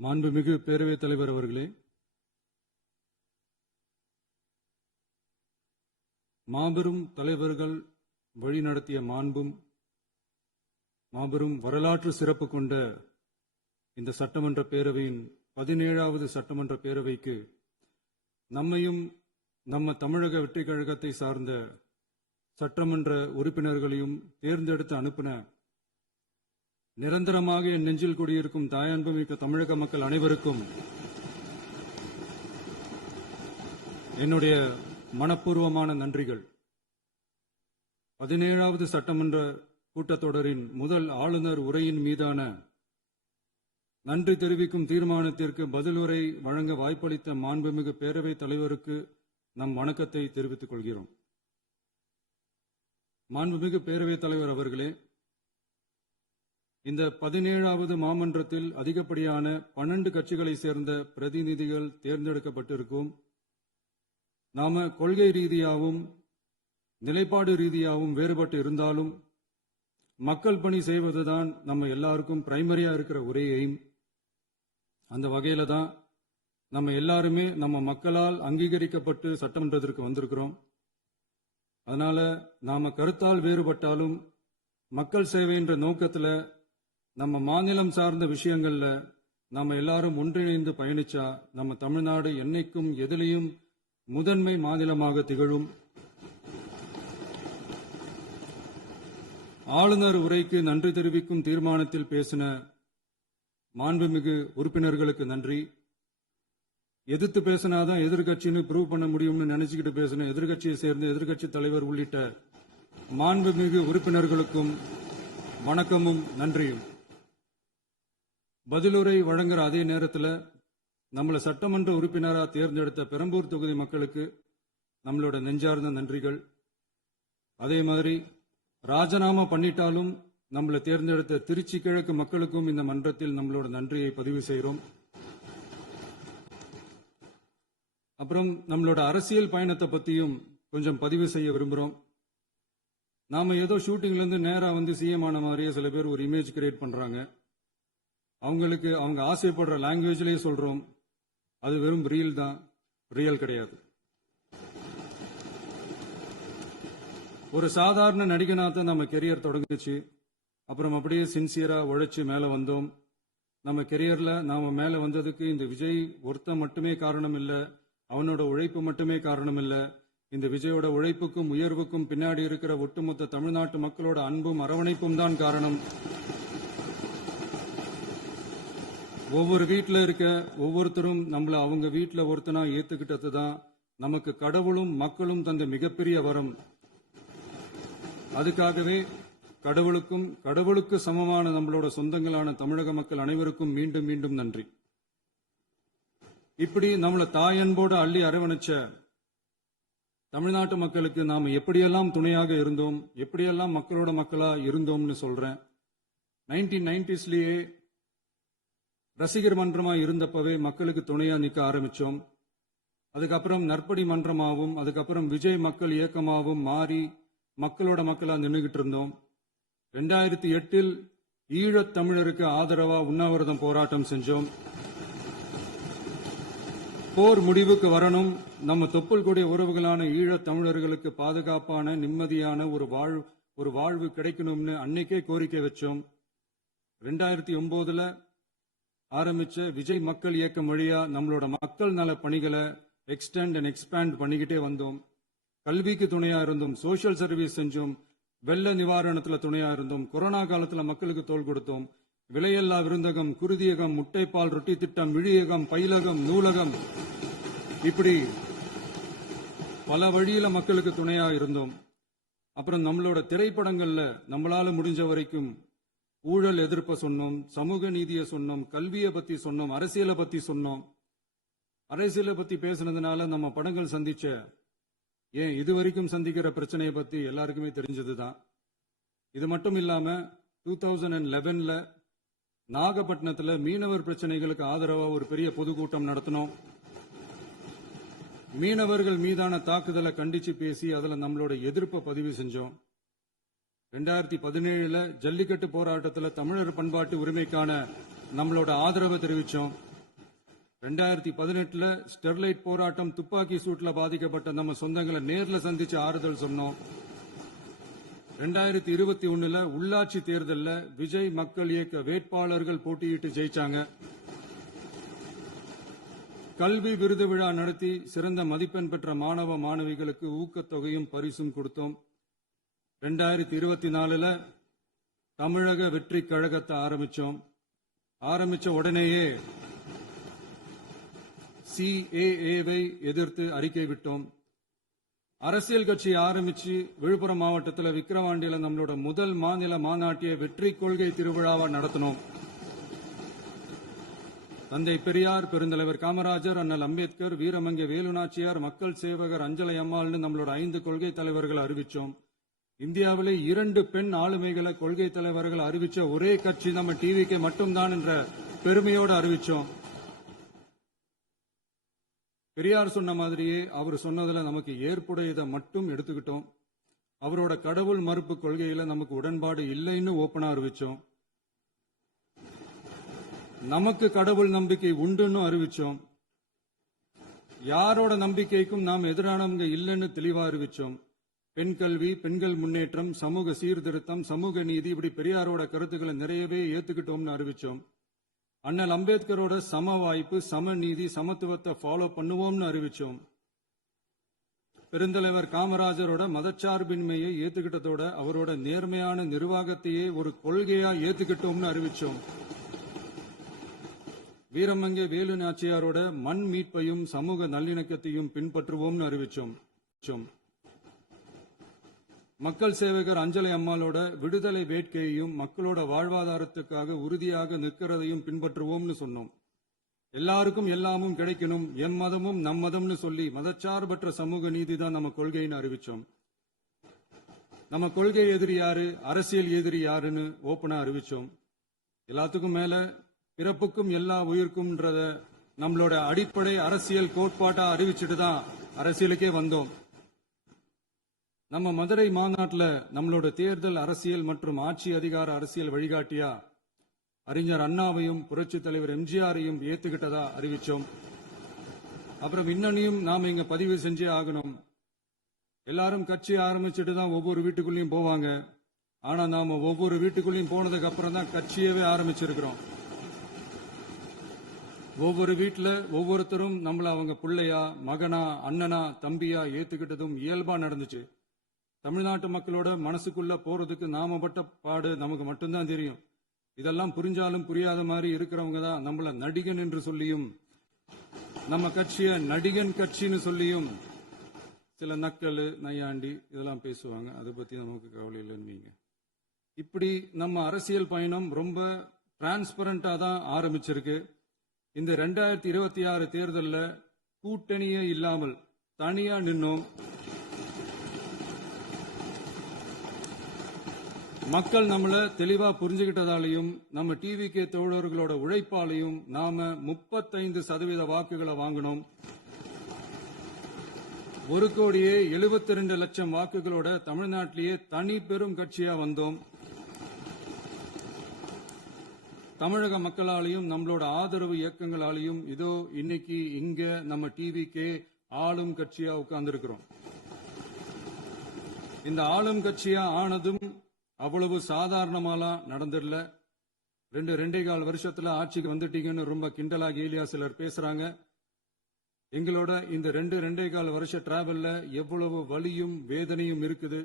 மாண்புமிகு பேரவைத் தலைவர் அவர்களே, மாபெரும் தலைவர்கள் வழிநடத்திய மாண்பும் மாபெரும் வரலாற்று சிறப்பு கொண்ட இந்த சட்டமன்ற பேரவையின் 17வது சட்டமன்ற பேரவைக்கு நம்மையும் நம்ம தமிழக வெற்றி கழகத்தை சார்ந்த சட்டமன்ற உறுப்பினர்களையும் தேர்ந்தெடுத்து அனுப்பின நிரந்தரமாக என் நெஞ்சில் குடியிருக்கும் தாயன்புமிக்க தமிழக மக்கள் அனைவருக்கும் என்னுடைய மனப்பூர்வமான நன்றிகள். 17வது சட்டமன்ற கூட்டத்தொடரின் முதல் ஆளுநர் உரையின் மீதான நன்றி தெரிவிக்கும் தீர்மானத்திற்கு பதிலுரை வழங்க வாய்ப்பளித்த மாண்புமிகு பேரவைத் தலைவருக்கு நம் வணக்கத்தை தெரிவித்துக் கொள்கிறோம். மாண்புமிகு பேரவைத் தலைவர் அவர்களே, இந்த 17வது மாமன்றத்தில் அதிகப்படியான 12 கட்சிகளை சேர்ந்த பிரதிநிதிகள் தேர்ந்தெடுக்கப்பட்டிருக்கும். நாம கொள்கை ரீதியாகவும் நிலைப்பாடு ரீதியாகவும் வேறுபட்டு இருந்தாலும் மக்கள் பணி செய்வதுதான் நம்ம எல்லாருக்கும் பிரைமரியா இருக்கிற ஒரே எய்ம். அந்த வகையில தான் நம்ம எல்லாருமே நம்ம மக்களால் அங்கீகரிக்கப்பட்டு சட்டமன்றத்திற்கு வந்திருக்கிறோம். அதனால நாம கருத்தால் வேறுபட்டாலும் மக்கள் சேவை என்ற நோக்கத்தில் நம்ம மாநிலம் சார்ந்த விஷயங்கள்ல நாம எல்லாரும் ஒன்றிணைந்து பயணிச்சா நம்ம தமிழ்நாடு என்னைக்கும் எதிலையும் முதன்மை மாநிலமாக திகழும். ஆளுநர் உரைக்கு நன்றி தெரிவிக்கும் தீர்மானத்தில் பேசின மாண்புமிகு உறுப்பினர்களுக்கு நன்றி. எதிர்த்து பேசினாதான் எதிர்கட்சின்னு ப்ரூவ் பண்ண முடியும்னு நினைச்சுக்கிட்டு பேசின எதிர்கட்சியை சேர்ந்த எதிர்கட்சி தலைவர் உள்ளிட்ட மாண்புமிகு உறுப்பினர்களுக்கும் வணக்கமும் நன்றியும். பதிலுரை வழங்குற அதே நேரத்தில் நம்மளை சட்டமன்ற உறுப்பினராக தேர்ந்தெடுத்த பெரம்பூர் தொகுதி மக்களுக்கு நம்மளோட நெஞ்சார்ந்த நன்றிகள். அதே மாதிரி ராஜினாமா பண்ணிட்டாலும் நம்மளை தேர்ந்தெடுத்த திருச்சி கிழக்கு மக்களுக்கும் இந்த மன்றத்தில் நம்மளோட நன்றியை பதிவு செய்கிறோம். அப்புறம் நம்மளோட அரசியல் பயணத்தை பத்தியும் கொஞ்சம் பதிவு செய்ய விரும்புகிறோம். நாம ஏதோ ஷூட்டிங்ல இருந்து நேரா வந்து சிஎம் ஆன மாதிரியே சில பேர் ஒரு இமேஜ் கிரியேட் பண்றாங்க. அவங்களுக்கு அவங்க ஆசைப்படுற லாங்குவேஜ்லயே சொல்றோம், அது வெறும் ரீல் தான், ரியல் கிடையாது. ஒரு சாதாரண நடிகனாக நம்ம கெரியர் தொடங்குச்சு. அப்புறம் அப்படியே சின்சியரா உழைச்சு மேல வந்தோம். நம்ம கெரியர்ல நாம மேல வந்ததுக்கு இந்த விஜய் ஒருத்தன் மட்டுமே காரணம் இல்ல, அவனோட உழைப்பு மட்டுமே காரணம் இல்ல. இந்த விஜயோட உழைப்புக்கும் உயர்வுக்கும் பின்னாடி இருக்கிற ஒட்டுமொத்த தமிழ்நாட்டு மக்களோட அன்பும் அரவணைப்பும் தான் காரணம். ஒவ்வொரு வீட்டில் இருக்க ஒவ்வொருத்தரும் நம்மள அவங்க வீட்டில் ஒருத்தனா ஏத்துக்கிட்டது தான் நமக்கு கடவுளும் மக்களும் தந்த மிகப்பெரிய வரம். அதுக்காகவே கடவுளுக்கு சமமான நம்மளோட சொந்தங்களான தமிழக மக்கள் அனைவருக்கும் மீண்டும் மீண்டும் நன்றி. இப்படி நம்மள தாயன்போடு அள்ளி அரவணைச்ச தமிழ்நாட்டு மக்களுக்கு நாம எப்படியெல்லாம் துணையாக இருந்தோம், எப்படியெல்லாம் மக்களோட மக்களா இருந்தோம்னு சொல்றேன். 1990ஸ்லயே ரசிகர் மன்றமா இருந்தப்பவே மக்களுக்கு துணையா நிக்க ஆரம்பிச்சோம். அதுக்கப்புறம் நற்படி மன்றமாவும் அதுக்கப்புறம் விஜய் மக்கள் இயக்கமாவும் மாறி மக்களோட மக்களா நின்றுகிட்டு இருந்தோம். 2008 ஈழத் தமிழருக்கு ஆதரவா உண்ணாவிரதம் போராட்டம் செஞ்சோம். போர் முடிவுக்கு வரணும், நம்ம தொப்புள் கூடிய உறவுகளான ஈழத் தமிழர்களுக்கு பாதுகாப்பான நிம்மதியான ஒரு வாழ்வு கிடைக்கணும்னு அன்னைக்கே கோரிக்கை வச்சோம். 2009 ஆரம்பிச்ச விஜய் மக்கள் இயக்கம் வழியா நம்மளோட மக்கள் நல பணிகளை எக்ஸ்டெண்ட் அண்ட் எக்ஸ்பேண்ட் பண்ணிக்கிட்டே வந்தோம். கல்விக்கு துணையா இருந்தோம், சோசியல் சர்வீஸ் செஞ்சோம், வெள்ள நிவாரணத்துல துணையா இருந்தோம், கொரோனா காலத்துல மக்களுக்கு தோள் கொடுத்தோம். விலையில்லா விருந்தகம், குருதியகம், முட்டைப்பால் ரொட்டி திட்டம், விழியகம், பயிலகம், நூலகம், இப்படி பல வழியில மக்களுக்கு துணையா இருந்தோம். அப்புறம் நம்மளோட திரைப்படங்கள்ல நம்மளால முடிஞ்ச வரைக்கும் ஊழல் எதிர்ப்ப சொன்னோம், சமூக நீதியை சொன்னோம், கல்வியை பத்தி சொன்னோம், அரசியலை பத்தி சொன்னோம். அரசியலை பத்தி பேசுனதுனால நம்ம படங்கள் சந்திச்ச இதுவரைக்கும் சந்திக்கிற பிரச்சனையை பத்தி எல்லாருக்குமே தெரிஞ்சதுதான். இது மட்டும் இல்லாம 2011 நாகப்பட்டினத்துல மீனவர் பிரச்சனைகளுக்கு ஆதரவா ஒரு பெரிய பொதுக்கூட்டம் நடத்தினோம். மீனவர்கள் மீதான தாக்குதலை கண்டிச்சு பேசி அதுல நம்மளோட எதிர்ப்பை பதிவு செஞ்சோம். 2017 ஜல்லிக்கட்டு போராட்டத்தில் தமிழர் பண்பாட்டு உரிமைக்கான நம்மளோட ஆதரவை தெரிவிச்சோம். 2018 ஸ்டெர்லைட் போராட்டம் துப்பாக்கி சூட்ல பாதிக்கப்பட்ட நம்ம சொந்தங்களை நேர்ல சந்திச்சு ஆறுதல் சொன்னோம். 2021 உள்ளாட்சி தேர்தலில் விஜய் மக்கள் இயக்க வேட்பாளர்கள் போட்டியிட்டு ஜெயிச்சாங்க. கல்வி விருது விழா நடத்தி சிறந்த மதிப்பெண் பெற்ற மாணவ மாணவிகளுக்கு ஊக்கத்தொகையும் பரிசும் கொடுத்தோம். 2024 தமிழக வெற்றி கழகத்தை ஆரம்பிச்ச உடனேயே CAA-வை எதிர்த்து அறிக்கை விட்டோம். அரசியல் கட்சி ஆரம்பிச்சு விழுப்புரம் மாவட்டத்தில் விக்கிரவாண்டியில நம்மளோட முதல் மாநில மாநாட்டிய வெற்றி கொள்கை திருவிழாவை நடத்தினோம். தந்தை பெரியார், பெருந்தலைவர் காமராஜர், அண்ணல் அம்பேத்கர், வீரமங்கை வேலுநாச்சியார், மக்கள் சேவகர் அஞ்சலை அம்மாள்னு நம்மளோட 5 கொள்கை தலைவர்களை அறிவிச்சோம். இந்தியாவிலே 2 பெண் ஆளுமைகளை கொள்கை தலைவர்கள் அறிவிச்ச ஒரே கட்சி நம்ம டிவிக்கு மட்டும்தான் என்ற பெருமையோடு அறிவிச்சோம். பெரியார் சொன்ன மாதிரியே அவர் சொன்னதுல நமக்கு ஏற்புடையதை மட்டும் எடுத்துக்கிட்டோம். அவரோட கடவுள் மறுப்பு கொள்கையில நமக்கு உடன்பாடு இல்லைன்னு ஓப்பனா அறிவிச்சோம். நமக்கு கடவுள் நம்பிக்கை உண்டுன்னு அறிவிச்சோம். யாரோட நம்பிக்கைக்கும் நாம் எதிரானவங்க இல்லைன்னு தெளிவா அறிவிச்சோம். பெண் கல்வி, பெண்கள் முன்னேற்றம், சமூக சீர்திருத்தம், சமூக நீதி, இப்படி பெரியாரோட கருத்துக்களை நிறையவே ஏத்துக்கிட்டோம்னு அறிவிச்சோம். அண்ணல் அம்பேத்கரோட சம வாய்ப்பு, சமநீதி, சமத்துவத்தை ஃபாலோ பண்ணுவோம்னு அறிவிச்சோம். பெருந்தலைவர் காமராஜரோட மதச்சார்பின்மையை ஏத்துக்கிட்டதோட அவரோட நேர்மையான நிர்வாகத்தையே ஒரு கொள்கையா ஏத்துக்கிட்டோம்னு அறிவிச்சோம். வீரமங்கை வேலு நாச்சியாரோட மண் மீட்பையும் சமூக நல்லிணக்கத்தையும் பின்பற்றுவோம்னு அறிவிச்சோம். மக்கள் சேவகர் அஞ்சலை அம்மாளோட விடுதலை வேட்கையையும் மக்களோட வாழ்வாதாரத்துக்காக உறுதியாக நிற்கிறதையும் பின்பற்றுவோம்னு சொன்னோம். எல்லாருக்கும் எல்லாமும் கிடைக்கணும், எம் மதமும் நம் மதம்னு சொல்லி மதச்சார்பற்ற சமூக நீதி தான் நம்ம கொள்கைன்னு அறிவிச்சோம். நம்ம கொள்கை எதிரி யாரு, அரசியல் எதிரி யாருன்னு ஓப்பனா அறிவிச்சோம். எல்லாத்துக்கும் மேல பிறப்புக்கும் எல்லா உயிருக்கும்ன்றத நம்மளோட அடிப்படை அரசியல் கோட்பாட்டா அறிவிச்சுட்டு தான் அரசியலுக்கே வந்தோம். நம்ம மதுரை மாநாட்டில் நம்மளோட தேர்தல் அரசியல் மற்றும் ஆட்சி அதிகார அரசியல் வழிகாட்டியா அறிஞர் அண்ணாவையும் புரட்சித் தலைவர் எம்ஜிஆரையும் ஏத்துக்கிட்டதா அறிவிச்சோம். அப்புறம் இன்னனையும் நாம இங்க பதிவு செஞ்சே ஆகணும். எல்லாரும் கட்சி ஆரம்பிச்சுட்டு தான் ஒவ்வொரு வீட்டுக்குள்ளேயும் போவாங்க. ஆனா நாம ஒவ்வொரு வீட்டுக்குள்ளேயும் போனதுக்கு அப்புறம் தான் கட்சியவே ஆரம்பிச்சிருக்கிறோம். ஒவ்வொரு வீட்டுல ஒவ்வொருத்தரும் நம்மள அவங்க பிள்ளையா, மகனா, அண்ணனா, தம்பியா ஏத்துக்கிட்டதும் இயல்பா நடந்துச்சு. தமிழ்நாட்டு மக்களோட மனசுக்குள்ள போறதுக்கு நாம பட்ட பாடு நமக்கு மட்டும்தான் தெரியும். இதெல்லாம் புரிஞ்சாலும் புரியாத மாதிரி இருக்கிறவங்க தான் நம்மள நடிகன் என்று சொல்லியும் நம்ம கட்சிய நடிகன் கட்சின்னு சொல்லியும் சில நக்கல், நையாண்டி இதெல்லாம் பேசுவாங்க. அதை பத்தி நமக்கு கவலை இல்லைன்னு. இப்படி நம்ம அரசியல் பயணம் ரொம்ப டிரான்ஸ்பரண்டா தான் ஆரம்பிச்சிருக்கு. இந்த 2026 தேர்தலில் கூட்டணியே இல்லாமல் தனியா நின்னோம். மக்கள் நம்மள தெளிவா புரிஞ்சுகிட்டதாலையும் நம்ம டிவிகே தோழர்களோட உழைப்பாலையும் நாம 35% வாக்குகளை வாங்கினோம். 1,72,00,000 வாக்குகளோட தமிழ்நாட்டிலேயே தனி பெரும் கட்சியா வந்தோம். தமிழக மக்களாலையும் நம்மளோட ஆதரவு இயக்கங்களாலையும் இதோ இன்னைக்கு இங்க நம்ம டிவிகே ஆளும் கட்சியா உட்கார்ந்திருக்கிறோம். இந்த ஆளும் கட்சியா ஆனதும் அவ்வளவு சாதாரணமாலாம் நடந்துடல. 2.25 வருஷத்துல ஆட்சிக்கு வந்துட்டீங்கன்னு ரொம்ப கிண்டலா கேலியா சிலர் பேசுறாங்க. எங்களோட இந்த 2.25 வருஷ டிராவல்ல எவ்வளவு வலியும் வேதனையும் இருக்குது.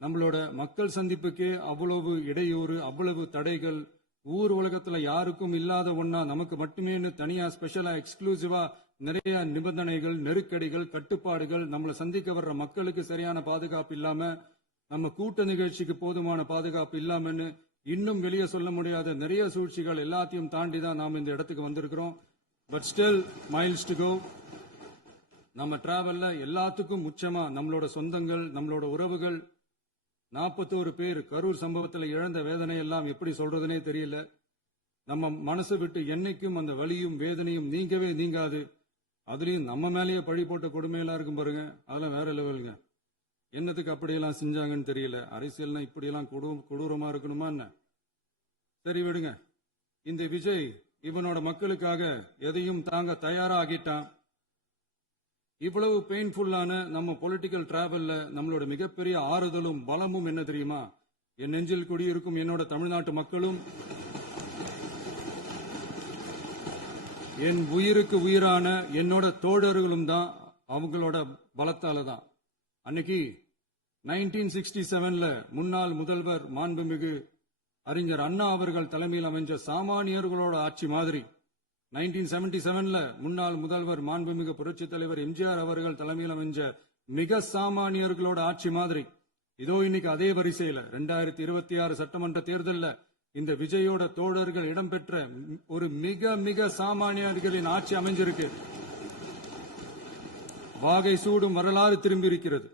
நம்மளோட மக்கள் சந்திப்புக்கே அவ்வளவு இடையூறு, அவ்வளவு தடைகள், ஊர் உலகத்துல யாருக்கும் இல்லாத ஒன்னா நமக்கு மட்டுமே தனியா ஸ்பெஷலா எக்ஸ்க்ளூசிவா நிறைய நிபந்தனைகள், நெருக்கடிகள், கட்டுப்பாடுகள், நம்மளை சந்திக்க வர்ற மக்களுக்கு சரியான பாதுகாப்பு இல்லாம, நம்ம கூட்ட நிகழ்ச்சிக்கு போதுமான பாதுகாப்பு இல்லாமன்னு இன்னும் வெளியே சொல்ல முடியாத நிறைய சூழ்ச்சிகள் எல்லாத்தையும் தாண்டி தான் நாம இந்த இடத்துக்கு வந்திருக்கிறோம். But still miles to go. நம்ம டிராவல்ல எல்லாத்துக்கும் முக்கியமா நம்மளோட சொந்தங்கள், நம்மளோட உறவுகள், 41 பேர் கரூர் சம்பவத்தில் இழந்த வேதனை எல்லாம் எப்படி சொல்றதுனே தெரியல. நம்ம மனசு விட்டு என்னைக்கும் அந்த வலியும் வேதனையும் நீங்கவே நீங்காது. அதுலயும் நம்ம மேலேயே பழி போட்ட கொடுமையெல்லாம் இருக்கும் பாருங்க, அதெல்லாம் வேற லெவலுங்க. என்னத்துக்கு அப்படியெல்லாம் செஞ்சாங்கன்னு தெரியல. அரசியல்னா இப்படியெல்லாம் கொடூரமா இருக்கணுமா என்ன? சரி விடுங்க. இந்த விஜய் இவனோட மக்களுக்காக எதையும் தாங்க தயாராகிட்டான். இவ்வளவு பெயின்ஃபுல்லான நம்ம பொலிட்டிக்கல் டிராவல்ல நம்மளோட மிகப்பெரிய ஆறுதலும் பலமும் என்ன தெரியுமா? என் நெஞ்சில் குடியிருக்கும் என்னோட தமிழ்நாட்டு மக்களும் என் உயிருக்கு உயிரான என்னோட தோழர்களும் தான். அவங்களோட பலத்தால தான். அன்னைக்கு 1967ல முன்னாள் முதல்வர் மாண்புமிகு அறிஞர் அண்ணா அவர்கள் தலைமையில் அமைஞ்ச சாமானியர்களோட ஆட்சி மாதிரி 1977ல முன்னாள் முதல்வர் மாண்புமிகு புரட்சித் தலைவர் எம்ஜிஆர் அவர்கள் தலைமையில் அமைஞ்ச மிக சாமானியர்களோட ஆட்சி மாதிரி இதோ இன்னைக்கு அதே வரிசையில 2026 சட்டமன்ற தேர்தலில் இந்த விஜயோட தோழர்கள் இடம்பெற்ற ஒரு மிக மிக சாமானியர்களின் ஆட்சி அமைஞ்சிருக்கு. வாகை சூடும் வரலாறு திரும்பி இருக்கிறது.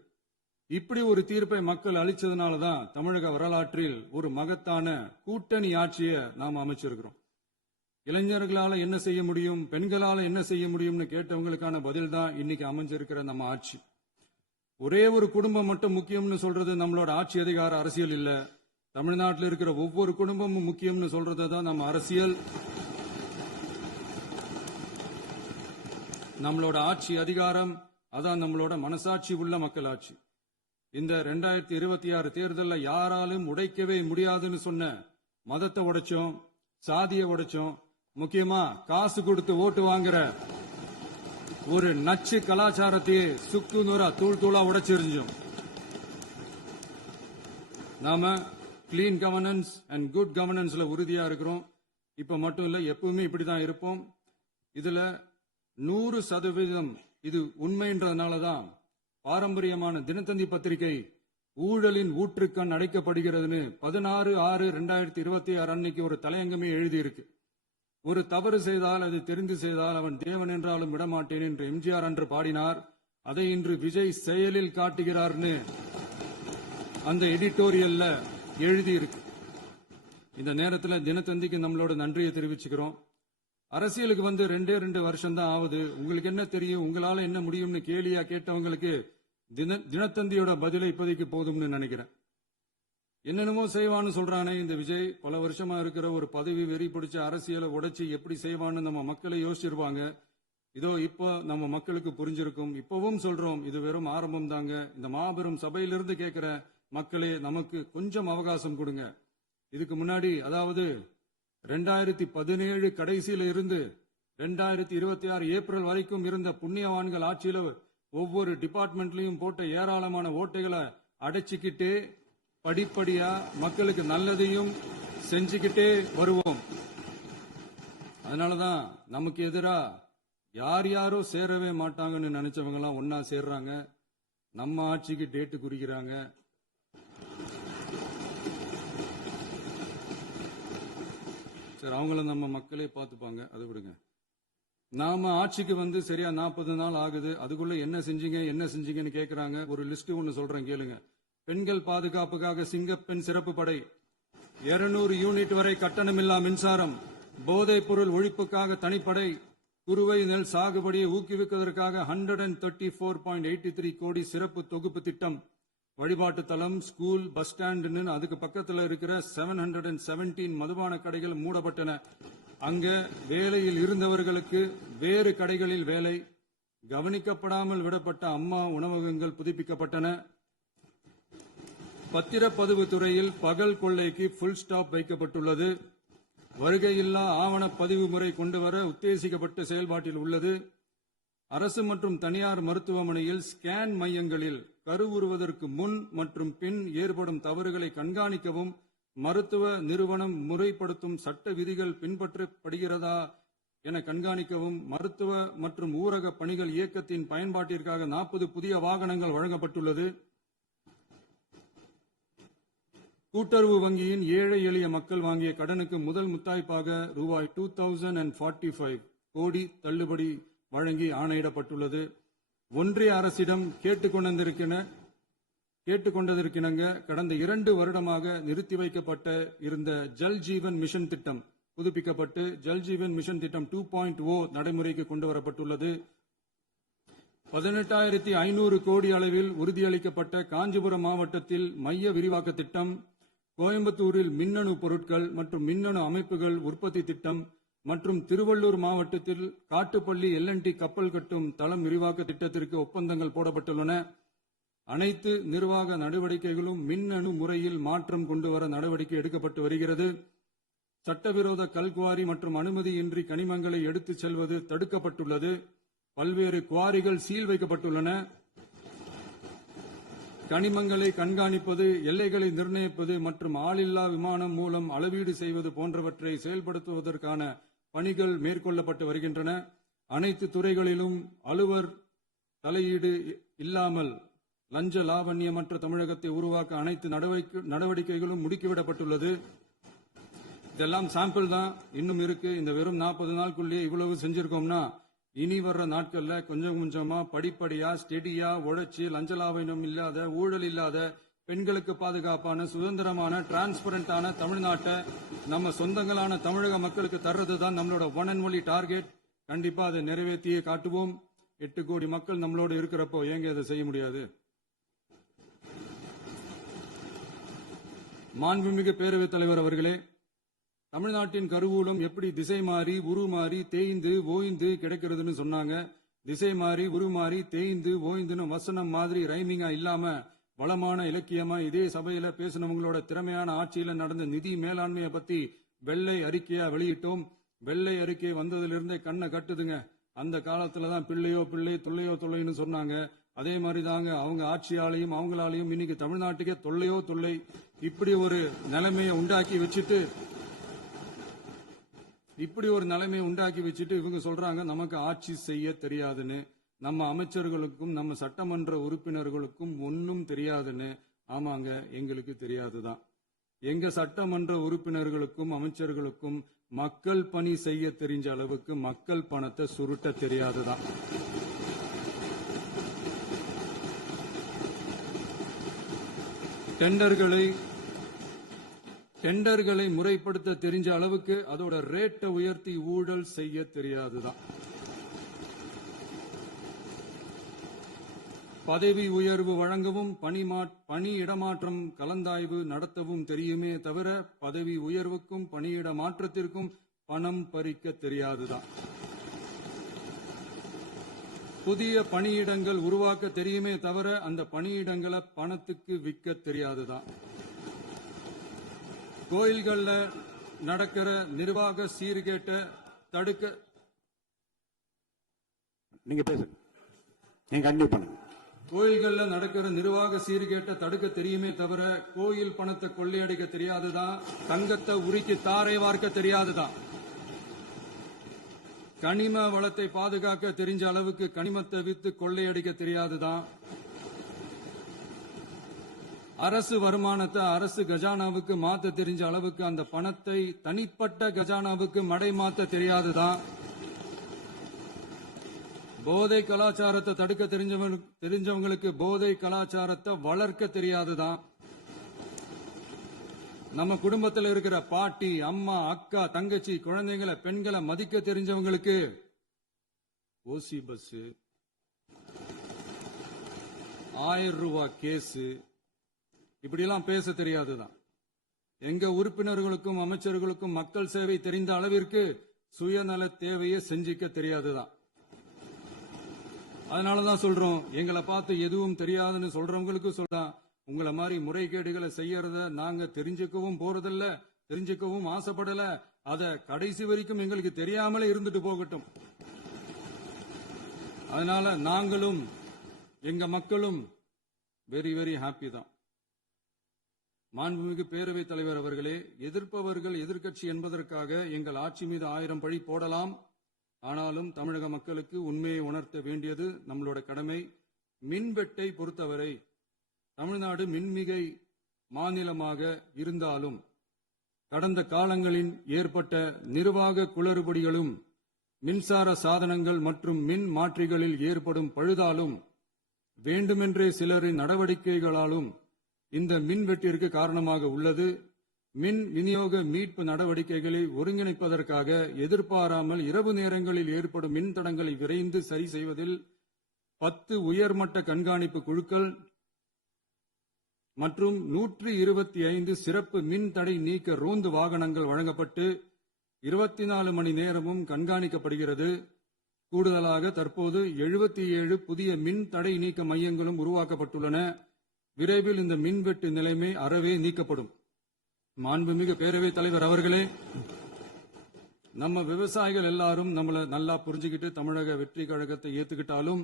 இப்படி ஒரு தீர்ப்பை மக்கள் அளிச்சதுனாலதான் தமிழக வரலாற்றில் ஒரு மகத்தான கூட்டணி ஆட்சியை நாம் அமைச்சிருக்கிறோம். இளைஞர்களால என்ன செய்ய முடியும், பெண்களால என்ன செய்ய முடியும்னு கேட்டவங்களுக்கான பதில் தான் இன்னைக்கு அமைஞ்சிருக்கிற நம்ம ஆட்சி. ஒரே ஒரு குடும்பம் மட்டும் முக்கியம்னு சொல்றது நம்மளோட ஆட்சி அதிகார அரசியல் இல்ல. தமிழ்நாட்டில் இருக்கிற ஒவ்வொரு குடும்பமும் முக்கியம்னு சொல்றது தான் நம்ம அரசியல். நம்மளோட ஆட்சி அதிகாரம் அதான் நம்மளோட மனசாட்சி உள்ள மக்களாட்சி. இந்த 2026 தேர்தலில் யாராலும் உடைக்கவே முடியாதுன்னு சொன்ன மதத்தை உடைச்சோம், சாதியை உடைச்சோம், முக்கியமா காசு கொடுத்து ஓட்டு வாங்குற ஒரு நச்சு கலாச்சாரத்தையே சுக்கு நூறா தூள் தூளா உடைச்சிருந்தோம். நாம கிளீன் கவர்னன்ஸ் அண்ட் குட் கவர்னன்ஸ்ல உறுதியா இருக்கிறோம். இப்ப மட்டும் இல்ல, எப்பவுமே இப்படிதான் இருப்போம். இதுல 100% இது உண்மைன்றதுனாலதான் பாரம்பரியமான தினத்தந்தி பத்திரிகை ஊழலின் ஊற்றுக்கண் அடைக்கப்படுகிறதுன்னு 16/6/2026 அன்னைக்கு ஒரு தலையங்கமே எழுதியிருக்கு. ஒரு தவறு செய்தால் அது தெரிந்து செய்தால் அவன் தேவன் என்றாலும் விடமாட்டேன் என்று எம்ஜிஆர் அன்று பாடினார். அதை இன்று விஜய் செயலில் காட்டுகிறார்னு அந்த எடிட்டோரியல்ல எழுதியிருக்கு. இந்த நேரத்தில் தினத்தந்திக்கு நம்மளோட நன்றியை தெரிவிச்சுக்கிறோம். அரசியலுக்கு வந்து 2 வருஷம் தான் ஆகுது. உங்களுக்கு என்ன தெரியும், உங்களால என்ன முடியும்னு கேலியா கேட்டவங்களுக்கு தினத்தந்தியோட பதிலை இப்போதைக்கு போதும்னு நினைக்கிறேன். என்னென்னமோ செய்வான்னு சொல்றானே இந்த விஜய், பல வருஷமா இருக்கிற ஒரு பதவி வெறி பிடிச்ச அரசியலை உடைச்சு எப்படி செய்வான்னு நம்ம மக்களை யோசிச்சிருவாங்க. இதோ இப்போ நம்ம மக்களுக்கு புரிஞ்சிருக்கும். இப்பவும் சொல்றோம், இது வெறும் ஆரம்பம் தாங்க. இந்த மாபெரும் சபையிலிருந்து கேட்கிற மக்களே, நமக்கு கொஞ்சம் அவகாசம் கொடுங்க. இதுக்கு முன்னாடி, அதாவது 2017 கடைசியில இருந்து 2026 ஏப்ரல் வரைக்கும் இருந்த புண்ணியவான்கள் ஆட்சியில ஒவ்வொரு டிபார்ட்மெண்ட்லயும் போட்ட ஏராளமான ஓட்டைகளை அடைச்சிக்கிட்டே படிப்படியா மக்களுக்கு நல்லதையும் செஞ்சுக்கிட்டே வருவோம். அதனாலதான் நமக்கு எதிரா யார் யாரோ சேரவே மாட்டாங்கன்னு நினைச்சவங்க எல்லாம் ஒன்னா சேர்றாங்க. நம்ம ஆட்சிக்கு டேட்டு குறிக்கிறாங்க. சரி, அவங்கள நம்ம மக்களே பார்த்துப்பாங்க, அது விடுங்க. நாம ஆட்சிக்கு வந்து சரியா 40 நாள் ஆகுது. அதுக்குள்ள என்ன செஞ்சீங்கன்னு கேக்குறாங்க. ஒரு லிஸ்ட் ஒன்னு சொல்றேன் கேளுங்க. பெண்கள் பாதுகாப்புக்காக சிங்கப்பெண் சிறப்பு படை, 200 யூனிட் வரை கட்டணமில்லா மின்சாரம், போதைப் பொருள் ஒழிப்புக்காக தனிப்படை, குறுவை நெல் சாகுபடியை ஊக்குவிப்பதற்காக 134.83 கோடி சிறப்பு தொகுப்பு திட்டம், வழிபாட்டு தலம், ஸ்கூல், பஸ் ஸ்டாண்டுன்னு அதுக்கு பக்கத்தில் இருக்கிற 717 மதுபான கடைகள் மூடப்பட்டன. அங்க வேலையில் இருந்தவர்களுக்கு வேறு கடைகளில் வேலை, கவனிக்கப்படாமல் விடப்பட்ட அம்மா உணவகங்கள் புதுப்பிக்கப்பட்டன. பத்திரப்பதிவு துறையில் பகல் கொள்ளைக்கு புல் ஸ்டாப் வைக்கப்பட்டுள்ளது. வருகையில்லா ஆவண பதிவு முறை கொண்டுவர உத்தேசிக்கப்பட்ட செயல்பாட்டில் உள்ளது. அரசு மற்றும் தனியார் மருத்துவமனையில் ஸ்கேன் மையங்களில் கருவுறுவதற்கு முன் மற்றும் பின் ஏற்படும் தவறுகளை கண்காணிக்கவும், மருத்துவ நிறுவனம் முறைப்படுத்தும் சட்ட விதிகள் பின்பற்றப்படுகிறதா என கண்காணிக்கவும், மருத்துவ மற்றும் ஊரக பணிகள் இயக்கத்தின் பயன்பாட்டிற்காக 40 புதிய வாகனங்கள் வழங்கப்பட்டுள்ளது. கூட்டுறவு வங்கியின் ஏழை எளிய மக்கள் வாங்கிய கடனுக்கு முதல் முத்தாய்ப்பாக ரூபாய் 2045 கோடி தள்ளுபடி வழங்கி ஆணையிடப்பட்டுள்ளது. ஒன்றிய அரசிடம் கேட்டுக்கொண்டதற்கிணங்க கடந்த 2 வருடமாக நிறுத்தி வைக்கப்பட்ட இருந்த ஜல் ஜீவன் மிஷன் திட்டம் புதுப்பிக்கப்பட்டு ஜல் ஜீவன் மிஷன் திட்டம் 2.0 நடைமுறைக்கு கொண்டு வரப்பட்டுள்ளது. 18,500 கோடி அளவில் உறுதியளிக்கப்பட்ட காஞ்சிபுரம் மாவட்டத்தில் மைய விரிவாக்க திட்டம், கோயம்புத்தூரில் மின்னணு பொருட்கள் மற்றும் மின்னணு அமைப்புகள் உற்பத்தி திட்டம், மற்றும் திருவள்ளூர் மாவட்டத்தில் காட்டுப்பள்ளி LNT கப்பல் கட்டும் தளம் விரிவாக்க திட்டத்திற்கு ஒப்பந்தங்கள் போடப்பட்டுள்ளன. அனைத்து நிர்வாக நடவடிக்கைகளும் மின்னணு முறையில் மாற்றம் கொண்டுவர நடவடிக்கை எடுக்கப்பட்டு வருகிறது. சட்டவிரோத கல்குவாரி மற்றும் அனுமதியின்றி கனிமங்களை எடுத்துச் செல்வது தடுக்கப்பட்டுள்ளது. பல்வேறு குவாரிகள் சீல் வைக்கப்பட்டுள்ளன. கனிமங்களை கண்காணிப்பது, எல்லைகளை நிர்ணயிப்பது மற்றும் ஆளில்லா விமானம் மூலம் அளவீடு செய்வது போன்றவற்றை செயல்படுத்துவதற்கான பணிகள் மேற்கொள்ளப்பட்டு வருகின்றன. அனைத்து துறைகளிலும் அலுவலர் தலையீடு இல்லாமல் லஞ்ச லாவண்யமற்ற தமிழகத்தை உருவாக்க அனைத்து நடவடிக்கைகளும் முடுக்கிவிடப்பட்டுள்ளது. இதெல்லாம் சாம்பிள் தான், இன்னும் இருக்கு. இந்த வெறும் 40 நாளுக்குள்ளேயே இவ்வளவு செஞ்சிருக்கோம்னா இனி வர்ற நாட்கள்ல கொஞ்சம் கொஞ்சமா படிப்படியா ஸ்டெடியா உழைச்சி லஞ்ச லாவண்யம் இல்லாத, ஊழல் இல்லாத, பெண்களுக்கு பாதுகாப்பான, சுதந்திரமான, டிரான்ஸ்பரண்டான தமிழ்நாட்டை நம்ம சொந்தங்களான தமிழக மக்களுக்கு தர்றதுதான் நம்மளோட ஒன் அண்ட் ஒன்லி டார்கெட். கண்டிப்பா அதை நிறைவேற்றியே காட்டுவோம். 8 கோடி மக்கள் நம்மளோட இருக்கிறப்போ ஏங்க இதை செய்ய முடியாது? மாண்புமிகு பேரவைத் தலைவர் அவர்களே, தமிழ்நாட்டின் கருவூலம் எப்படி திசை மாறி உருமாறி தேய்ந்து ஓய்ந்து கிடைக்கிறதுன்னு சொன்னாங்க. திசை மாறி உருமாறி தேய்ந்து ஓய்ந்துன்னு வசனம் மாதிரி ரைமிங்கா இல்லாம வளமான இலக்கியமா இதே சபையில பேசினவங்களோட திறமையான ஆட்சியில நடந்த நிதி மேலாண்மையை பத்தி வெள்ளை அறிக்கையா வெளியிட்டோம். வெள்ளை அறிக்கை வந்ததிலிருந்தே கண்ணை கட்டுதுங்க. அந்த காலத்துலதான் பிள்ளையோ பிள்ளை தொல்லையோ தொல்லைன்னு சொன்னாங்க. அதே மாதிரி தாங்க அவங்க ஆட்சியாலையும் அவங்களாலையும் இன்னைக்கு தமிழ்நாட்டுக்கே தொல்லையோ தொல்லை. இப்படி ஒரு நிலைமையை உண்டாக்கி வச்சுட்டு இவங்க சொல்றாங்க நமக்கு ஆட்சி செய்ய தெரியாதுன்னு. நம்ம அமைச்சர்களுக்கும் நம்ம சட்டமன்ற உறுப்பினர்களுக்கும் ஒன்னும் தெரியாதுன்னு. ஆமாங்க, எங்களுக்கு தெரியாதுதான். எங்க சட்டமன்ற உறுப்பினர்களுக்கும் அமைச்சர்களுக்கும் மக்கள் பணி செய்ய தெரிஞ்ச அளவுக்கு மக்கள் பணத்தை சுருட்ட தெரியாதுதான். டெண்டர்களை முறைப்படுத்த தெரிஞ்ச அளவுக்கு அதோட ரேட்டை உயர்த்தி ஊழல் செய்ய தெரியாதுதான். பதவி உயர்வு வழங்கவும் பணி இடமாற்றம் கலந்தாய்வு நடத்தவும் தெரியுமே தவிர பதவி உயர்வுக்கும் பணியிட மாற்றத்திற்கும் பணம் பறிக்க தெரியாதுதான். புதிய பணியிடங்கள் உருவாக்க தெரியுமே தவிர அந்த பணியிடங்களை பணத்துக்கு விற்க தெரியாதுதான். கோயில்கள்ல நடக்கிற நிர்வாக சீர்கேட்டை தடுக்க கோயில்கள்ல நடக்கிற நிர்வாக சீர்கேட்டை தடுக்க தெரியுமே தவிர கோயில் பணத்தை கொள்ளையடிக்க தெரியாதுதான். தங்கத்தை உருக்கி தாரை வார்க்க தெரியாதுதான். கனிம வளத்தை பாதுகாக்க தெரிஞ்ச அளவுக்கு கனிமத்தை வித்து கொள்ளையடிக்க தெரியாதுதான். அரசு வருமானத்தை அரசு கஜானாவுக்கு மாத்த தெரிஞ்ச அளவுக்கு அந்த பணத்தை தனிப்பட்ட கஜானாவுக்கு மடை மாத்த தெரியாதுதான். போதை கலாச்சாரத்தை தடுக்க தெரிஞ்சவங்களுக்கு போதை கலாச்சாரத்தை வளர்க்க தெரியாதுதான். நம்ம குடும்பத்தில் இருக்கிற பாட்டி, அம்மா, அக்கா, தங்கச்சி, குழந்தைங்களை, பெண்களை மதிக்க தெரிஞ்சவங்களுக்கு ஓசி பஸ், 1000 ரூபாய் கேஸ், இப்படியெல்லாம் பேச தெரியாதுதான். எங்க உறுப்பினர்களுக்கும் அமைச்சர்களுக்கும் மக்கள் சேவை தெரிந்த அளவிற்கு சுயநல தேவையை செஞ்சிக்க தெரியாதுதான். அதனாலதான் சொல்றோம், எங்களை பார்த்து எதுவும் தெரியாதுன்னு சொல்றவங்களுக்கு சொல்றான், உங்களை மாதிரி முறைகேடுகளை செய்யறத நாங்க தெரிஞ்சுக்கவும் போறதில்ல, தெரிஞ்சுக்கவும் ஆசைப்படல. அத கடைசி வரைக்கும் எங்களுக்கு தெரியாமலே இருந்துட்டு போகட்டும். அதனால நாங்களும் எங்க மக்களும் வெரி வெரி ஹாப்பி தான். மாண்புமிகு பேரவைத் தலைவர் அவர்களே, எதிர்ப்பவர்கள் எதிர்க்கட்சி என்பதற்காக எங்கள் ஆட்சி மீது 1000 பழி போடலாம். ஆனாலும் தமிழக மக்களுக்கு உண்மையை உணர்த்த வேண்டியது நம்மளோட கடமை. மின்வெட்டை பொறுத்தவரை தமிழ்நாடு மின்மிகை மாநிலமாக இருந்தாலும் கடந்த காலங்களில் ஏற்பட்ட நிர்வாக குளறுபடிகளும் மின்சார சாதனங்கள் மற்றும் மின் மாற்றிகளில் ஏற்படும் பழுதாலும் வேண்டுமென்றே சிலரின் நடவடிக்கைகளாலும் இந்த மின்வெட்டிற்கு காரணமாக உள்ளது. மின் விநியோக மீட்பு நடவடிக்கைகளை ஒருங்கிணைப்பதற்காக எதிர்பாராமல் இரவு நேரங்களில் ஏற்படும் மின் தடங்களை விரைந்து சரி செய்வதில் 10 உயர்மட்ட கண்காணிப்பு குழுக்கள் மற்றும் 125 சிறப்பு மின் தடை நீக்க ரோந்து வாகனங்கள் வழங்கப்பட்டு 24 மணி நேரமும் கண்காணிக்கப்படுகிறது. கூடுதலாக தற்போது 77 புதிய மின் தடை நீக்க மையங்களும் உருவாக்கப்பட்டுள்ளன. விரைவில் இந்த மின்வெட்டு நிலைமை அறவே நீக்கப்படும். மாண்புமிகு பேரவைத் தலைவர் அவர்களே, நம்ம விவசாயிகள் எல்லாரும் நம்மள நல்லா புரிஞ்சுக்கிட்டு தமிழக வெற்றி கழகத்தை ஏத்துக்கிட்டாலும்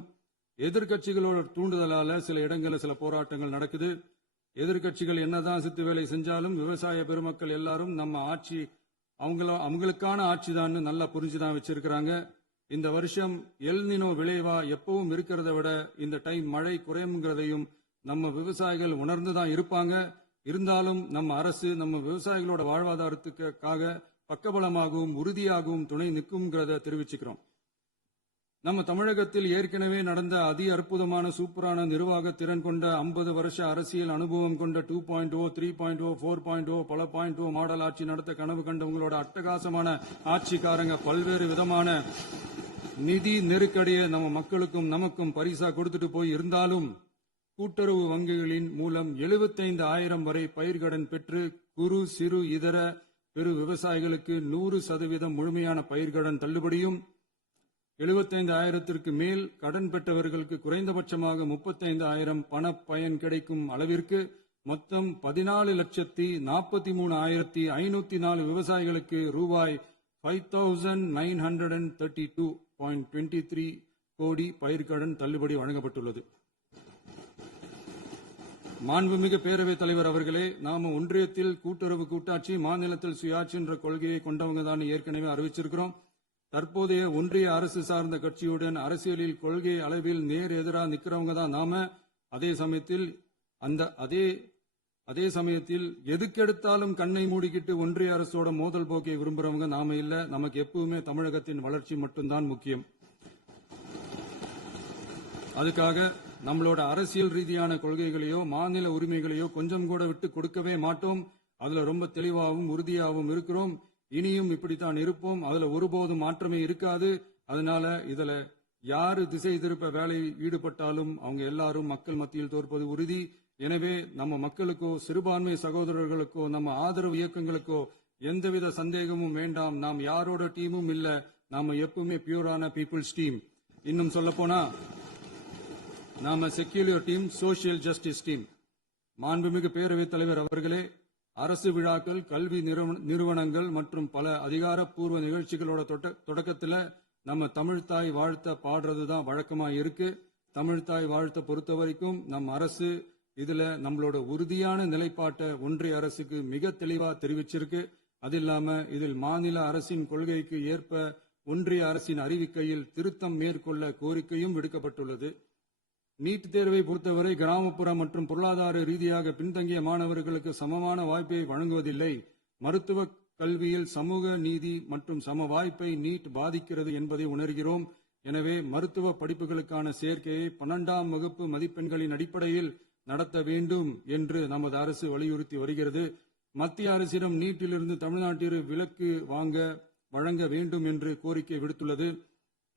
எதிர்க்கட்சிகளோட தூண்டுதலால சில இடங்களில் சில போராட்டங்கள் நடக்குது. எதிர்க்கட்சிகள் என்னதான் சித்து வேலை செஞ்சாலும் விவசாய பெருமக்கள் எல்லாரும் நம்ம ஆட்சி அவங்களுக்கான ஆட்சி தான் நல்லா புரிஞ்சுதான் வச்சிருக்கிறாங்க. இந்த வருஷம் எல் நினோ விளைவா எப்பவும் இருக்கிறத விட இந்த டைம் மழை குறையுங்கிறதையும் நம்ம விவசாயிகள் உணர்ந்துதான் இருப்பாங்க. இருந்தாலும் நம்ம அரசு நம்ம விவசாயிகளோட வாழ்வாதாரத்துக்காக பக்கபலமாகவும் உறுதியாகவும் துணை நிற்கும்ங்கிறத தெரிவிச்சுக்கிறோம். நம்ம தமிழகத்தில் ஏற்கனவே நடந்த அதி அற்புதமான சூப்பரான நிர்வாக திறன் கொண்ட 50 வருஷ அரசியல் அனுபவம் கொண்ட 2.0, 3.0, 4.0 பல 0.0 மாடல் ஆட்சி நடத்த கனவு கண்டவங்களோட அட்டகாசமான ஆட்சிக்காரங்க பல்வேறு விதமான நிதி நெருக்கடியை நம்ம மக்களுக்கும் நமக்கும் பரிசா கொடுத்துட்டு போய் இருந்தாலும் கூட்டுறவு வங்கிகளின் மூலம் 75,000 வரை பயிர்கடன் பெற்று குறு சிறு இதர பெரு விவசாயிகளுக்கு 100% முழுமையான பயிர்கடன் தள்ளுபடியும் 75,000க்கு மேல் கடன் பெற்றவர்களுக்கு குறைந்தபட்சமாக 35,000 பண பயன் கிடைக்கும் அளவிற்கு மொத்தம் 14,43,504 விவசாயிகளுக்கு ரூபாய் 5,932.23 கோடி பயிர்கடன் தள்ளுபடி வழங்கப்பட்டுள்ளது. மாண்புமிகு பேரவைத் தலைவர் அவர்களே, நாம ஒன்றியத்தில் கூட்டுறவு கூட்டாட்சி, மாநிலத்தில் சுயாட்சி என்ற கொள்கையை கொண்டவங்க தான் ஏற்கனவே அறிவிச்சிருக்கிறோம். தற்போதைய ஒன்றிய அரசு சார்ந்த கட்சியுடன் அரசியலில் கொள்கை அளவில் நேர் எதிராக நிக்கிறவங்க தான் நாம. அதே சமயத்தில் எதுக்கெடுத்தாலும் கண்ணை மூடிக்கிட்டு ஒன்றிய அரசோட மோதல் போக்கை விரும்புறவங்க நாம இல்ல. நமக்கு எப்பவுமே தமிழகத்தின் வளர்ச்சி மட்டும்தான் முக்கியம். அதுக்காக நம்மளோட அரசியல் ரீதியான கொள்கைகளையோ மாநில உரிமைகளையோ கொஞ்சம் கூட விட்டு கொடுக்கவே மாட்டோம். அதுல ரொம்ப தெளிவாகவும் உறுதியாகவும் இருக்கிறோம். இனியும் இப்படித்தான் இருப்போம். அதுல ஒருபோதும் மாற்றமே இருக்காது. அதனால இதுல யாரு திசை திருப்ப வேலையில் ஈடுபட்டாலும் அவங்க எல்லாரும் மக்கள் மத்தியில் தோற்பது உறுதி. எனவே நம்ம மக்களுக்கோ சிறுபான்மை சகோதரர்களுக்கோ நம்ம ஆதரவு இயக்கங்களுக்கோ எந்தவித சந்தேகமும் வேண்டாம். நாம் யாரோட டீமும் இல்ல. நாம எப்பவுமே பியூரான பீப்புள்ஸ் டீம். இன்னும் சொல்ல போனா நாம secular team, social justice team. மாண்புமிகு பேரவைத் தலைவர் அவர்களே, அரசு விழாக்கள், கல்வி நிறுவனங்கள் மற்றும் பல அதிகாரப்பூர்வ நிகழ்ச்சிகளோட தொடக்கத்துல நம்ம தமிழ்தாய் வாழ்த்த பாடுறதுதான் வழக்கமா இருக்கு. தமிழ்தாய் வாழ்த்த பொறுத்த வரைக்கும் நம் அரசு இதுல நம்மளோட உறுதியான நிலைப்பாட்டை ஒன்றிய அரசுக்கு மிக தெளிவா தெரிவிச்சிருக்கு. அது இல்லாம இதில் மாநில அரசின் கொள்கைக்கு ஏற்ப ஒன்றிய அரசின் அறிவிக்கையில் திருத்தம் மேற்கொள்ள கோரிக்கையும் விடுக்கப்பட்டுள்ளது. நீட் தேர்வை பொறுத்தவரை கிராமப்புற மற்றும் பொருளாதார ரீதியாக பின்தங்கிய மாணவர்களுக்கு சமமான வாய்ப்பை வழங்குவதில்லை. மருத்துவ கல்வியில் சமூக நீதி மற்றும் சம வாய்ப்பை நீட் பாதிக்கிறது என்பதை உணர்கிறோம். எனவே மருத்துவ படிப்புகளுக்கான சேர்க்கையை 12ஆம் வகுப்பு மதிப்பெண்களின் அடிப்படையில் நடத்த வேண்டும் என்று நமது அரசு வலியுறுத்தி வருகிறது. மத்திய அரசிடம் நீட்டிலிருந்து தமிழ்நாட்டிற்கு விலக்கு வழங்க வேண்டும் என்று கோரிக்கை விடுத்துள்ளது.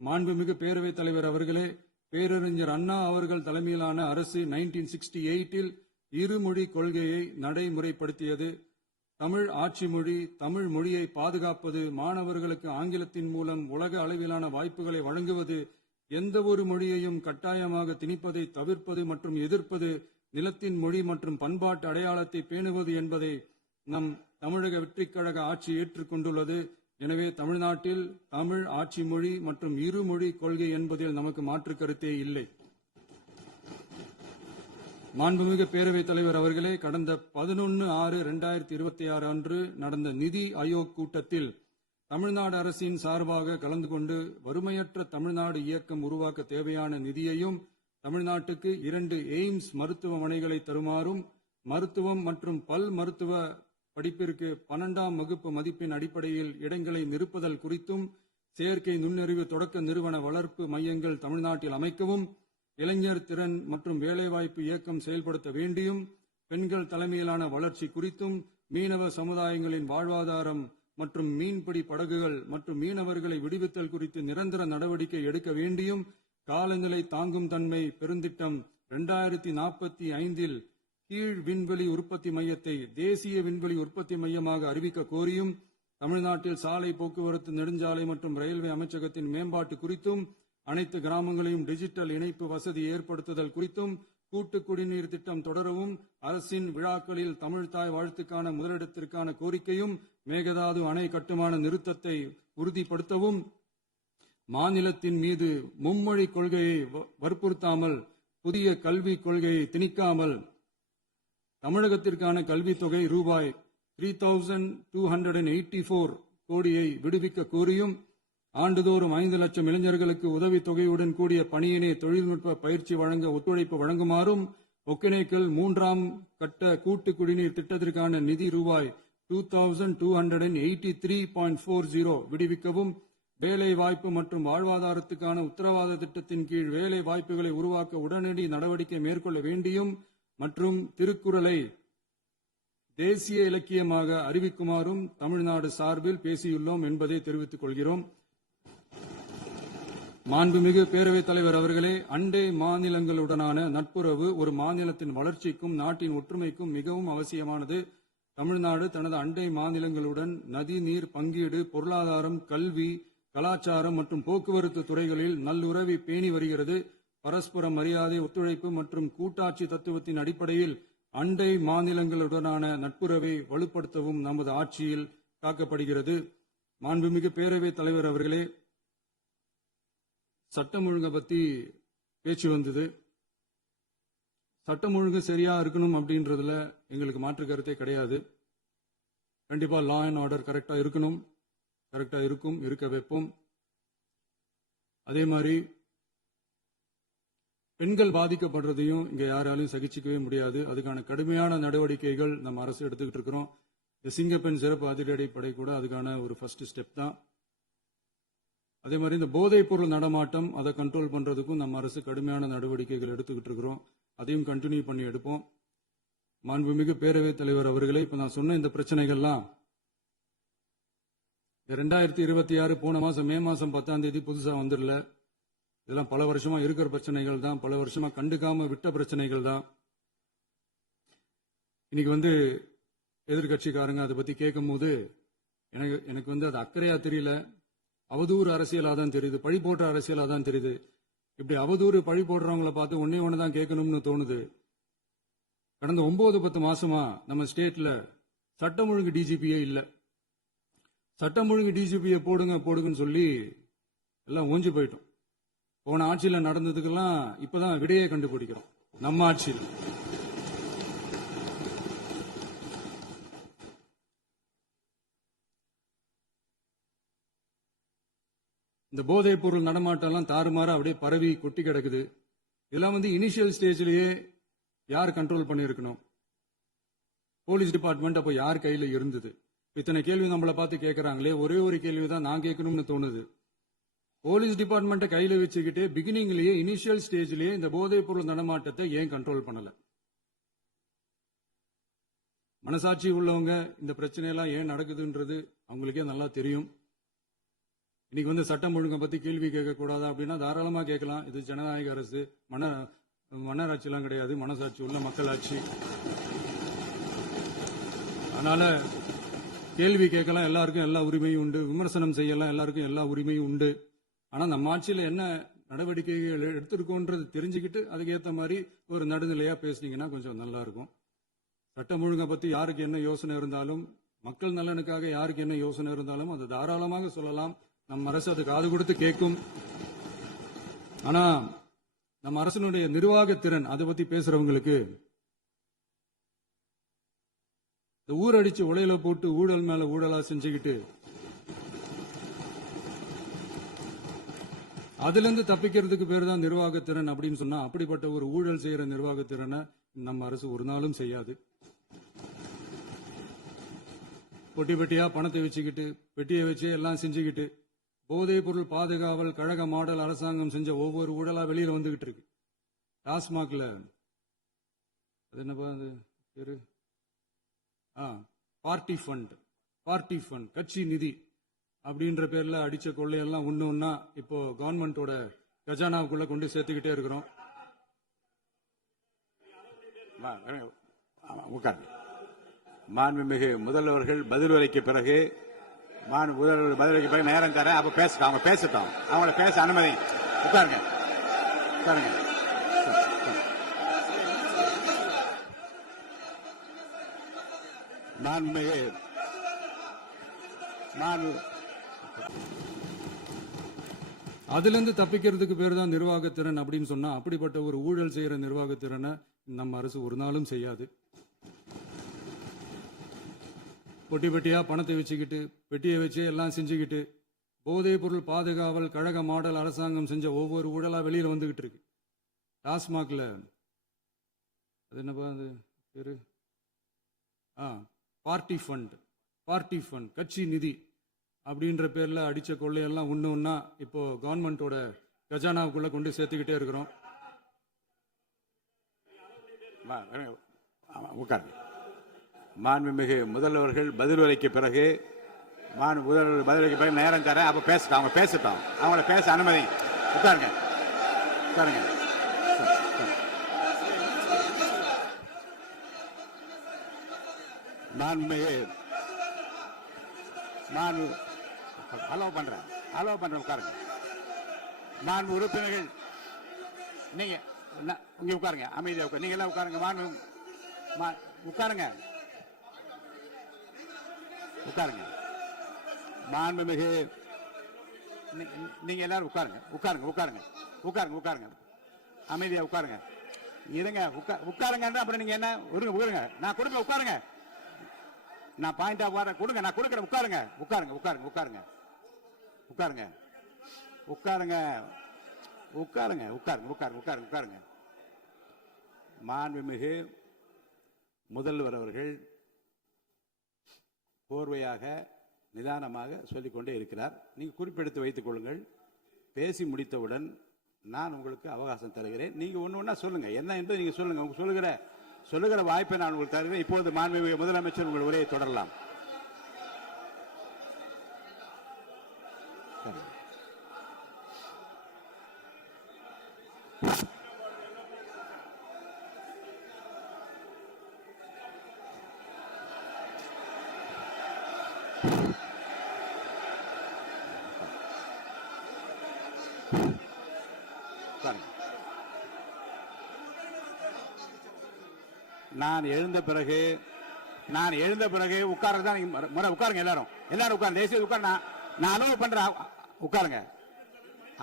மாண்புமிகு பேரவைத் தலைவர் அவர்களே, பேரறிஞர் அண்ணா அவர்கள் தலைமையிலான அரசு 1968இல் இருமொழி கொள்கையை நடைமுறைப்படுத்தியது. தமிழ் ஆட்சி மொழி, தமிழ் மொழியை பாதுகாப்பது, மாணவர்களுக்கு ஆங்கிலத்தின் மூலம் உலக அளவிலான வாய்ப்புகளை வழங்குவது, எந்த ஒரு மொழியையும் கட்டாயமாக திணிப்பதை தவிர்ப்பது மற்றும் எதிர்ப்பது, நிலத்தின் மொழி மற்றும் பண்பாட்டு அடையாளத்தை பேணுவது என்பதை நம் தமிழக வெற்றிக் கழக ஆட்சி ஏற்றுக்கொண்டுள்ளது. எனவே தமிழ்நாட்டில் தமிழ் ஆட்சி மொழி மற்றும் இருமொழி கொள்கை என்பதில் நமக்கு மாற்று கருத்தே இல்லை. மாண்புமிகு பேரவைத் தலைவர் அவர்களே, கடந்த 11/6/2026 அன்று நடந்த நிதி ஆயோக் கூட்டத்தில் தமிழ்நாடு அரசின் சார்பாக கலந்து கொண்டு வறுமையற்ற தமிழ்நாடு இயக்கம் உருவாக்க தேவையான நிதியையும், தமிழ்நாட்டுக்கு 2 எய்ம்ஸ் மருத்துவமனைகளை தருமாறும், மருத்துவம் மற்றும் பல் மருத்துவ படிப்பிற்கு 12ஆம் வகுப்பு மதிப்பெண் அடிப்படையில் இடங்களை நிரப்புதல் குறித்தும், செயற்கை நுண்ணறிவு தொடக்க நிறுவன வளர்ப்பு மையங்கள் தமிழ்நாட்டில் அமைக்கவும், இளைஞர் திறன் மற்றும் வேலைவாய்ப்பு இயக்கம் செயல்படுத்த வேண்டியும், பெண்கள் தலைமையிலான வளர்ச்சி குறித்தும், மீனவ சமுதாயங்களின் வாழ்வாதாரம் மற்றும் மீன்பிடி படகுகள் மற்றும் மீனவர்களை விடுவித்தல் குறித்து நிரந்தர நடவடிக்கை எடுக்க வேண்டியும், காலநிலை தாங்கும் தன்மை பெருந்திட்டம் 2045இல் கீழ் விண்வெளி உற்பத்தி மையத்தை தேசிய விண்வெளி உற்பத்தி மையமாக அறிவிக்க கோரியும், தமிழ்நாட்டில் சாலை போக்குவரத்து, நெடுஞ்சாலை மற்றும் ரயில்வே அமைச்சகத்தின் மேம்பாட்டு குறித்தும், அனைத்து கிராமங்களையும் டிஜிட்டல் இணைப்பு வசதி ஏற்படுத்துதல் குறித்தும், கூட்டு குடிநீர் திட்டம் தொடரவும், அரசின் விழாக்களில் தமிழ்தாய் வாழ்த்துக்கான முதலிடத்திற்கான கோரிக்கையும், மேகதாது அணை கட்டுமான நிறுத்தத்தை உறுதிப்படுத்தவும், மாநிலத்தின் மீது மும்மொழி கொள்கையை வற்புறுத்தாமல் புதிய கல்விக் கொள்கையை திணிக்காமல் தமிழகத்திற்கான கல்வித் தொகை ரூபாய் 3284 கோடியை விடுவிக்க கோரியும், ஆண்டுதோறும் 5 லட்சம் இளைஞர்களுக்கு உதவித் தொகையுடன் கூடிய பணியினை தொழில்நுட்ப பயிற்சி வழங்க ஒத்துழைப்பு வழங்குமாறும், ஒகேனக்கல் 3ஆம் கட்ட கூட்டு குடிநீர் திட்டத்திற்கான நிதி ரூபாய் 2283.40 விடுவிக்கவும், வேலை வாய்ப்பு மற்றும் வாழ்வாதாரத்துக்கான உத்தரவாத திட்டத்தின் கீழ் வேலை வாய்ப்புகளை உருவாக்க உடனடி நடவடிக்கை மேற்கொள்ள வேண்டியும் மற்றும் திருக்குறளை தேசிய இலக்கியமாக அறிவிக்குமாறும் தமிழ்நாடு சார்பில் பேசியுள்ளோம் என்பதை தெரிவித்துக் கொள்கிறோம். மாண்புமிகு பேரவைத் தலைவர் அவர்களே, அண்டை மாநிலங்களுடனான நட்புறவு ஒரு மாநிலத்தின் வளர்ச்சிக்கும் நாட்டின் ஒற்றுமைக்கும் மிகவும் அவசியமானது. தமிழ்நாடு தனது அண்டை மாநிலங்களுடன் நதி நீர் பங்கீடு, பொருளாதாரம், கல்வி, கலாச்சாரம் மற்றும் போக்குவரத்து துறைகளில் நல்லுறவை பேணி வருகிறது. பரஸ்பர மரியாதை, ஒத்துழைப்பு மற்றும் கூட்டாட்சி தத்துவத்தின் அடிப்படையில் அண்டை மாநிலங்களுடனான நட்புறவை வலுப்படுத்தவும் நமது ஆட்சியில் காக்கப்படுகிறது. மாண்புமிகு பேரவைத் தலைவர் அவர்களே, சட்டம் ஒழுங்கை பத்தி பேச்சு வந்தது. சட்டம் ஒழுங்கு சரியா இருக்கணும் அப்படின்றதுல எங்களுக்கு மாற்று கருத்தே கிடையாது. கண்டிப்பா லா அண்ட் ஆர்டர் கரெக்டா இருக்கணும், கரெக்டா இருக்கும், இருக்க வைப்போம். அதே மாதிரி பெண்கள் பாதிக்கப்படுறதையும் இங்க யாராலையும் சகிச்சிக்கவே முடியாது. அதுக்கான கடுமையான நடவடிக்கைகள் நம்ம அரசு எடுத்துக்கிட்டு இருக்கிறோம். இந்த சிங்கப்பெண் சிறப்பு அதிரடி படை கூட அதுக்கான ஒரு ஃபர்ஸ்ட் ஸ்டெப் தான். அதே மாதிரி இந்த போதைப் பொருள் நடமாட்டம், அதை கண்ட்ரோல் பண்றதுக்கும் நம்ம அரசு கடுமையான நடவடிக்கைகள் எடுத்துக்கிட்டு இருக்கிறோம். அதையும் கண்டினியூ பண்ணி எடுப்போம். மாண்புமிகு பேரவைத் தலைவர் அவர்களே, இப்ப நான் சொன்ன இந்த பிரச்சனைகள்லாம் 2026 போன மாசம் மே மாசம் 10ஆம் தேதி புதுசா வந்துடல. இதெல்லாம் பல வருஷமா இருக்கிற பிரச்சனைகள் தான், பல வருஷமா கண்டுக்காம விட்ட பிரச்சனைகள் தான். இன்னைக்கு எதிர்கட்சிக்காரங்க அதை பத்தி கேட்கும் போது எனக்கு அது அக்கறையா தெரியல, அவதூறு அரசியலா தான் தெரியுது, பழி போட்ட அரசியலா தான் தெரியுது. இப்படி அவதூறு பழி போடுறவங்களை பார்த்து ஒன்னே ஒண்ணுதான் கேட்கணும்னு தோணுது. கடந்த 9-10 மாசமா நம்ம ஸ்டேட்ல சட்டம் ஒழுங்கு டிஜிபியே இல்ல. சட்டம் ஒழுங்கு டிஜிபியை போடுங்கன்னு சொல்லி எல்லாம் ஓஞ்சி போயிட்டோம். போன ஆட்சியில நடந்ததுக்கெல்லாம் இப்பதான் விடையே கண்டுபிடிக்கிறோம் நம்ம ஆட்சியில். இந்த போதைப் பொருள் நடமாட்டம் எல்லாம் தாறுமாற அப்படியே பரவி கொட்டி கிடக்குது. இதெல்லாம் இனிஷியல் ஸ்டேஜ்லயே யார் கண்ட்ரோல் பண்ணிருக்கணும்? போலீஸ் டிபார்ட்மெண்ட் அப்போ யார் கையில இருந்தது? இத்தனை கேள்வி நம்மளை பார்த்து கேட்கறாங்களே, ஒரே ஒரு கேள்விதான் நான் கேட்கணும்னு தோணுது. போலீஸ் டிபார்ட்மெண்ட்டை கையில வச்சுக்கிட்டு பிகினிங்லயே இனிஷியல் ஸ்டேஜ்லயே இந்த போதைப் பொருள் நடமாட்டத்தை ஏன் கண்ட்ரோல் பண்ணல? மனசாட்சி உள்ளவங்க இந்த பிரச்சனையெல்லாம் ஏன் நடக்குதுன்றது அவங்களுக்கே நல்லா தெரியும். இன்னைக்கு சட்டம் ஒழுங்கை பத்தி கேள்வி கேட்க கூடாதா அப்படின்னா தாராளமா கேட்கலாம். இது ஜனநாயக அரசு, மன்னராட்சி எல்லாம் கிடையாது, மனசாட்சி உள்ள மக்களாட்சி. அதனால கேள்வி கேட்கலாம், எல்லாருக்கும் எல்லா உரிமையும் உண்டு. விமர்சனம் செய்யலாம், எல்லாருக்கும் எல்லா உரிமையும் உண்டு. ஆனா நம்ம ஆட்சியில என்ன நடவடிக்கைகள் எடுத்திருக்கோன்றது தெரிஞ்சுக்கிட்டு அதுக்கேற்ற மாதிரி ஒரு நடுநிலையா பேசுனீங்கன்னா கொஞ்சம் நல்லா இருக்கும். சட்டம் ஒழுங்கை பத்தி யாருக்கு என்ன யோசனை இருந்தாலும், மக்கள் நலனுக்காக யாருக்கு என்ன யோசனை இருந்தாலும் அதை தாராளமாக சொல்லலாம். நம்ம அரசு அது காது கொடுத்து கேட்கும். ஆனா நம்ம அரசினுடைய நிர்வாகத்திறன் அதை பத்தி பேசுறவங்களுக்கு இந்த ஊரடிச்சு உலையில போட்டு ஊழல் மேல ஊழலா செஞ்சுக்கிட்டு அதுல இருந்து தப்பிக்கிறதுக்கு பேர் தான் நிர்வாகத்திறன் அப்படின்னு சொன்னா, அப்படிப்பட்ட ஒரு ஊழல் செய்யற நிர்வாகத்திறனை நம்ம அரசு ஒரு நாளும் செய்யாது. பொட்டி பெட்டியா பணத்தை வச்சுக்கிட்டு, பெட்டியை வச்சு எல்லாம் செஞ்சுக்கிட்டு, போதைப் பொருள் பாதுகாவல் கழக மாடல் அரசாங்கம் செஞ்ச ஒவ்வொரு ஊழலா வெளியில வந்துகிட்டு இருக்கு. டாஸ்மாக்ல அது என்னப்பா அது பேரு, பார்ட்டி ஃபண்ட், கட்சி நிதி அப்படின்ற பேர்ல அடிச்ச கொள்ளையெல்லாம் ஒண்ணா இப்போ கவர்மெண்டோட கஜானாவுக்குள்ள கொண்டு சேர்த்துக்கிட்டே இருக்கிறோம். மாண்புமிகு முதல்வர்கள் பதில் உரைக்கு பிறகு முதல்வர் பதிலளிக்க பிறகு நேரம் தரேன். அப்ப பேசட்டும், அவங்க பேசட்டும். அவங்கள பேச அனுமதி. உட்காருங்க, உட்காருங்க. அதுல இருந்து தப்பிக்கிறதுக்கு பேர் தான் நிர்வாகத்திறன் அப்படின்னு சொன்னா, அப்படிப்பட்ட ஒரு ஊழல் செய்யற நிர்வாகத்திறனை நம்ம அரசு ஒரு நாளும் செய்யாது. பொட்டி பெட்டியா பணத்தை வச்சுக்கிட்டு, பெட்டியை வச்சு எல்லாம் செஞ்சுக்கிட்டு, போதைப் பொருள் பாதுகாவல் கழக மாடல் அரசாங்கம் செஞ்ச ஒவ்வொரு ஊழலா வெளியில வந்துகிட்டு இருக்கு. டாஸ்மாக்ல அது என்னப்பா அது பேரு, பார்ட்டி ஃபண்ட் கட்சி நிதி அப்படின்ற பேர்ல அடிச்ச கொள்ளையெல்லாம் ஒண்ணா இப்போ கவர்மெண்டோட கஜானாவுக்குள்ள கொண்டு சேர்த்துக்கிட்டே இருக்கிறோம். மாண்புமிகு முதல்வர்கள் பதிலளிக்க பிறகு முதல்வர் பதிலளிக்க பிறகு நேரம் தரேன். அப்ப பேசட்டும், அவங்க பேசட்டும். அவங்கள பேச அனுமதி. உட்காருங்க, உட்காருங்க. அலோவ் பண்றேன் உட்காருங்க. மாண்பு உறுப்பினர்கள் நீங்க இங்க உட்காருங்க, அமைதியா உட்காரு. நீங்க எல்லாம் உட்காருங்க. உட்காருங்க, உட்காருங்க. மாண்புமிகு நீங்க எல்லாரும் உட்காருங்க, உட்காருங்க, உட்காருங்க, உட்காருங்க, உட்காருங்க. அமைதியா உட்காருங்க. இருங்க, உட்காருங்க. அப்புறம் நீங்க என்ன உட்காருங்க. நான் கொடுப்பேன், உட்காருங்க. நான் பாயிண்டா வர கொடுங்க, நான் கொடுக்குறேன். உட்காருங்க, உட்காருங்க, உட்காருங்க, உட்காருங்க, உட்காருங்க, உட்காருங்க, உட்காருங்க, உட்காருங்க, உட்காருங்க, உட்காருங்க, உட்காருங்க. மாண்புமிகு முதல்வர் அவர்கள் போர்வையாக நிதானமாக சொல்லிக்கொண்டே இருக்கிறார். நீங்க குறிப்பெடுத்து வைத்துக் கொள்ளுங்கள். பேசி முடித்தவுடன் நான் உங்களுக்கு அவகாசம் தருகிறேன். நீங்க ஒண்ணு சொல்லுங்க, என்ன என்பது நீங்க சொல்லுங்க. உங்க சொல்லுகிற வாய்ப்பை நான் உங்களுக்கு தருகிறேன். இப்போது மாண்புமிகு முதலமைச்சர் உங்கள் உரையை தொடரலாம். நான் எழுந்த பிறகு உட்கார்றதான் முறை. உட்காருங்க, எல்லாரும் உட்காருங்க. தேசிய உட்கார். நான் அலோவ் பண்றேன். உட்காருங்க,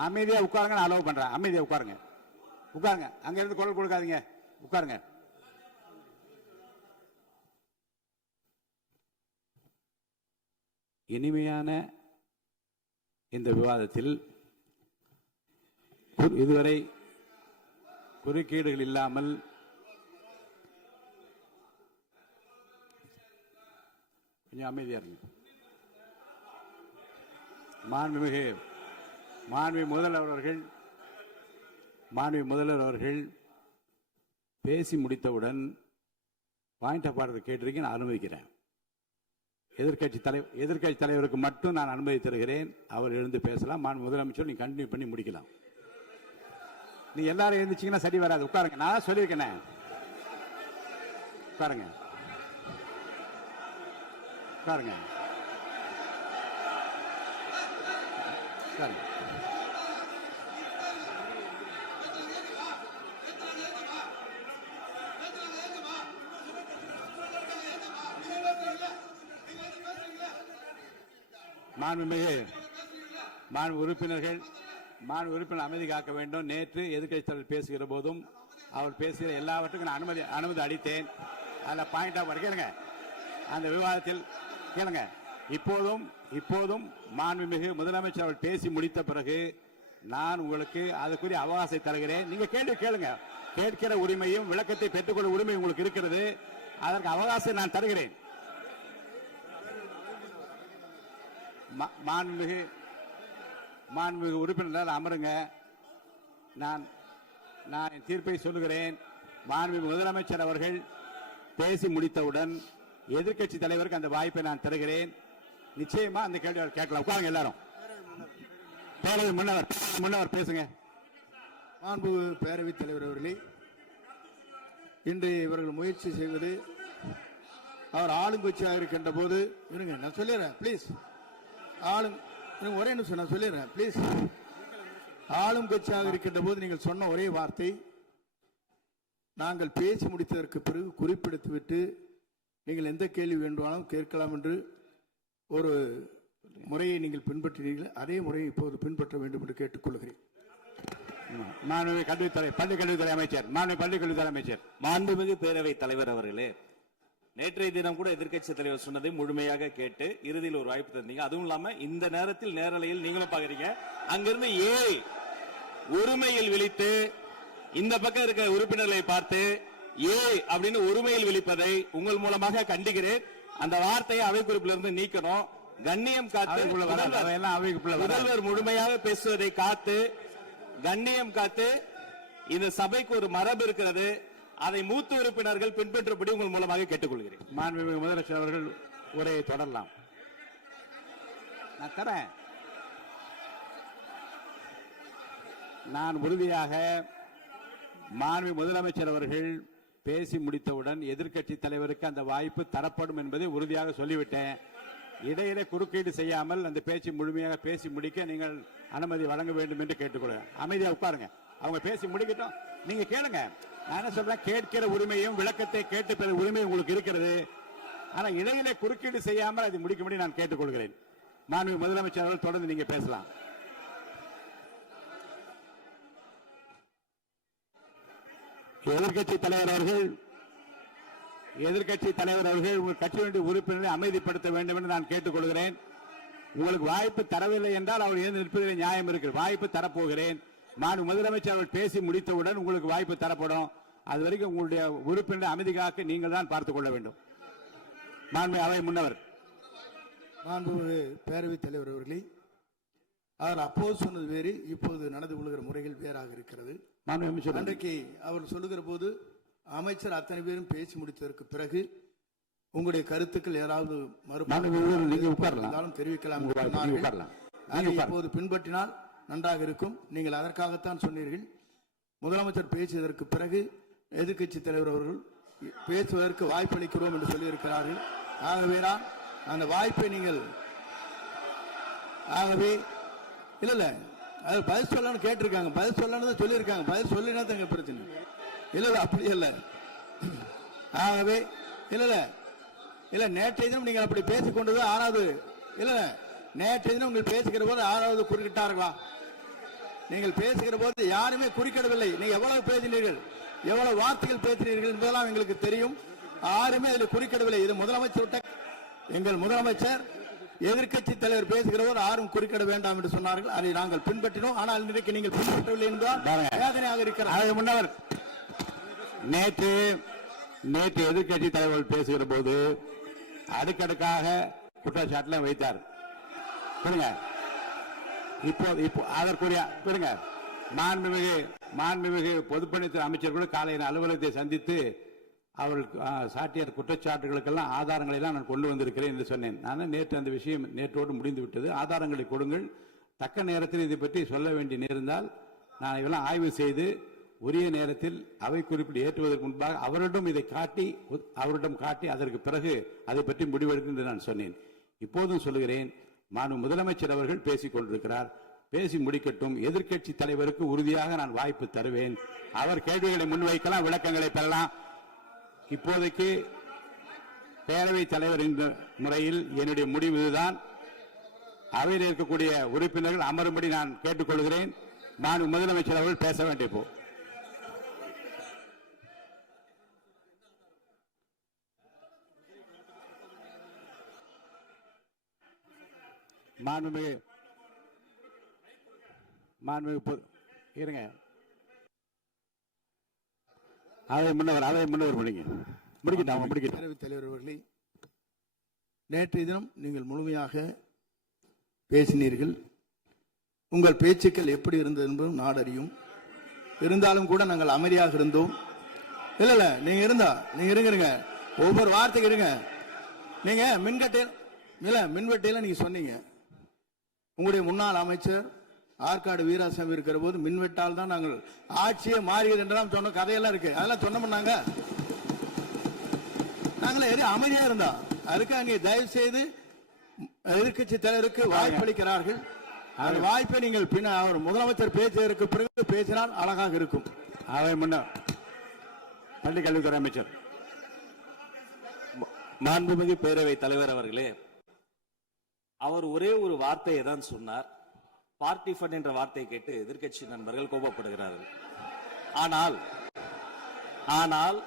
அமைதியா உட்காருங்க. நான் அலோவ் பண்றேன். அமைதியா உட்காருங்க, உட்காருங்க. அங்க இருந்து குரல் கொடுக்காதீங்க. உட்காருங்க. இனிமையான இந்த விவாதத்தில் இதுவரை குறுக்கீடுகள் இல்லாமல் கொஞ்சம் அமைதியா இருங்க. மாண்புமிகு முதல்வர் அவர்கள் பேசி முடித்தவுடன் பாயிண்ட் ஆஃப் ஆர்டர் கேட்டிருக்கேன். நான் அனுமதிக்கிறேன். எதிர்கட்சி தலைவருக்கு மட்டும் நான் அனுமதி தருகிறேன். அவர் எழுந்து பேசலாம். மாண்பு முதலமைச்சர் நீங்க கண்டினியூ பண்ணி முடிக்கலாம். நீ எல்லாரும் எழுந்துச்சீங்கன்னா சரி வராது. உட்காருங்க. நான் சொல்லியிருக்கேன். உட்காருங்க, உட்காருங்க, உட்காருங்க. மாண்பு உறுப்பினர் அமைதி காக்க வேண்டும். நேற்று எதிர்க்கட்சி தலைவர் பேசுகிற போதும் அவர் பேசுகிற எல்லாவற்றுக்கும் நான் அனுமதி அளித்தேன். அதில் பாயிண்ட் ஆஃப் கேளுங்க. அந்த விவாதத்தில் கேளுங்க. இப்போதும் மாண்புமிகு முதலமைச்சர் அவர் பேசி முடித்த பிறகு நான் உங்களுக்கு அதுக்குரிய அவகாசத்தை தருகிறேன். நீங்க கேள்வி கேளுங்க. கேட்கிற உரிமையும் விளக்கத்தை பெற்றுக்கொள்ள உரிமை உங்களுக்கு இருக்கிறது. அதற்கு அவகாசம் நான் தருகிறேன். மாண்புமிகு உறுப்பினர் அமருங்க. நான் என் தீர்ப்பை சொல்லுகிறேன். மாண்புமிகு முதலமைச்சர் அவர்கள் பேசி முடித்தவுடன் எதிர்க்கட்சி தலைவருக்கு அந்த வாய்ப்பை நான் தருகிறேன். நிச்சயமா அந்த கேள்வி கேட்கலாம். உட்காருங்க எல்லாரும். முன்னவர் பேசுங்க. மாண்பு பேரவைத் தலைவர் அவர்களே, இன்று இவர்கள் முயற்சி செய்வது அவர் ஆளுங்கட்சியாக இருக்கின்ற போது இருங்க, நான் சொல்லிடுறேன். பிளீஸ் ஆளும் எனக்கு ஒரே நிமிஷம் நான் சொல்லிடுறேன் ப்ளீஸ். ஆளும் கட்சியாக இருக்கின்ற போது நீங்கள் சொன்ன ஒரே வார்த்தை, நாங்கள் பேசி முடித்ததற்கு பிறகு குறிப்பிடுத்துவிட்டு நீங்கள் எந்த கேள்வி வேண்டுமானாலும் கேட்கலாம் என்று ஒரு முறையை நீங்கள் பின்பற்றினீர்கள். அதே முறையை இப்போது பின்பற்ற வேண்டும் என்று கேட்டுக்கொள்கிறேன். மாண்புமிகு பள்ளிக்கல்வித்துறை அமைச்சர், மாண்புமிகு பள்ளிக்கல்வித்துறை அமைச்சர். மாண்புமிகு பேரவைத் தலைவர் அவர்களே, நேற்றைய தினம் கூட எதிர்க்கட்சி தலைவர் சொன்னதை முழுமையாக கேட்டு இறுதியில் ஒரு வாய்ப்பு தந்தீங்க. அதுவும் இல்லாம இந்த நேரத்தில் நேரலையில் நீங்களும் பாக்குறீங்க. அங்கிருந்து ஒருமையில் விழித்து இந்த பக்கம் இருக்க உறுப்பினர்களை பார்த்து அப்படின்னு ஒருமையில் விழிப்பதை உங்கள் மூலமாக கண்டிக்கிறேன். அந்த வார்த்தையை அவை குறிப்பிலிருந்து நீக்கணும். கண்ணியம் காத்து முதல்வர் முழுமையாக பேசுவதை காத்து கண்ணியம் காத்து இந்த சபைக்கு ஒரு மரபு இருக்கிறது, அதை மூத்த உறுப்பினர்கள் பின்பற்றபடி உங்கள் மூலமாக கேட்டுக்கொள்கிறேன். மாண்புமிகு முதலமைச்சர் அவர்கள் உரையை தொடரலாம். நான் தரேன். நான் உறுதியாக மாண்புமிகு முதலமைச்சர் அவர்கள் பேசி முடித்தவுடன் எதிர்க்கட்சி தலைவருக்கு அந்த வாய்ப்பு தரப்படும் என்பதை உறுதியாக சொல்லிவிட்டேன். இடையில குறுக்கீடு செய்யாமல் அந்த பேச்சு முழுமையாக பேசி முடிக்க நீங்கள் அனுமதி வழங்க வேண்டும் என்று கேட்டுக்கொள்கிறேன். அமைதியா உட்காருங்க, அவங்க பேசி முடிக்கட்டும், நீங்க கேளுங்க. நான் என்ன சொல்றேன், கேட்கிற உரிமையும் விளக்கத்தை கேட்டு பெற உரிமை உங்களுக்கு இருக்கிறது. ஆனா இடையில குறுக்கீடு செய்யாமல் அதை முடிக்கும்படி நான் கேட்டுக்கொள்கிறேன். மாண்புமிகு முதலமைச்சர் அவர்கள் தொடர்ந்து நீங்க பேசலாம். எதிர்க்கட்சி தலைவர் அவர்கள் உங்கள் கட்சியினுடைய உறுப்பினரை அமைதிப்படுத்த வேண்டும் என்று நான் கேட்டுக்கொள்கிறேன். உங்களுக்கு வாய்ப்பு தரவில்லை என்றால் அவர் எழுந்து நிற்பதில் நியாயம் இருக்கிறது. வாய்ப்பு தரப்போகிறேன். நான் முதலமைச்சர் அவர்கள் பேசி முடித்தவுடன் உங்களுக்கு வாய்ப்பு தரப்படும். அது வரைக்கும் உங்களுடைய உறுப்பினரை அமைதி காக்க நீங்கள் தான் பார்த்துக் கொள்ள வேண்டும். மாண்புமிகு அவை முன்னவர். மாண்புமிகு பேரவைத் தலைவர் அவர்களே, அவர் அப்போது சொன்னது வேறு, இப்போது நடந்து கொள்கிற முறைகள் வேறாக இருக்கிறது. அன்றைக்கு அவர் சொல்லுகிற போது அமைச்சர் அத்தனை பேரும் பேசி முடித்ததற்கு பிறகு உங்களுடைய கருத்துக்கள் யாராவது தெரிவிக்கலாம். இப்போது பின்பற்றினால் நன்றாக இருக்கும். நீங்கள் அதற்காகத்தான் சொன்னீர்கள். முதலமைச்சர் பேசியதற்கு பிறகு எதிர்க்கட்சி தலைவர் அவர்கள் பேசுவதற்கு வாய்ப்பளிக்கிறோம் என்று சொல்லியிருக்கிறார்கள். ஆகவேதான் அந்த வாய்ப்பை நீங்கள் இல்ல அது பதில் சொல்லணும்னு கேட்டிருக்காங்க. பதில் சொல்லணும் சொல்லியிருக்காங்க. பதில் சொல்லினா தங்க பிரச்சனை இல்ல. அப்படி இல்ல. ஆகவே இல்ல நேற்றைய தினம் நீங்கள் அப்படி பேசிக்கொண்டது ஆறாவது இல்ல. நேற்றைய தினம் நீங்கள் பேசுகிற போது ஆறாவது குறுக்கிட்டார்களா? நீங்கள் பேசுகிற போது யாருமே குறுக்கிடவில்லை. நீங்க எவ்வளவு பேசினீர்கள், எவ்வளவு வார்த்தைகள் பேசினீர்கள் என்பதெல்லாம் எங்களுக்கு தெரியும். யாருமே அதில் குறுக்கிடவில்லை. இது முதலமைச்சர், எங்கள் முதலமைச்சர் எதிர்க்கட்சி தலைவர் பேசுகிறவர் யாரும் குறுக்கிட வேண்டாம் என்று சொன்னார்கள். அதை நாங்கள் பின்பற்றினோம். ஆனால் இன்றைக்கு நீங்கள் பின்பற்றவில்லை என்றால் வேதனையாக இருக்கிறார். முன்னவர் நேற்று எதிர்க்கட்சி தலைவர்கள் பேசுகிற போது அடுக்கடுக்காக குற்றச்சாட்டுல வைத்தார். இப்போ அதற்குரிய மாண்புமிகு பொதுப்பணித்துறை அமைச்சர் கூட காலையில் அலுவலகத்தை சந்தித்து அவர்கள் சாட்டிய குற்றச்சாட்டுகளுக்கெல்லாம் ஆதாரங்களை எல்லாம் நான் கொண்டு வந்திருக்கிறேன் என்று சொன்னேன். நான் நேற்று அந்த விஷயம் நேற்றோடு முடிந்து விட்டது. ஆதாரங்களை கொடுங்கள். தக்க நேரத்தில் இதை பற்றி சொல்ல வேண்டிய நேர்ந்தால் நான் இதெல்லாம் ஆய்வு செய்து உரிய நேரத்தில் அவை குறிப்பிட்டு ஏற்றுவதற்கு முன்பாக அவரிடம் காட்டி அதற்கு பிறகு அதை பற்றி முடிவெடுக்கும் என்று நான் சொன்னேன். இப்போதும் சொல்லுகிறேன், முதலமைச்சர் அவர்கள் பேசிக் கொண்டிருக்கிறார். பேசி முடிக்கட்டும். எதிர்க்கட்சி தலைவருக்கு உறுதியாக நான் வாய்ப்பு தருவேன். அவர் கேள்விகளை முன்வைக்கலாம், விளக்கங்களை பெறலாம். இப்போதைக்கு பேரவைத் தலைவர் என்ற முறையில் என்னுடைய முடிவு இதுதான். அவையில் இருக்கக்கூடிய உறுப்பினர்கள் அமரும்படி நான் கேட்டுக்கொள்கிறேன். நான் முதலமைச்சர் அவர்கள் பேச வேண்டிய போ இருங்க. அவை முன்னவர் பேரவைத் தலைவர் அவர்களே, நேற்றைய தினம் நீங்கள் முழுமையாக பேசினீர்கள். உங்கள் பேச்சுக்கள் எப்படி இருந்தது என்பதும் நாடறியும். இருந்தாலும் கூட நாங்கள் அமைதியாக இருந்தோம். இல்ல நீங்க இருங்க, ஒவ்வொரு வார்த்தைக்கு இருங்க. நீங்க மின்வெட்டையில நீங்க சொன்னீங்க, உங்களுடைய முன்னாள் அமைச்சர் ஆற்காடு வீராசாமி இருக்கிற போது மின்வெட்டால் தான் நாங்கள் ஆட்சியே மாறியது என்றெல்லாம் சொன்ன கதையெல்லாம் இருக்கு. அதெல்லாம் சொன்னோம்னாங்க. நாங்களே அமைதியா இருந்தோம். அதுக்கு அங்கே தயவு செய்து எதிர்க்கட்சி தலைவருக்கு வாய்ப்பளிக்கிறார்கள். அந்த வாய்ப்பை நீங்கள் பின்ன அவர் முதலமைச்சர் பேசுவதற்கு பிறகு பேசினால் அழகாக இருக்கும். அவை முன்ன பள்ளி கல்வித்துறை அமைச்சர். மாண்புமிகு பேரவைத் தலைவர் அவர்களே, அவர் ஒரே ஒரு வார்த்தையை தான் சொன்னார். பார்ட்டி ஃபண்ட் என்ற வார்த்தையை கேட்டு எதிர்க்கட்சி நண்பர்கள் கோபப்படுகிறார்கள். ஆனால்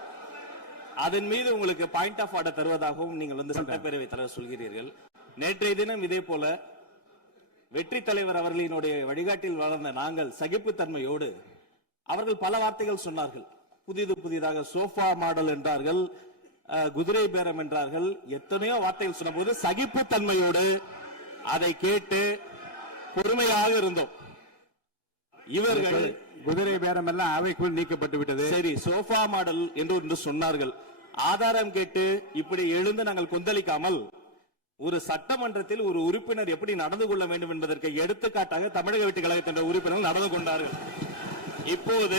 அதன் மீது உங்களுக்கு பாயிண்ட் ஆஃப் ஆர்டர் தருவதாகவும் நீங்கள் சட்டப்பேரவைத் தலைவர் சொல்கிறீர்கள். நேற்றைய தினம் இதே போல வெற்றி தலைவர் அவர்களினுடைய வழிகாட்டில் வளர்ந்த நாங்கள் சகிப்புத்தன்மையோடு அவர்கள் பல வார்த்தைகள் சொன்னார்கள். புதிதாக சோஃபா மாடல் என்றார்கள், குதிரை பேரம் என்றார்கள், எத்தனையோ வார்த்தைகள் சொன்ன போது சகிப்புத்தன்மையோடு அதை கேட்டு பொறுமையாக இருந்தோம். இவர்கள் குதிரை பேரம் எல்லாம் அவைக்குள் நீக்கப்பட்டு விட்டது. சரி, சோஃபா மாடல் என்று சொன்னார்கள். ஆதாரம் கேட்டு இப்படி எழுந்து நாங்கள் கொந்தளிக்காமல் ஒரு சட்டமன்றத்தில் ஒரு உறுப்பினர் எப்படி நடந்து கொள்ள வேண்டும் என்பதற்கு எடுத்துக்காட்டாக தமிழக வெற்றி கழகத்தின் உறுப்பினர்கள் நடந்து கொண்டார்கள். இப்போது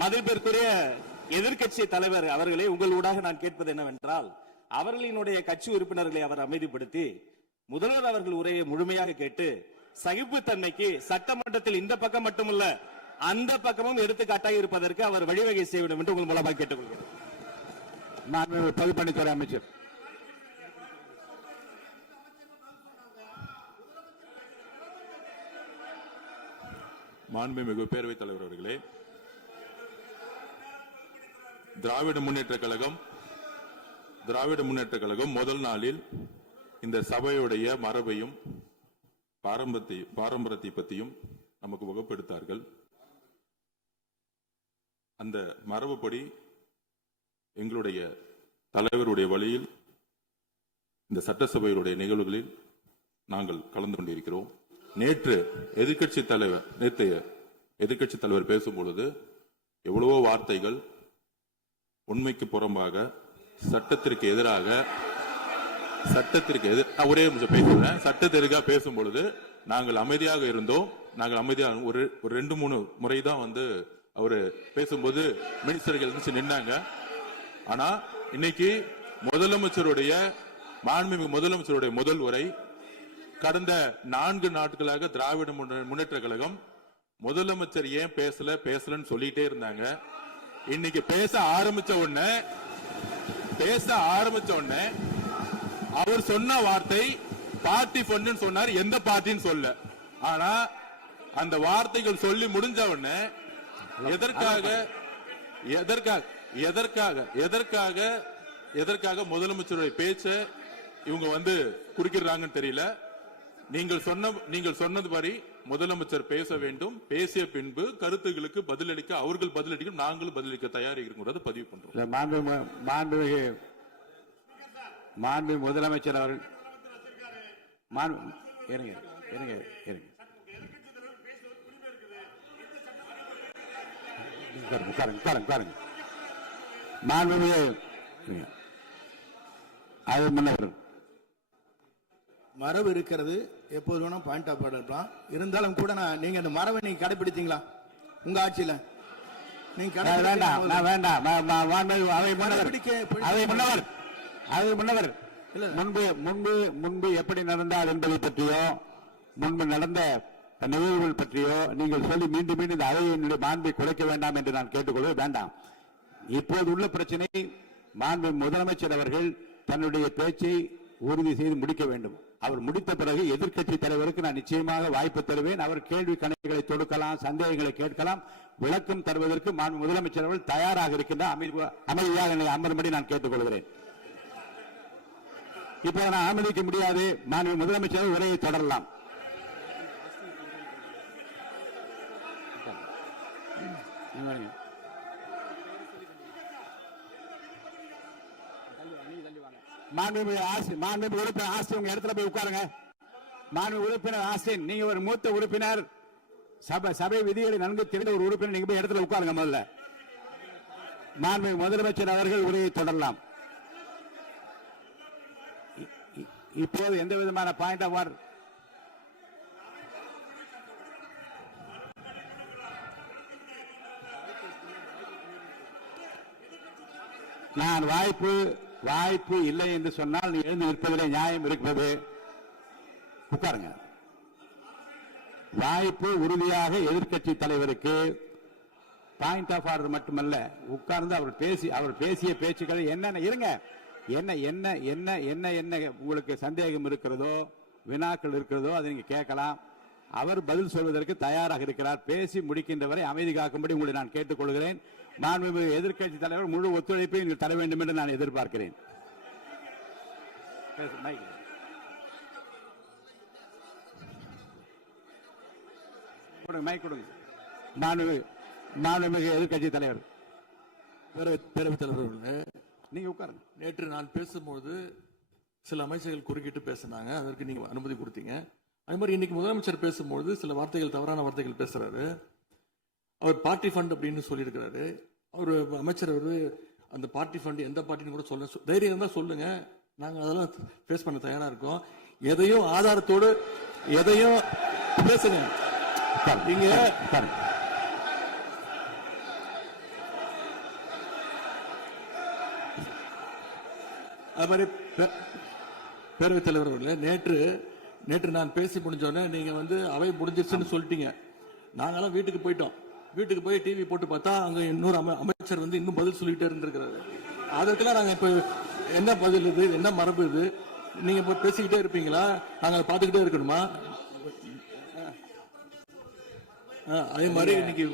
மதிப்பிற்குரிய எதிர்க்கட்சி தலைவர் அவர்களே, உங்களூடாக நான் கேட்பது என்னவென்றால், அவர்களினுடைய கட்சி உறுப்பினர்களை அவர் அமைதிப்படுத்தி முதல்வர் அவர்கள் உரையை முழுமையாக கேட்டு சகிப்புத்தன்மைக்கு சட்டமன்றத்தில் இந்த பக்கம் மட்டுமல்ல அந்த பக்கமும் எடுத்துக்காட்டாக இருப்பதற்கு அவர் வழிவகை செய்ய வேண்டும் என்று உங்கள் மூலமாக கேட்டுக்கொள்கிறேன். பொதுப்பணித்துறை அமைச்சர். மாண்புமிகு பேரவைத் தலைவர் அவர்களே, திராவிட முன்னேற்ற கழகம் முதல் நாளில் இந்த சபையுடைய மரபையும் பாரம்பரியத்தை பற்றியும் நமக்கு வகுப்பெடுத்தார்கள். அந்த மரபுப்படி எங்களுடைய தலைவருடைய வழியில் இந்த சட்டசபையுடைய நிகழ்வுகளில் நாங்கள் கலந்து கொண்டிருக்கிறோம். நேற்று எதிர்க்கட்சி தலைவர் பேசும் பொழுது எவ்வளவோ வார்த்தைகள் உண்மைக்கு புறம்பாக சட்டத்திற்கு எதிராக ஒரே நிமிஷம் பேசுறேன். சட்டத்திற்காக பேசும் பொழுது நாங்கள் அமைதியாக இருந்தோம். ஒரு 2-3 முறை தான் அவரு பேசும்போது மினிஸ்டர்கள் நின்னாங்க. ஆனா இன்னைக்கு மாண்புமிகு முதலமைச்சருடைய முதல் உரை, கடந்த 4 நாட்களாக திராவிட முன்னேற்ற கழகம் முதலமைச்சர் ஏன் பேசலன்னு சொல்லிட்டே இருந்தாங்க. இன்னைக்கு பேச ஆரம்பிச்ச உடனே அவர் சொன்ன வார்த்தை பார்ட்டி ஃபண்ட் சொன்னார். எந்த பார்ட்டின்னு சொல்ல. ஆனா அந்த வார்த்தைகள் சொல்லி முடிஞ்ச உடனே எதற்காக முதலமைச்சருடைய பேச்ச இவங்க குறுக்கிறாங்கன்னு தெரியல. நீங்கள் சொன்னதுபடி முதலமைச்சர் பேச வேண்டும். பேசிய பின்பு கருத்துகளுக்கு பதிலளிக்க அவர்கள் பதிலளிக்கும், நாங்களும் பதிலளிக்க தயாராக இருக்கிறது பதிவு பண்றோம். மாண்பு முதலமைச்சர் அவர்கள் மரபு இருக்கிறது, எப்போது வேணும் பாயிண்ட் ஆஃப் ஆர்டர் இருக்கலாம். இருந்தாலும் கூட நீங்க அந்த மரபை நீங்க கடைபிடித்தீங்களா உங்க ஆட்சியில? நீங்க முன்னவர் முன்பு எப்படி நடந்தார் என்பதை பற்றியோ, முன்பு நடந்த நிகழ்வுகள் பற்றியோ நீங்கள் சொல்லி மீண்டும் இந்த அவையினுடைய மாண்பை குறைக்க வேண்டாம் என்று நான் கேட்டுக்கொள்வது வேண்டாம். இப்போது உள்ள பிரச்சனை, மாண்பு முதலமைச்சர் அவர்கள் தன்னுடைய பேச்சை உறுதி செய்து முடிக்க வேண்டும். அவர் முடித்த பிறகு எதிர்க்கட்சி தலைவருக்கு நான் நிச்சயமாக வாய்ப்பு தருவேன். அவர் கேள்வி கணக்குகளை தொடுக்கலாம், சந்தேகங்களை கேட்கலாம். விளக்கம் தருவதற்கு மாண்பு முதலமைச்சர் அவர்கள் தயாராக இருக்கின்றார். அமைதியாக என்னை அமரும்படி நான் கேட்டுக்கொள்கிறேன். இப்போது நான் அனுமதிக்க முடியாது. மாண்பு முதலமைச்சர் உரையை தொடரலாம். மாண்புமிகு உறுப்பினர் ஆஸ்தின் உங்க இடத்துல போய் உட்காருங்க. மாண்புமிகு உறுப்பினர் ஆஸ்தின், நீங்க ஒரு மூத்த உறுப்பினர், சபை விதிகளை நன்கு தெரிந்த ஒரு உறுப்பினர், நீங்க போய் இடத்துல உட்காருங்க. முதல்ல மாண்புமிகு முதலமைச்சர் அவர்கள் உரையை தொடரலாம். இப்போது எந்த விதமான பாயிண்ட் ஆஃப் ஆர்டர் நான் வாய்ப்பு இல்லை என்று சொன்னால் நீ எழுந்து நிற்பதிலே நியாயம் இருக்கிறது. உட்காருங்க. வாய்ப்பு உறுதியாக எதிர்க்கட்சி தலைவருக்கு பாயிண்ட் ஆஃப் ஆர்டர் மட்டுமல்ல, உட்கார்ந்து அவர் பேசிய பேச்சுக்கள் என்னென்ன இருங்க, என்ன என்ன என்ன என்ன என்ன உங்களுக்கு சந்தேகம் இருக்கிறதோ, வினாக்கள் இருக்கிறதோ அதை நீங்க கேட்கலாம். அவர் பதில் சொல்வதற்கு தயாராக இருக்கிறார். பேசி முடிக்கின்ற வரை அமைதி காக்கும்படி உங்களை நான் கேட்டுக்கொள்கிறேன். மாண்புமிகு எதிர்க்கட்சி தலைவர் முழு ஒத்துழைப்பை நீங்கள் தர வேண்டும் என்று நான் எதிர்பார்க்கிறேன். மைக் கொடுங்க. மாண்புமிகு எதிர்க்கட்சி தலைவர், பேரவைத் தலைவர், நீங்க உட்காருங்க. நேற்று நான் பேசும்போது சில அமைச்சர்கள் குறுக்கிட்டு பேசினாங்க, அதற்கு நீங்க அனுமதி கொடுத்தீங்க. அதே மாதிரி இன்னைக்கு முதலமைச்சர் பேசும்போது சில வார்த்தைகள், தவறான வார்த்தைகள் பேசுறாரு. அவர் பார்ட்டி ஃபண்ட் அப்படின்னு சொல்லியிருக்கிறாரு. அவர் அமைச்சர் அந்த பார்ட்டி ஃபண்ட் எந்த பார்ட்டின்னு கூட சொல்ல தைரியம் இருந்தா சொல்லுங்க, நாங்க அதெல்லாம் ஃபேஸ் பண்ண தயாரா இருக்கோம். எதையும் ஆதாரத்தோடு எதையும் பேசுங்க. நீங்க அது மாதிரி பேரவைத் தலைவர் அவர்களே, நேற்று நான் பேசி முடிஞ்சோடனே நீங்க அவை முடிஞ்சிருச்சுன்னு சொல்லிட்டீங்க. நாங்கெல்லாம் வீட்டுக்கு போயிட்டோம். வீட்டுக்கு போய் டிவி போட்டு பார்த்தா அங்க இன்னொரு அமைச்சர் இன்னும் பதில் சொல்லிட்டே இருந்திருக்கிறாரு. அதற்கெல்லாம் நாங்க இப்ப என்ன பதில் இது, என்ன மரபு இது? நீங்க இப்ப பேசிக்கிட்டே இருப்பீங்களா? நாங்க அதை பார்த்துக்கிட்டே இருக்கணுமா? அதே மாதிரி இன்னைக்கு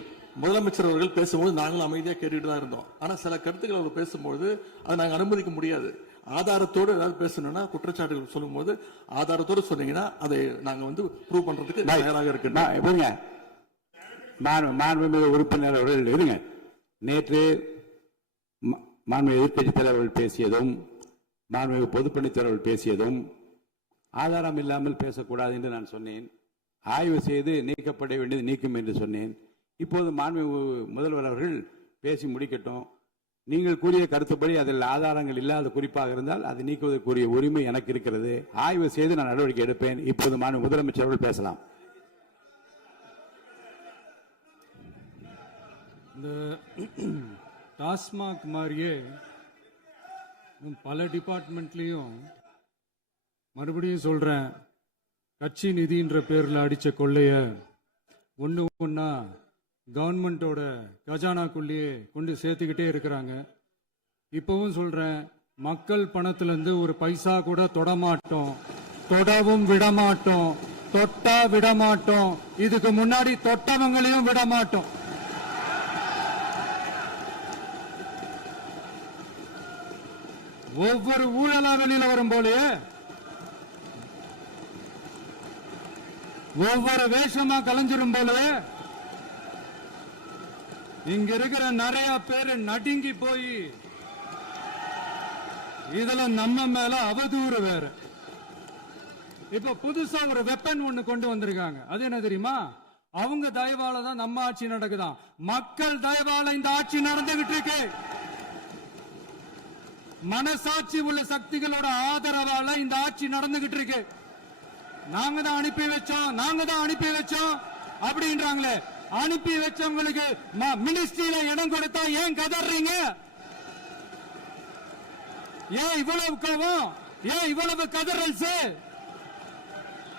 முதலமைச்சர் அவர்கள் பேசும்போது நாங்களும் அமைதியா கேட்டுட்டு தான் இருந்தோம். ஆனா சில கருத்துக்கள் அவர் பேசும்போது அதை நாங்க அனுமதிக்க முடியாது. ஆதாரத்தோடு ஏதாவது பேசணும்னா, குற்றச்சாட்டுகள் சொல்லும் போது ஆதாரத்தோடு சொன்னீங்கன்னா அதை நாங்க ப்ரூவ் பண்றதுக்கு தயாராக இருக்கு. மாண்புமிகு உறுப்பினர் அவர்கள் இருங்க. நேற்று மாண்புமிகு எதிர்க்கட்சி தலைவர்கள் பேசியதும், மாண்புமிகு பொதுப்பணித் தலைவர்கள் பேசியதும் ஆதாரம் இல்லாமல் பேசக்கூடாது என்று நான் சொன்னேன். ஆய்வு செய்து நீக்கப்பட வேண்டியது நீக்கும் என்று சொன்னேன். இப்போது மாண்புமிகு முதல்வர் அவர்கள் பேசி முடிக்கட்டும். நீங்கள் கூறிய கருத்துப்படி அதில் ஆதாரங்கள் இல்லாத குறிப்பாக இருந்தால் அதை நீக்குவதற்குரிய உரிமை எனக்கு இருக்கிறது. ஆய்வு செய்து நான் நடவடிக்கை எடுப்பேன். இப்போது மாண்புமிகு முதலமைச்சர் அவர்கள் பேசலாம். இந்த டாஸ்மாக் மாதிரியே பல டிபார்ட்மெண்ட்லயும், மறுபடியும் சொல்றேன், கட்சி நிதின்ற பேர்ல அடிச்ச கொள்ளைய ஒன்னா கவர்மெண்டோட கஜானாக்குள்ளேயே கொண்டு சேர்த்துக்கிட்டே இருக்கிறாங்க. இப்பவும் சொல்றேன், மக்கள் பணத்திலிருந்து ஒரு பைசா கூட தொடமாட்டோம், தொடவும் விடமாட்டோம், தொட்டா விடமாட்டோம், இதுக்கு முன்னாடி தொட்டவங்களையும் விடமாட்டோம். ஒவ்வொரு ஊழலா வெளியில வரும் போலயே, ஒவ்வொரு வேஷமா கலைஞ்சிரும் போலயே இங்க இருக்கிற நிறைய பேரு நடுங்கி போய் இதுல நம்ம மேல அவதூறு வேற. இப்ப புதுசா ஒரு வெப்பன் ஒண்ணு கொண்டு வந்திருக்காங்க. அது என்ன தெரியுமா? அவங்க தயவால தான் நம்ம ஆட்சி நடக்குதாம். மக்கள் தயவால இந்த ஆட்சி நடந்துகிட்டு இருக்கு. மனசாட்சி உள்ள சக்திகளோட ஆதரவால இந்த ஆட்சி நடந்துகிட்டு இருக்கு. நாங்க தான் அனுப்பி வச்சோம் அப்படின்றாங்களே. அனுப்பி வச்சவங்களுக்கு மினிஸ்ட்ரியில இடம் கொடுத்தா ஏன் கதறீங்க? ஏன் இவ்வளவு கோவம்? ஏன் இவ்வளவு கதறல்ஸ்?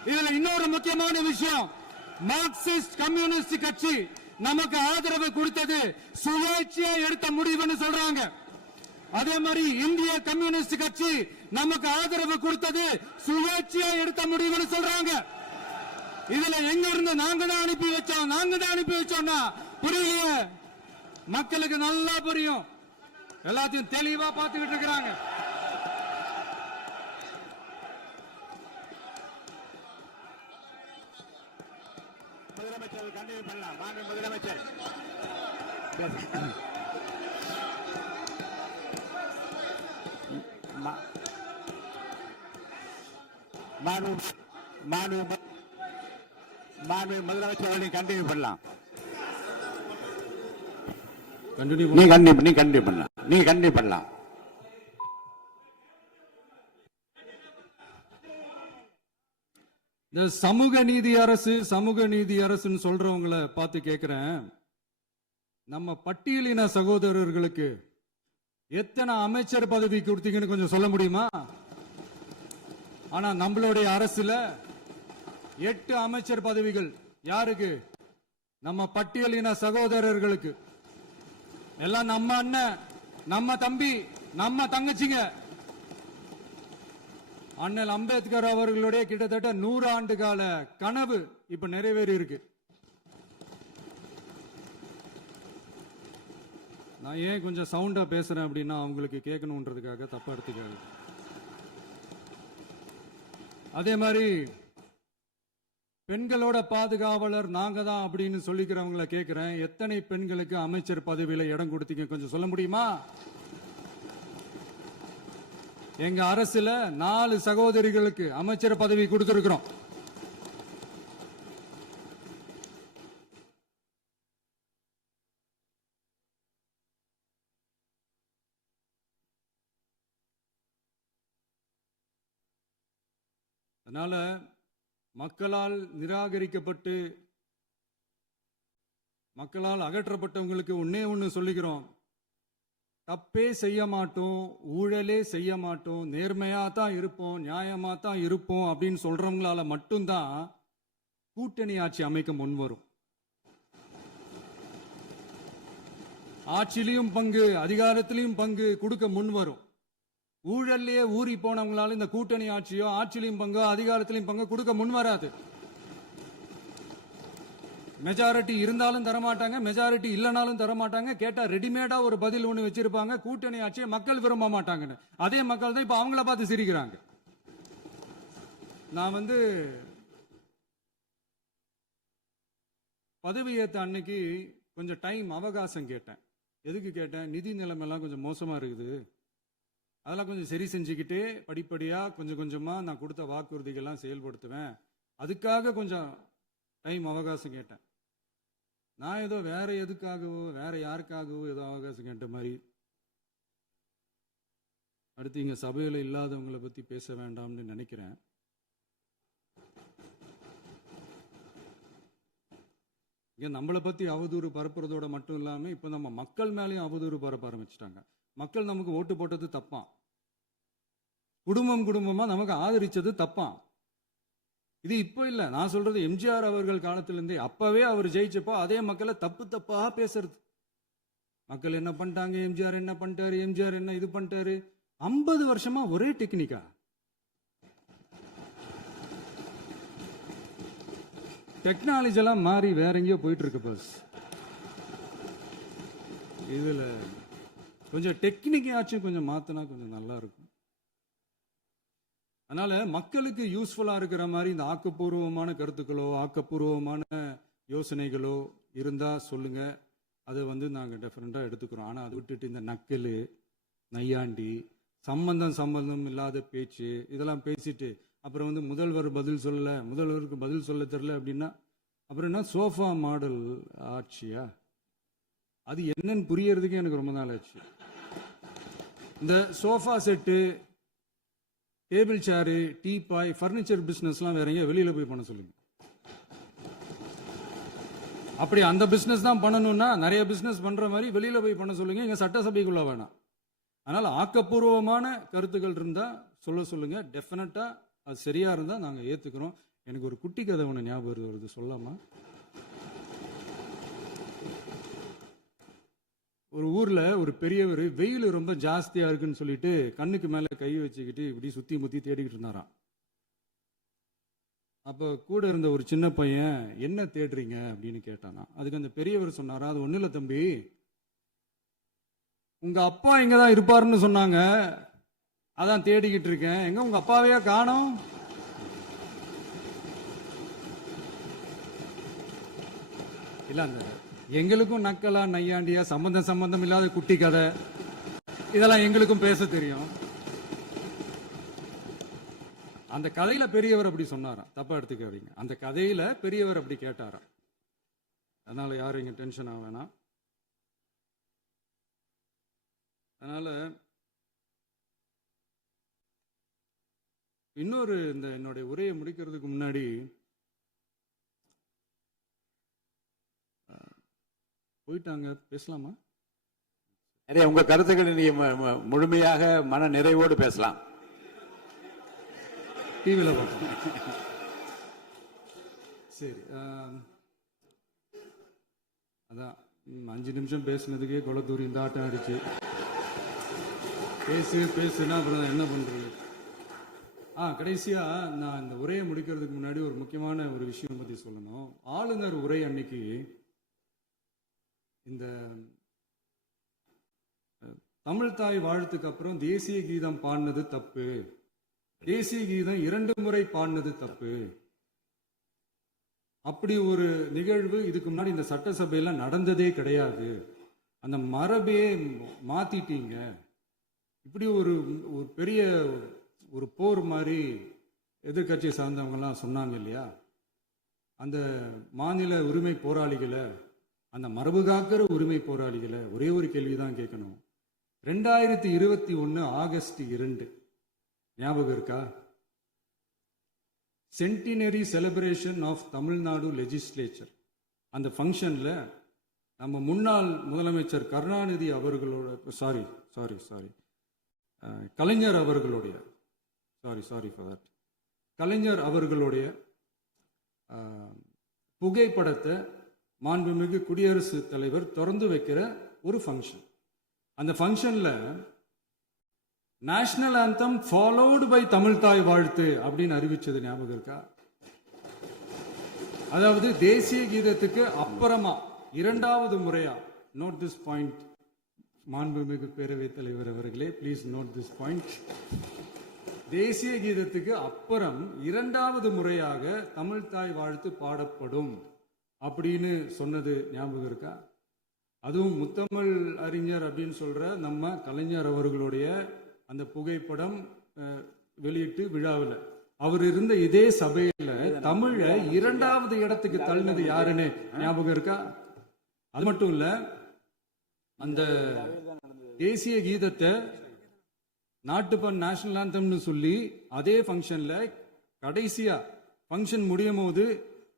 இதுல இன்னொரு முக்கியமான விஷயம், மார்க்சிஸ்ட் கம்யூனிஸ்ட் கட்சி நமக்கு ஆதரவு கொடுத்தது சுயேட்சையா எடுத்த முடிவுன்னு சொல்றாங்க. அதே மாதிரி இந்திய கம்யூனிஸ்ட் கட்சி நமக்கு ஆதரவு கொடுத்தது சுயேட்சையா எடுத்த முடிவுன்னு சொல்றாங்க. இதுல எங்க இருந்து நாங்க தான் அனுப்பி வச்சோம்னா புரியலையே. மக்களுக்கு நல்லா புரியும். எல்லாத்தையும் தெளிவா பார்த்துக்கிட்டு இருக்கிறாங்க. முதலமைச்சர் கண்டினியூ பண்ணலாம். மாண்பு முதலமைச்சர் முதலமைச்சர் கண்டினியூ பண்ணலாம். நீங்க கண்டினியூ பண்ணலாம். இந்த சமூக நீதி அரசுன்னு சொல்றவங்களை பார்த்து கேட்கிறேன், நம்ம பட்டியலின சகோதரர்களுக்கு எத்தனை அமைச்சர் பதவி கொடுத்தீங்கன்னு கொஞ்சம் சொல்ல முடியுமா? ஆனா நம்மளுடைய அரசுல 8 அமைச்சர் பதவிகள் யாருக்கு? நம்ம பட்டியலின சகோதரர்களுக்கு. எல்லாம் நம்ம அண்ணன், நம்ம தம்பி, நம்ம தங்கச்சிங்க. அண்ணல் அம்பேத்கர் அவர்களுடைய கிட்டத்தட்ட 100 ஆண்டு கால கனவு இப்ப நிறைவேறி இருக்கு. நான் ஏன் கொஞ்சம் சவுண்டா பேசுறேன் அப்படின்னா அவங்களுக்கு கேட்கணுன்றதுக்காக, தப்பா எடுத்துக்காது. அதே மாதிரி பெண்களோட பாதுகாவலர் நாங்க தான் அப்படின்னு சொல்லிக்கிறவங்கள கேட்கிறேன், எத்தனை பெண்களுக்கு அமைச்சர் பதவியில இடம் கொடுத்தீங்க கொஞ்சம் சொல்ல முடியுமா? எங்க அரசுல 4 சகோதரிகளுக்கு அமைச்சர் பதவி கொடுத்திருக்கிறோம். அதனால மக்களால் நிராகரிக்கப்பட்டு மக்களால் அகற்றப்பட்டவங்களுக்கு ஒன்னே ஒன்னு சொல்லிக்கிறோம், தப்பே செய்ய மாட்டோம், ஊழலே செய்ய மாட்டோம், நேர்மையா தான் இருப்போம், நியாயமா தான் இருப்போம் அப்படின்னு சொல்றவங்களால மட்டும்தான் கூட்டணி ஆட்சி அமைக்க முன்வரும். ஆட்சியிலையும் பங்கு, அதிகாரத்திலையும் பங்கு கொடுக்க முன்வரும். ஊழல்லையே ஊறி போனவங்களால இந்த கூட்டணி ஆட்சியோ, ஆட்சியிலையும் பங்கு, அதிகாரத்திலையும் பங்கு கொடுக்க முன்வராது. மெஜாரிட்டி இருந்தாலும் தரமாட்டாங்க, மெஜாரிட்டி இல்லைனாலும் தரமாட்டாங்க. கேட்டா ரெடிமேடா ஒரு பதில் ஒண்ணு வச்சிருப்பாங்க, கூட்டணி ஆட்சியை மக்கள் விரும்ப மாட்டாங்கன்னு. அதே மக்கள் தான் இப்ப அவங்கள பார்த்து சிரிக்கிறாங்க. நான் பதவி ஏத்த அன்னைக்கு கொஞ்சம் டைம் அவகாசம் கேட்டேன். எதுக்கு கேட்டேன்? நிதி நிலைமை எல்லாம் கொஞ்சம் மோசமா இருக்குது, அதெல்லாம் கொஞ்சம் சரி செஞ்சுக்கிட்டு படிப்படியா கொஞ்சம் கொஞ்சமா நான் கொடுத்த வாக்குறுதிகள்லாம் செயல்படுத்துவேன், அதுக்காக கொஞ்சம் டைம் அவகாசம் கேட்டேன். நான் ஏதோ வேற எதுக்காகவோ வேற யாருக்காகவோ ஏதோ அவகாசம் கேட்ட மாதிரி. அடுத்து இங்க சபையில இல்லாதவங்களை பத்தி பேச வேண்டாம்னு நினைக்கிறேன். இங்க நம்மளை பத்தி அவதூறு பரப்புறதோட மட்டும் இல்லாம இப்ப நம்ம மக்கள் மேலேயும் அவதூறு பரப்ப ஆரம்பிச்சிட்டாங்க. மக்கள் நமக்கு ஓட்டு போட்டது தப்பான், குடும்பம் குடும்பமா நமக்கு ஆதரிச்சது தப்பான். இது இப்ப இல்ல, நான் சொல்றது எம்ஜிஆர் அவர்கள் காலத்திலிருந்தே. அப்பவே அவர் ஜெயிச்சப்போ அதே மக்களை தப்பு தப்பா பேசுறது. மக்கள் என்ன பண்ணிட்டாங்க, எம்ஜிஆர் என்ன பண்ணிட்டாரு, எம்ஜிஆர் என்ன இது பண்ணிட்டாரு. 50 வருஷமா ஒரே டெக்னிக்கா. டெக்னாலஜி எல்லாம் மாறி வேற எங்கேயோ போயிட்டு இருக்கு. பஸ் இதுல கொஞ்சம் டெக்னிக்காச்சும் கொஞ்சம் மாத்தினா கொஞ்சம் நல்லா இருக்கும். அதனால மக்களுக்கு யூஸ்ஃபுல்லா இருக்கிற மாதிரி இந்த ஆக்கப்பூர்வமான கருத்துக்களோ ஆக்கப்பூர்வமான யோசனைகளோ இருந்தா சொல்லுங்க, அது நாங்க டெஃபரெண்டா எடுத்துக்கிறோம். ஆனா அதை விட்டுட்டு இந்த நக்கல், நையாண்டி, சம்பந்தம் இல்லாத பேச்சு இதெல்லாம் பேசிட்டு அப்புறம் முதல்வர் பதில் சொல்லல, முதல்வருக்கு பதில் சொல்ல தெரியல அப்படின்னா அப்புறம் என்ன சோஃபா மாடல் ஆட்சியா? அது என்னன்னு புரியறதுக்கு எனக்கு ரொம்ப நாள் ஆச்சு. இந்த sofa set, table chair, teapoy, furniture பிசினஸ்லாம் வேற எங்க வெளியில போய் பண்ண சொல்லுங்க. அப்படி அந்த பிசினஸ் தான் பண்ணணும்னா நிறைய பிசினஸ் பண்ற மாதிரி வெளியில போய் பண்ண சொல்லுங்க, இங்க சட்டசபைக்குள்ள வேணாம். அதனால ஆக்கப்பூர்வமான கருத்துக்கள் இருந்தா சொல்லுங்க, டெஃபினட்டா அது சரியா இருந்தா நாங்க ஏத்துக்கிறோம். எனக்கு ஒரு குட்டி கதை ஒண்ணு ஞாபகம் வருது, சொல்லாமா? ஒரு ஊர்ல ஒரு பெரியவர் வெயில் ரொம்ப ஜாஸ்தியா இருக்குன்னு சொல்லிட்டு கண்ணுக்கு மேல கை வச்சுக்கிட்டு இப்படி சுத்தி முத்தி தேடிக்கிட்டு இருந்தாராம். அப்ப கூட இருந்த ஒரு சின்ன பையன் என்ன தேடுறீங்க அப்படின்னு கேட்டானா. அதுக்கு அந்த பெரியவர் சொன்னாரா, அது ஒண்ணு இல்ல தம்பி, உங்க அப்பா இங்கதான் இருப்பாருன்னு சொன்னாங்க, அதான் தேடிக்கிட்டு இருக்கேன், எங்க உங்க அப்பாவையா காணோம்? இல்ல அந்த எங்களுக்கும் நக்கலா நையாண்டியா சம்பந்தம் இல்லாத குட்டி கதை இதெல்லாம் எங்களுக்கும் பேச தெரியும். அந்த கதையில பெரியவர் அப்படி சொன்னாராம், தப்பா எடுத்துக்காதீங்க. அந்த கதையில பெரியவர் அப்படி கேட்டாராம். அதனால யாரும் இங்க டென்ஷன் ஆக வேணாம். அதனால இன்னொரு இந்த என்னுடைய உரையை முடிக்கிறதுக்கு முன்னாடி போயிட்டாங்க, பேசலாமா? நிறைய உங்க கருத்துக்களை நீங்க முழுமையாக மன நிறைவோடு பேசலாம். டிவியில் பார்ப்போம். சரி. அதான் 5 நிமிஷம் பேசுனதுக்கே கொளத்தூரி இந்த ஆட்டம் ஆயிடுச்சு. பேசுனா அப்புறம் என்ன பண்றது? கடைசியா நான் இந்த உரையை முடிக்கிறதுக்கு முன்னாடி ஒரு முக்கியமான ஒரு விஷயம் பத்தி சொல்லணும். ஆளுநர் உரை அன்னைக்கு இந்த தமிழ் தாய் வாழ்த்துக்கு அப்புறம் தேசிய கீதம் பாடினது தப்பு, தேசிய கீதம் 2 முறை பாடினது தப்பு, அப்படி ஒரு நிகழ்வு இதுக்கு முன்னாடி இந்த சட்டசபையில நடந்ததே கிடையாது, அந்த மரபே மாத்திட்டீங்க, இப்படி ஒரு பெரிய ஒரு போர் மாதிரி எதிர்கட்சியை சார்ந்தவங்கலாம் சொன்னாங்க இல்லையா? அந்த மாநில உரிமை போராளிகளை, அந்த மரபு காக்கிற உரிமை போராளிகளை ஒரே ஒரு கேள்விதான் கேட்கணும். 2021 ஆகஸ்ட் 2 ஞாபகம் இருக்கா? Centenary celebration of Tamil Nadu legislature. அந்த ஃபங்க்ஷன்ல நம்ம முன்னாள் முதலமைச்சர் கருணாநிதி அவர்களோட கலைஞர் அவர்களுடைய கலைஞர் அவர்களுடைய புகைப்படத்தை மாண்புமிகு குடியரசுத் தலைவர் திறந்து வைக்கிற ஒரு ஃபங்க்ஷன். அந்த ஃபங்க்ஷன்ல national anthem followed by Tamil Thai Vazhthu அப்படின்னு அறிவிச்சது ஞாபகம் இருக்கா? அதாவது தேசிய கீதத்துக்கு அப்புறமா 2வது முறையா, நோட் திஸ் பாயிண்ட் மாண்புமிகு பேரவைத் தலைவர் அவர்களே, ப்ளீஸ் நோட் திஸ் பாயிண்ட். தேசிய கீதத்துக்கு அப்புறம் 2வது முறையாக தமிழ் தாய் வாழ்த்து பாடப்படும் அப்படின்னு சொன்னது ஞாபகம் இருக்கா? அதுவும் முத்தமிழ் அறிஞர் அப்படின்னு சொல்ற நம்ம கலைஞர் அவர்களுடைய அந்த புகைப்படம் வெளியிட்டு விழாவில் அவர் இருந்த இதே சபையில தமிழ 2வது இடத்துக்கு தள்ளினது யாருன்னு ஞாபகம் இருக்கா? அது மட்டும் இல்ல, அந்த தேசிய கீதத்தை நாட்டுப்பண் நேஷனல் ஆந்தம்னு சொல்லி அதே ஃபங்க்ஷன்ல கடைசியா ஃபங்க்ஷன் முடியும் போது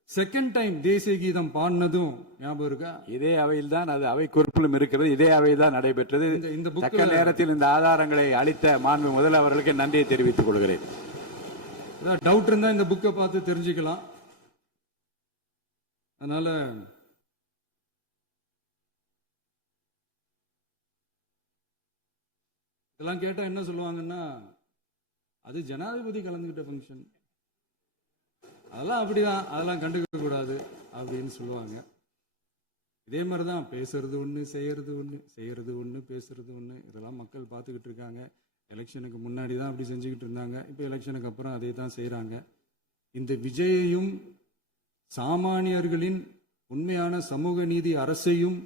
செகண்ட் டைம் தேசிய கீதம் பாடினதும் ஞாபகம் இருக்கா? இதே அவையில் தான், அது அவை குறிப்பிலும் இருக்கிறது, இதே அவையில் தான் நடைபெற்றது. இந்த தக்க நேரத்தில் இந்த ஆதாரங்களை அளித்த மாண்பு முதல் அவர்களுக்கு நன்றியை தெரிவித்துக் கொள்கிறேன். டவுட் இருந்தா இந்த புக்கை பார்த்து தெரிஞ்சுக்கலாம். அதனால இதெல்லாம் கேட்டா என்ன சொல்லுவாங்கன்னா, அது ஜனாதிபதி கலந்துகிட்ட ஃபங்க்ஷன், அதெல்லாம் அப்படிதான், அதெல்லாம் கண்டுக்க கூடாது அப்படின்னு சொல்லுவாங்க. இதே மாதிரிதான் பேசுறது ஒண்ணு, செய்யறது ஒண்ணு, பேசுறது ஒண்ணு. இதெல்லாம் மக்கள் பார்த்துக்கிட்டு இருக்காங்க. எலெக்ஷனுக்கு முன்னாடி தான் அப்படி செஞ்சுக்கிட்டு இருந்தாங்க, இப்போ எலெக்ஷனுக்கு அப்புறம் அதே தான் செய்யறாங்க. இந்த விஜயையும் சாமானியர்களின் உண்மையான சமூக நீதி அரசையும்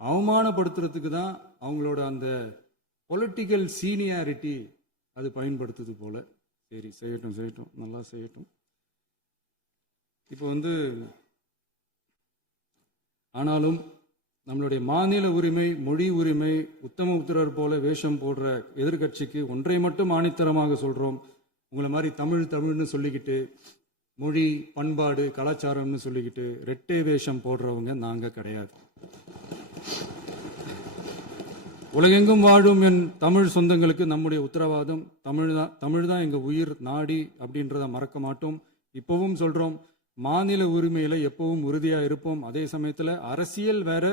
அவமானப்படுத்துறதுக்கு தான் அவங்களோட அந்த பொலிட்டிக்கல் சீனியாரிட்டி அது பயன்படுத்துது போல. சரி, செய்யட்டும், நல்லா செய்யட்டும். இப்போ ஆனாலும் நம்மளுடைய மாநில உரிமை, மொழி உரிமை, உத்தமபுத்திரர் போல வேஷம் போடுற எதிர்கட்சிக்கு ஒன்றை மட்டும் ஆணித்தரமாக சொல்றோம். உங்களை மாதிரி தமிழ்னு சொல்லிக்கிட்டு, மொழி, பண்பாடு, கலாச்சாரம்னு சொல்லிக்கிட்டு ரெட்டை வேஷம் போடுறவங்க நாங்க கிடையாது. உலகெங்கும் வாழும் என் தமிழ் சொந்தங்களுக்கு நம்முடைய உத்தரவாதம் தமிழ் தான் எங்க உயிர் நாடி அப்படின்றத மறக்க மாட்டோம். இப்பவும் சொல்றோம், மாநில உரிமையில எப்பவும் உறுதியா இருப்போம். அதே சமயத்துல அரசியல் வேற,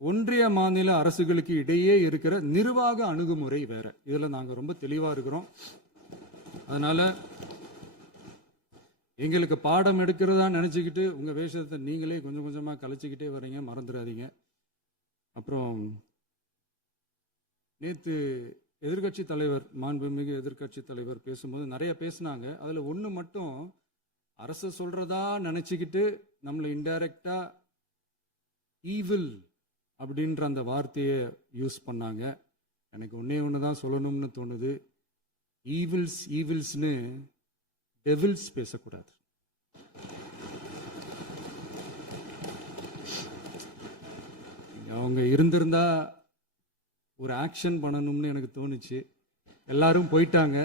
ஒன்றிய மாநில அரசுகளுக்கு இடையே இருக்கிற நிர்வாக அணுகுமுறை வேற. இதுல நாங்க ரொம்ப தெளிவா இருக்கிறோம். அதனால எங்களுக்கு பாடம் எடுக்கிறதா நினைச்சுக்கிட்டு உங்க வேஷத்தை நீங்களே கொஞ்சம் கொஞ்சமா கலைச்சிக்கிட்டே வர்றீங்க, மறந்துடாதீங்க. அப்புறம் நேத்து எதிர்கட்சி தலைவர், மாண்புமிகு எதிர்கட்சி தலைவர் பேசும்போது நிறைய பேசினாங்க. அதுல ஒண்ணு மட்டும் அரசு சொல்றதா நினைச்சுக்கிட்டு நம்மளை இன்டைரக்டா ஈவில் அப்படின்ற அந்த வார்த்தையை யூஸ் பண்ணாங்க. எனக்கு ஒண்ணுதான் சொல்லணும்னு தோணுது. ஈவில்ஸ்னு டெவில்ஸ் பேசக்கூடாது. அவங்க இருந்திருந்தா ஒரு ஆக்ஷன் பண்ணணும்னு எனக்கு தோணுச்சு. எல்லாரும் போயிட்டாங்க.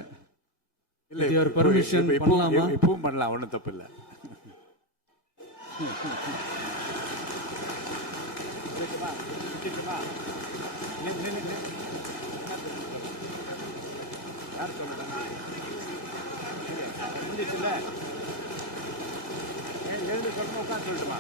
பர்மிஷன் பண்ணலாமா? இப்பவும் பண்ணலாம், ஒன்றும் தப்பு இல்லை. எழுந்து சொல்லணும், உட்காந்து சொல்லட்டுமா?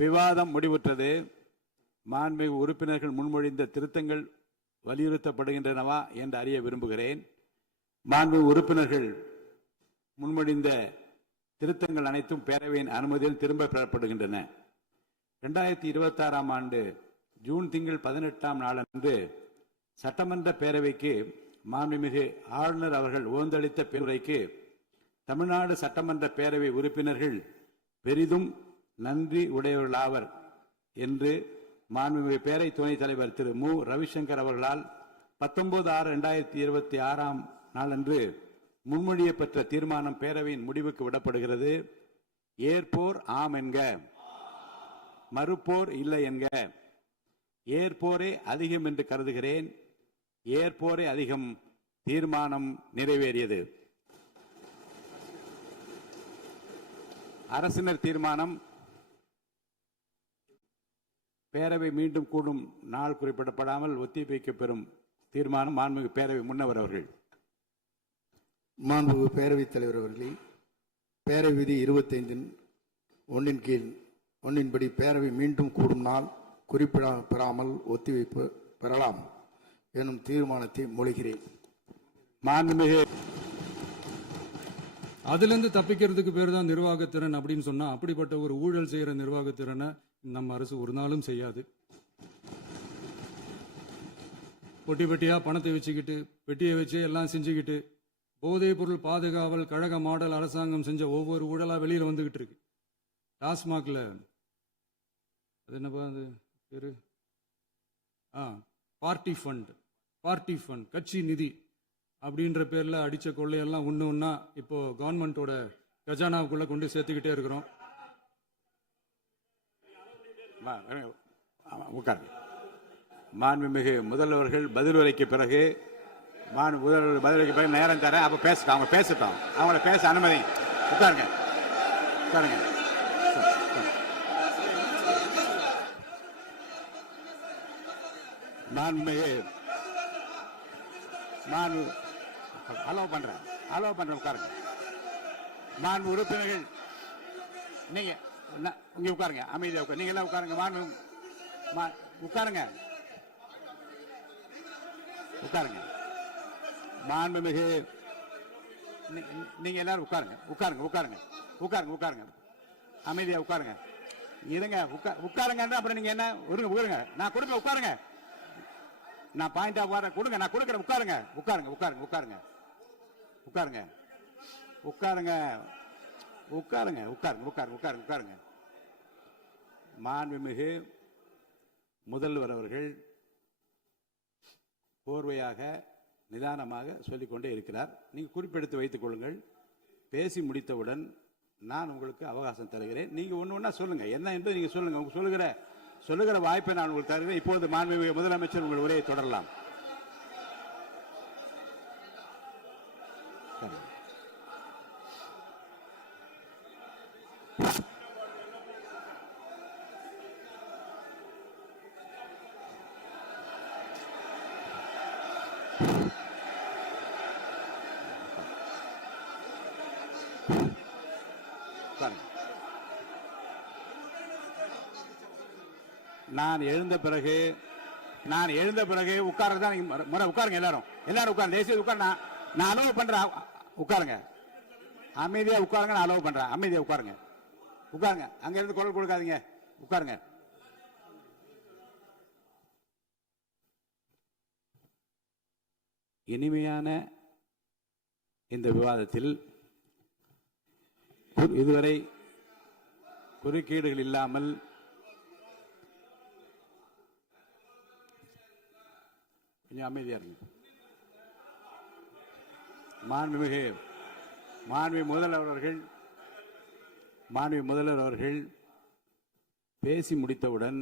விவாதம் முடிவுற்றது. மாண்புமிகு உறுப்பினர்கள் முன்மொழிந்த திருத்தங்கள் வலியுறுத்தப்படுகின்றனவா என்று அறிய விரும்புகிறேன். மாண்புமிகு உறுப்பினர்கள் முன்மொழிந்த திருத்தங்கள் அனைத்தும் பேரவையின் அனுமதியில் திரும்ப பெறப்படுகின்றன. 2026 ஆண்டு ஜூன் திங்கள் 18ஆம் நாளன்று சட்டமன்ற பேரவைக்கு மாண்புமிகு ஆளுநர் அவர்கள் ஓந்தளித்த பெருரைக்கு தமிழ்நாடு சட்டமன்ற பேரவை உறுப்பினர்கள் பெரிதும் நன்றி உடையவர்களாவர் என்று மாண்புமிகு பேரவை துணைத் தலைவர் திரு மு ரவிசங்கர் அவர்களால் 19/6/2026 நாளன்று முன்மொழியப்பெற்ற தீர்மானம் பேரவையின் முடிவுக்கு விடப்படுகிறது. ஏற்போர் ஆம் என்க, மறுப்போர் இல்லை என்க. ஏற்போரே அதிகம் என்று கருதுகிறேன். ஏற்போரே அதிகம். தீர்மானம் நிறைவேறியது. அரசினர் தீர்மானம். பேரவை மீண்டும் கூடும் நாள் குறிப்பிடப்படாமல் ஒத்திவைக்கப்பெறும் தீர்மானம். மாண்புமிகு பேரவை முன்னவர் அவர்கள். மாண்புமிகு பேரவைத் தலைவர் அவர்களே, பேரவை விதி 25(1) கீழ் 1 பேரவை மீண்டும் கூடும் நாள் குறிப்பிடாமல் ஒத்திவைப்பு பெறலாம் எனும் தீர்மானத்தை மொழிகிறேன். மாண்புமிகு அதிலிருந்து தப்பிக்கிறதுக்கு பேர் தான் நிர்வாகத்திறன் அப்படின்னு சொன்னா, அப்படிப்பட்ட ஒரு ஊழல் செய்யற நிர்வாகத்திறனை நம்ம அரசு ஒரு நாளும் செய்யாது. பொட்டி பெட்டியா பணத்தை வச்சுக்கிட்டு, பெட்டியை வச்சு எல்லாம் செஞ்சுக்கிட்டு, போதைப் பொருள் பாதுகாவல் கழக மாடல் அரசாங்கம் செஞ்ச ஒவ்வொரு ஊழலா வெளியில வந்துகிட்டு இருக்கு. டாஸ்மாக்ல அது என்னப்பா அது பேரு, பார்ட்டி ஃபண்ட் கட்சி நிதி அப்படின்ற பேர்ல அடிச்ச கொள்ளையெல்லாம் ஒண்ணா இப்போ கவர்மெண்டோட கஜானாவுக்குள்ள கொண்டு சேர்த்துக்கிட்டே இருக்கிறோம். மாண்புமிகு முதல்வர்கள் பதில் உரைக்கு பிறகு முதல்வர் பதிலுக்கு பிறகு நேரம் தரேன். அப்ப பேசட்டும், அவங்க பேசட்டும். அவங்கள பேச அனுமதி. உட்காருங்க, உட்காருங்க. மாண்புமிகு அலோவ் பண்றேன் உட்காருங்க. மாண்பு உறுப்பினர்கள் நீங்க இங்க உட்காருங்க, அமைதியா உட்காரு. நீங்க எல்லாம் உட்காருங்க. உட்காருங்க. மாண்புமிகு நீங்க எல்லாரும் உட்காருங்க. அமைதியா உட்காருங்க. இருங்க, உட்காருங்க. அப்புறம் நீங்க என்ன உட்காருங்க. நான் கொடுப்பேன், உட்காருங்க. நான் பாயிண்ட் ஆஃப் வர கொடுங்க, நான் கொடுக்குறேன். உட்காருங்க. மாண்புமிகு முதல்வர் அவர்கள் போர்வையாக நிதானமாக சொல்லிக்கொண்டே இருக்கிறார். நீங்க குறிப்பெடுத்து வைத்துக் கொள்ளுங்கள். பேசி முடித்தவுடன் நான் உங்களுக்கு அவகாசம் தருகிறேன். நீங்க ஒண்ணா சொல்லுங்க, என்ன என்பது நீங்க சொல்லுங்க. உங்க சொல்லுகிற வாய்ப்பை நான் உங்களுக்கு தருகிறேன். இப்போது மாண்புமிகு முதலமைச்சர் உங்கள் உரையை தொடரலாம். நான் எழுந்த பிறகு உட்கார்றதான் முறை. உட்காருங்க, எல்லாரும் உட்காருங்க. தேசிய உட்கார். நான் அலோவ் பண்றேன். உட்காருங்க, அமைதியா உட்காருங்க. நான் அலோவ் பண்றேன். அமைதியா உட்காருங்க. அங்க இருந்து குரல் கொடுக்காதீங்க. உட்காருங்க. இனிமையான இந்த விவாதத்தில் இதுவரை குறுக்கீடுகள் இல்லாமல் கொஞ்சம் அமைதியா இருங்க. மாண்புமிகு முதல்வர் அவர்கள் பேசி முடித்தவுடன்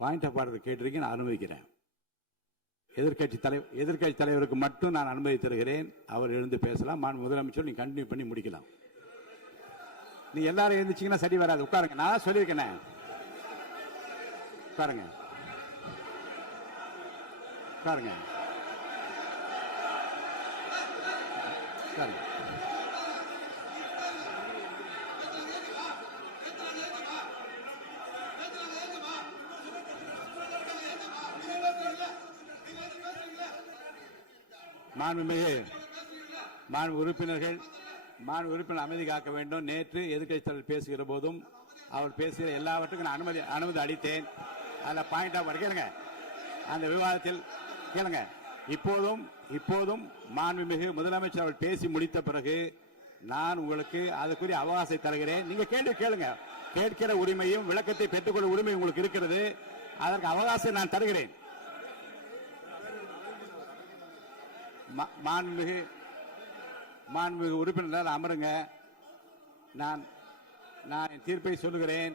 பாயிண்ட் ஆஃப் ஆர்டர் கேட்டிருக்கேன். நான் அனுமதிக்கிறேன். எதிர்க்கட்சி தலைவருக்கு மட்டும் நான் அனுமதி தருகிறேன். அவர் எழுந்து பேசலாம். மாண்பு முதலமைச்சர் நீங்க கண்டினியூ பண்ணி முடிக்கலாம். நீ எல்லாரும் எழுந்துச்சீங்கன்னா சரி வராது. உட்காருங்க. நான் சொல்லியிருக்கேன். உட்காருங்க. உட்காருங்க. உட்காருங்க. மாண்பு உறுப்பினர்கள் அமைதி காக்க வேண்டும். நேற்று எதிர்க்கட்சி தலைவர் பேசுகிற போதும் அவர் பேசுகிற எல்லாவற்றுக்கும் நான் அனுமதி அளித்தேன். அதில் பாயிண்ட் ஆஃப் கேளுங்க. அந்த விவாதத்தில் கேளுங்க. இப்போதும் மாண்புமிகு முதலமைச்சர் அவர் பேசி முடித்த பிறகு நான் உங்களுக்கு அதுக்குரிய அவகாசத்தை தருகிறேன். நீங்க கேள்வி கேளுங்க. கேட்கிற உரிமையும் விளக்கத்தை பெற்றுக்கொள்ள உரிமை உங்களுக்கு இருக்கிறது. அதற்கு அவகாசம் நான் தருகிறேன். மாண்புமிகு உறுப்பினர் அமருங்க. நான் என் தீர்ப்பை சொல்லுகிறேன்.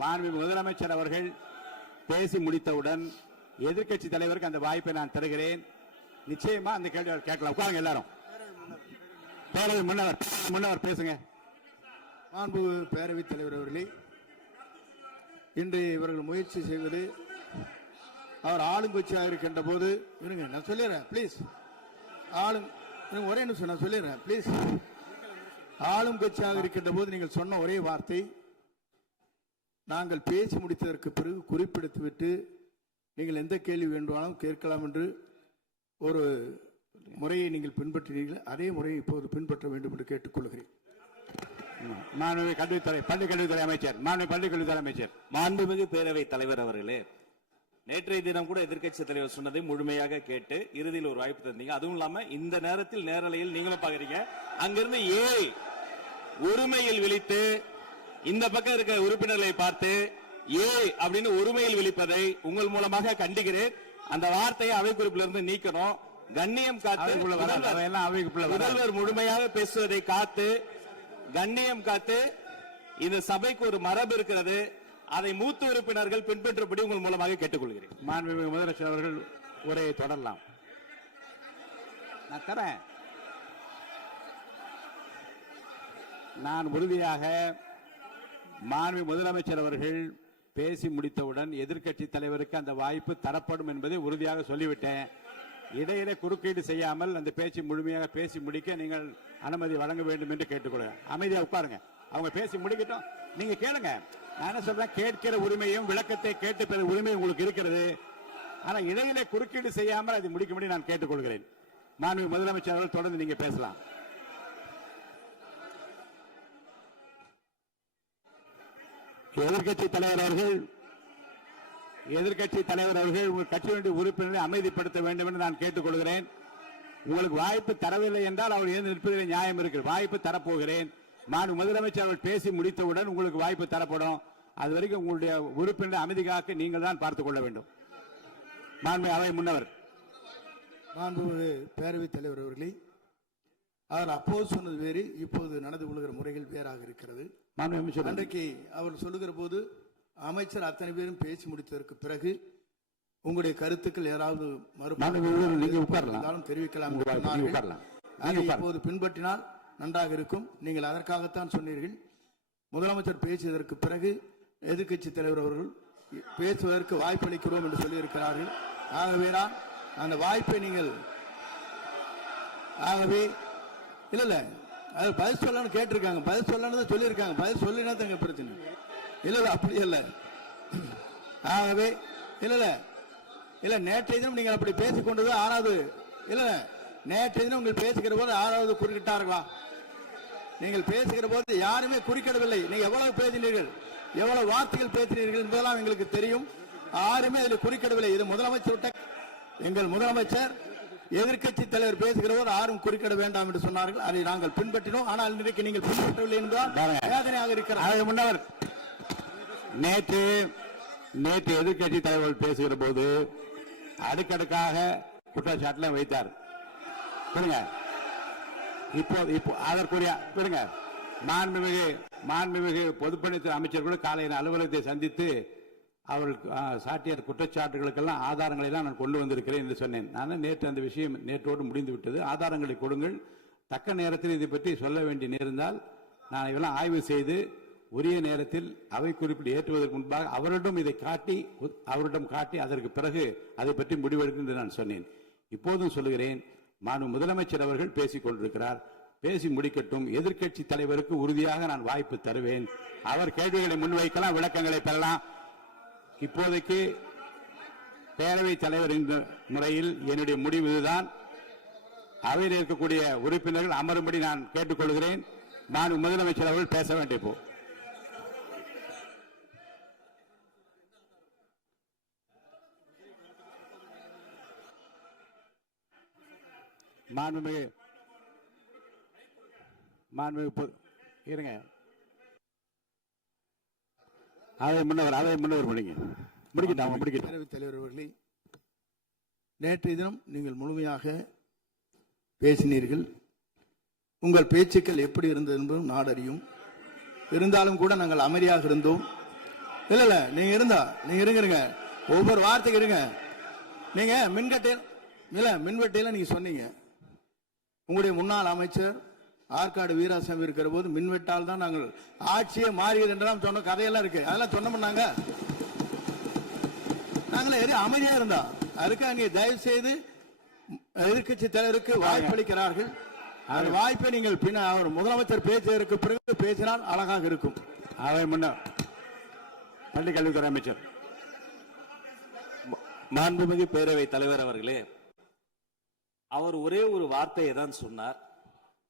மாண்புமிகு முதலமைச்சர் அவர்கள் பேசி முடித்தவுடன் எதிர்க்கட்சி தலைவருக்கு அந்த வாய்ப்பை நான் தருகிறேன். நிச்சயமா அந்த கேள்வி கேட்கலாம். உட்காருங்க எல்லாரும். பேரவை முன்னவர் பேசுங்க. மாண்பு பேரவைத் தலைவர் அவர்களே, இன்று இவர்கள் முயற்சி செய்வது அவர் ஆளுங்கட்சியாக இருக்கின்ற போது இருங்க, நான் சொல்லிடுறேன் ப்ளீஸ். ஒரே நிமிஷம் நான் சொல்லிடுறேன் ப்ளீஸ். ஆளும் கட்சியாக இருக்கின்ற போது நீங்கள் சொன்ன ஒரே வார்த்தை, நாங்கள் பேசி முடித்ததற்கு பிறகு குறிப்பிடுத்துவிட்டு நீங்கள் எந்த கேள்வி வேண்டுமானாலும் கேட்கலாம் என்று ஒரு முறையை நீங்கள் பின்பற்றினீர்கள். அதே முறையை இப்போது பின்பற்ற வேண்டும் என்று கேட்டுக்கொள்கிறேன். பள்ளிக்கல்வித்துறை அமைச்சர் மாண்புமிகு பேரவைத் தலைவர் அவர்களே, நேற்றைய தினம் கூட எதிர்க்கட்சி தலைவர் சொன்னதை முழுமையாக கேட்டு இறுதியில் ஒரு வாய்ப்பு தந்தீங்க. அதுவும் இல்லாம இந்த நேரத்தில் நேரலையில் நீங்களும் பாக்குறீங்க. அங்கிருந்து ஏய் ஒருமையில் விழித்து இந்த பக்கம் இருக்க உறுப்பினர்களை பார்த்து ஏய் அப்படின்னு ஒருமையில் விழிப்பதை உங்கள் மூலமாக கண்டிக்கிறேன். அந்த வார்த்தையை அவை குறிப்பிலிருந்து நீக்கணும். கண்ணியம் காத்து முதல்வர் முழுமையாக பேசுவதை காத்து கண்ணியம் காத்து இந்த சபைக்கு ஒரு மரபு இருக்கிறது. அதை மூத்த உறுப்பினர்கள் பின்பற்றபடி உங்கள் மூலமாக கேட்டுக்கொள்கிறேன். மாண்புமிகு முதலமைச்சர் அவர்கள் உரையை தொடரலாம். நான் தரேன். நான் உறுதியாக மாண்புமிகு முதலமைச்சர் அவர்கள் பேசி முடித்தவுடன் எதிர்க்கட்சி தலைவருக்கு அந்த வாய்ப்பு தரப்படும் என்பதை உறுதியாக சொல்லிவிட்டேன். இடையில குறுக்கீடு செய்யாமல் அந்த பேச்சு முழுமையாக பேசி முடிக்க நீங்கள் அனுமதி வழங்க வேண்டும் என்று கேட்டுக்கொள்கிறேன். அமைதியா உட்காருங்க. அவங்க பேசி முடிக்கட்டும். நீங்க கேளுங்க. நான் என்ன சொல்றேன், கேட்கிற உரிமையும் விளக்கத்தை கேட்டு பெற உரிமை உங்களுக்கு இருக்கிறது. ஆனா இடையில குறுக்கீடு செய்யாமல் அதை முடிக்கும்படி நான் கேட்டுக்கொள்கிறேன். மாண்புமிகு முதலமைச்சர் அவர்கள் தொடர்ந்து நீங்க பேசலாம். எதிர்க்கட்சி தலைவர் அவர்கள் உங்கள் கட்சியினுடைய உறுப்பினரை அமைதிப்படுத்த வேண்டும் என்று நான் கேட்டுக்கொள்கிறேன். உங்களுக்கு வாய்ப்பு தரவில்லை என்றால் அவர் எழுந்து நிற்பதில் நியாயம் இருக்கிறது. வாய்ப்பு தரப்போகிறேன். மாண்புமிகு முதலமைச்சர் அவர்கள் பேசி முடித்தவுடன் உங்களுக்கு வாய்ப்பு தரப்படும். அது வரைக்கும் உங்களுடைய உறுப்பினரை அமைதி காக்க நீங்கள் தான் பார்த்துக் கொள்ள வேண்டும். மாண்புமிகு அவை முன்னவர். மாண்புமிகு பேரவைத் தலைவர் அவர்களே, அவர் அப்போது சொன்னது வேறு, இப்போது நடந்து கொள்கிற முறைகள் வேறாக இருக்கிறது. அன்றைக்கு அவர் சொல்லுகிற போது அமைச்சர் அத்தனை பேரும் பேசி முடித்ததற்கு பிறகு உங்களுடைய கருத்துக்கள் யாராவது தெரிவிக்கலாம். இப்போது பின்பற்றினால் நன்றாக இருக்கும். நீங்கள் அதற்காகத்தான் சொன்னீர்கள். முதலமைச்சர் பேசியதற்கு பிறகு எதிர்க்கட்சி தலைவர் அவர்கள் பேசுவதற்கு வாய்ப்பளிக்கிறோம் என்று சொல்லியிருக்கிறார்கள். ஆகவே தான் அந்த வாய்ப்பை நீங்கள் இல்ல அது பதில் சொல்லணும்னு கேட்டிருக்காங்க. பதில் சொல்லணும் சொல்லியிருக்காங்க. பதில் சொல்லினா தங்க பிரச்சனை இல்ல. அப்படி இல்ல. ஆகவே இல்ல நேற்றைய தினம் நீங்கள் அப்படி பேசிக்கொண்டது ஆறாவது இல்ல. நேற்றைய தினம் நீங்கள் பேசுகிற போது ஆறாவது குறுக்கிட்டார்களா? நீங்கள் பேசுகிற போது யாருமே குறுக்கிடவில்லை. நீங்க எவ்வளவு பேசினீர்கள், எவ்வளவு வார்த்தைகள் பேசினீர்கள் என்பதெல்லாம் எங்களுக்கு தெரியும். யாருமே அதில் குறுக்கிடவில்லை. இது முதலமைச்சர், எங்கள் முதலமைச்சர் எதிர்க்கட்சி தலைவர் பேசுகிற போது யாரும் குறுக்கிட வேண்டாம் என்று சொன்னார்கள். அதை நாங்கள் பின்பற்றினோம். ஆனால் இன்றைக்கு நீங்கள் பின்பற்றவில்லை என்பதால் வேதனையாக இருக்கிறார். முன்னவர் நேற்று எதிர்க்கட்சி தலைவர் பேசுகிற போது அடுக்கடுக்காக குற்றச்சாட்டுல வைத்தார். இப்போ அதற்குரிய மாண்புமிகு பொதுப்பணித்துறை அமைச்சர் கூட காலையில் அலுவலகத்தை சந்தித்து அவர்கள் சாட்டிய குற்றச்சாட்டுகளுக்கெல்லாம் ஆதாரங்களை எல்லாம் நான் கொண்டு வந்திருக்கிறேன் என்று சொன்னேன். நான் நேற்று அந்த விஷயம் நேற்றோடு முடிந்து விட்டது. ஆதாரங்களை கொடுங்கள். தக்க நேரத்தில் இதை பற்றி சொல்ல வேண்டிய நேர்ந்தால் நான் இதெல்லாம் ஆய்வு செய்து உரிய நேரத்தில் அவை குறிப்பில் ஏற்றுவதற்கு முன்பாக அவரிடம் காட்டி அதற்கு பிறகு அதை பற்றி முடிவெடுக்கும் என்று நான் சொன்னேன். இப்போதும் சொல்லுகிறேன், மாண்பு முதலமைச்சர் அவர்கள் பேசிக் கொண்டிருக்கிறார், பேசி முடிக்கட்டும். எதிர்க்கட்சி தலைவருக்கு உறுதியாக நான் வாய்ப்பு தருவேன். அவர் கேள்விகளை முன்வைக்கலாம், விளக்கங்களை பெறலாம். இப்போதைக்கு பேரவைத் தலைவர் என்ற முறையில் என்னுடைய முடிவு இதுதான். அவையில் இருக்கக்கூடிய உறுப்பினர்கள் அமரும்படி நான் கேட்டுக்கொள்கிறேன். நான் முதலமைச்சர் அவர்கள் பேச வேண்டிய போ இருங்க, அதை முன்னவர் முடிக்கட்டும். பேரவைத் தலைவர் அவர்களே, நேற்றைய தினம் நீங்கள் முழுமையாக பேசினீர்கள். உங்கள் பேச்சுக்கள் எப்படி இருந்தது என்பதும் நாடறியும். இருந்தாலும் கூட நாங்கள் அமைதியாக இருந்தோம். இல்ல நீங்க இருங்க, ஒவ்வொரு வார்த்தைக்கு இருங்க. நீங்க மின்வெட்டையில நீங்க சொன்னீங்க, உங்களுடைய முன்னாள் அமைச்சர் ஆற்காடு வீராசாமி இருக்கிற போது மின்வெட்டால் தான் நாங்கள் ஆட்சியே மாறியது என்றெல்லாம் சொன்ன கதையெல்லாம் இருக்கு. அதெல்லாம் சொன்னோம்னாங்க, நாங்களே அமைதியா இருந்தா அதுக்காக நீங்க தயவு செய்து எதிர்கட்சி தலைவருக்கு வாய்ப்பளிக்கிறார்கள். அந்த வாய்ப்பை நீங்கள் அவர் முதலமைச்சர் பேசுவதற்கு பிறகு பேசினால் அழகாக இருக்கும். அவை முன்னர் பள்ளிக்கல்வித்துறை அமைச்சர் மாண்புமிகு பேரவைத் தலைவர் அவர்களே, அவர் ஒரே ஒரு வார்த்தையை தான் சொன்னார்.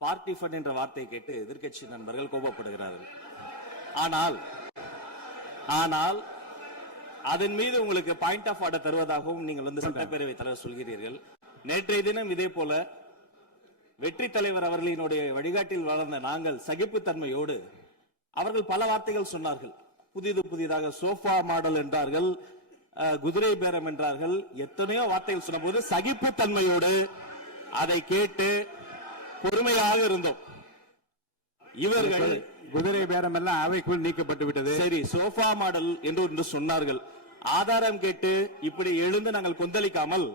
பார்ட்டி ஃபண்ட் என்ற வார்த்தையை கேட்டு எதிர்க்கட்சி நண்பர்கள் கோபப்படுகிறார்கள். ஆனால் அதன் மீது உங்களுக்கு பாயிண்ட் ஆஃப் ஆர்டர் தருவதாகவும் நீங்கள் சட்டப்பேரவைத் தலைவர் சொல்கிறீர்கள். நேற்றைய தினம் இதே போல வெற்றி தலைவர் அவர்களினுடைய வழிகாட்டில் வளர்ந்த நாங்கள் சகிப்புத்தன்மையோடு அவர்கள் பல வார்த்தைகள் சொன்னார்கள். புதிதாக சோஃபா மாடல் என்றார்கள், குதிரை பேரம் என்றார்கள், எத்தனையோ வார்த்தைகள் சொன்ன போது சகிப்புத்தன்மையோடு அதை கேட்டு பொறுமையாக இருந்தோம். இவர்கள் குதிரை பேரம் எல்லாம் அவைக்குள் நீக்கப்பட்டு விட்டது. சரி, சோஃபா மாடல் என்று சொன்னார்கள். ஆதாரம் கேட்டு இப்படி எழுந்து நாங்கள் கொந்தளிக்காமல்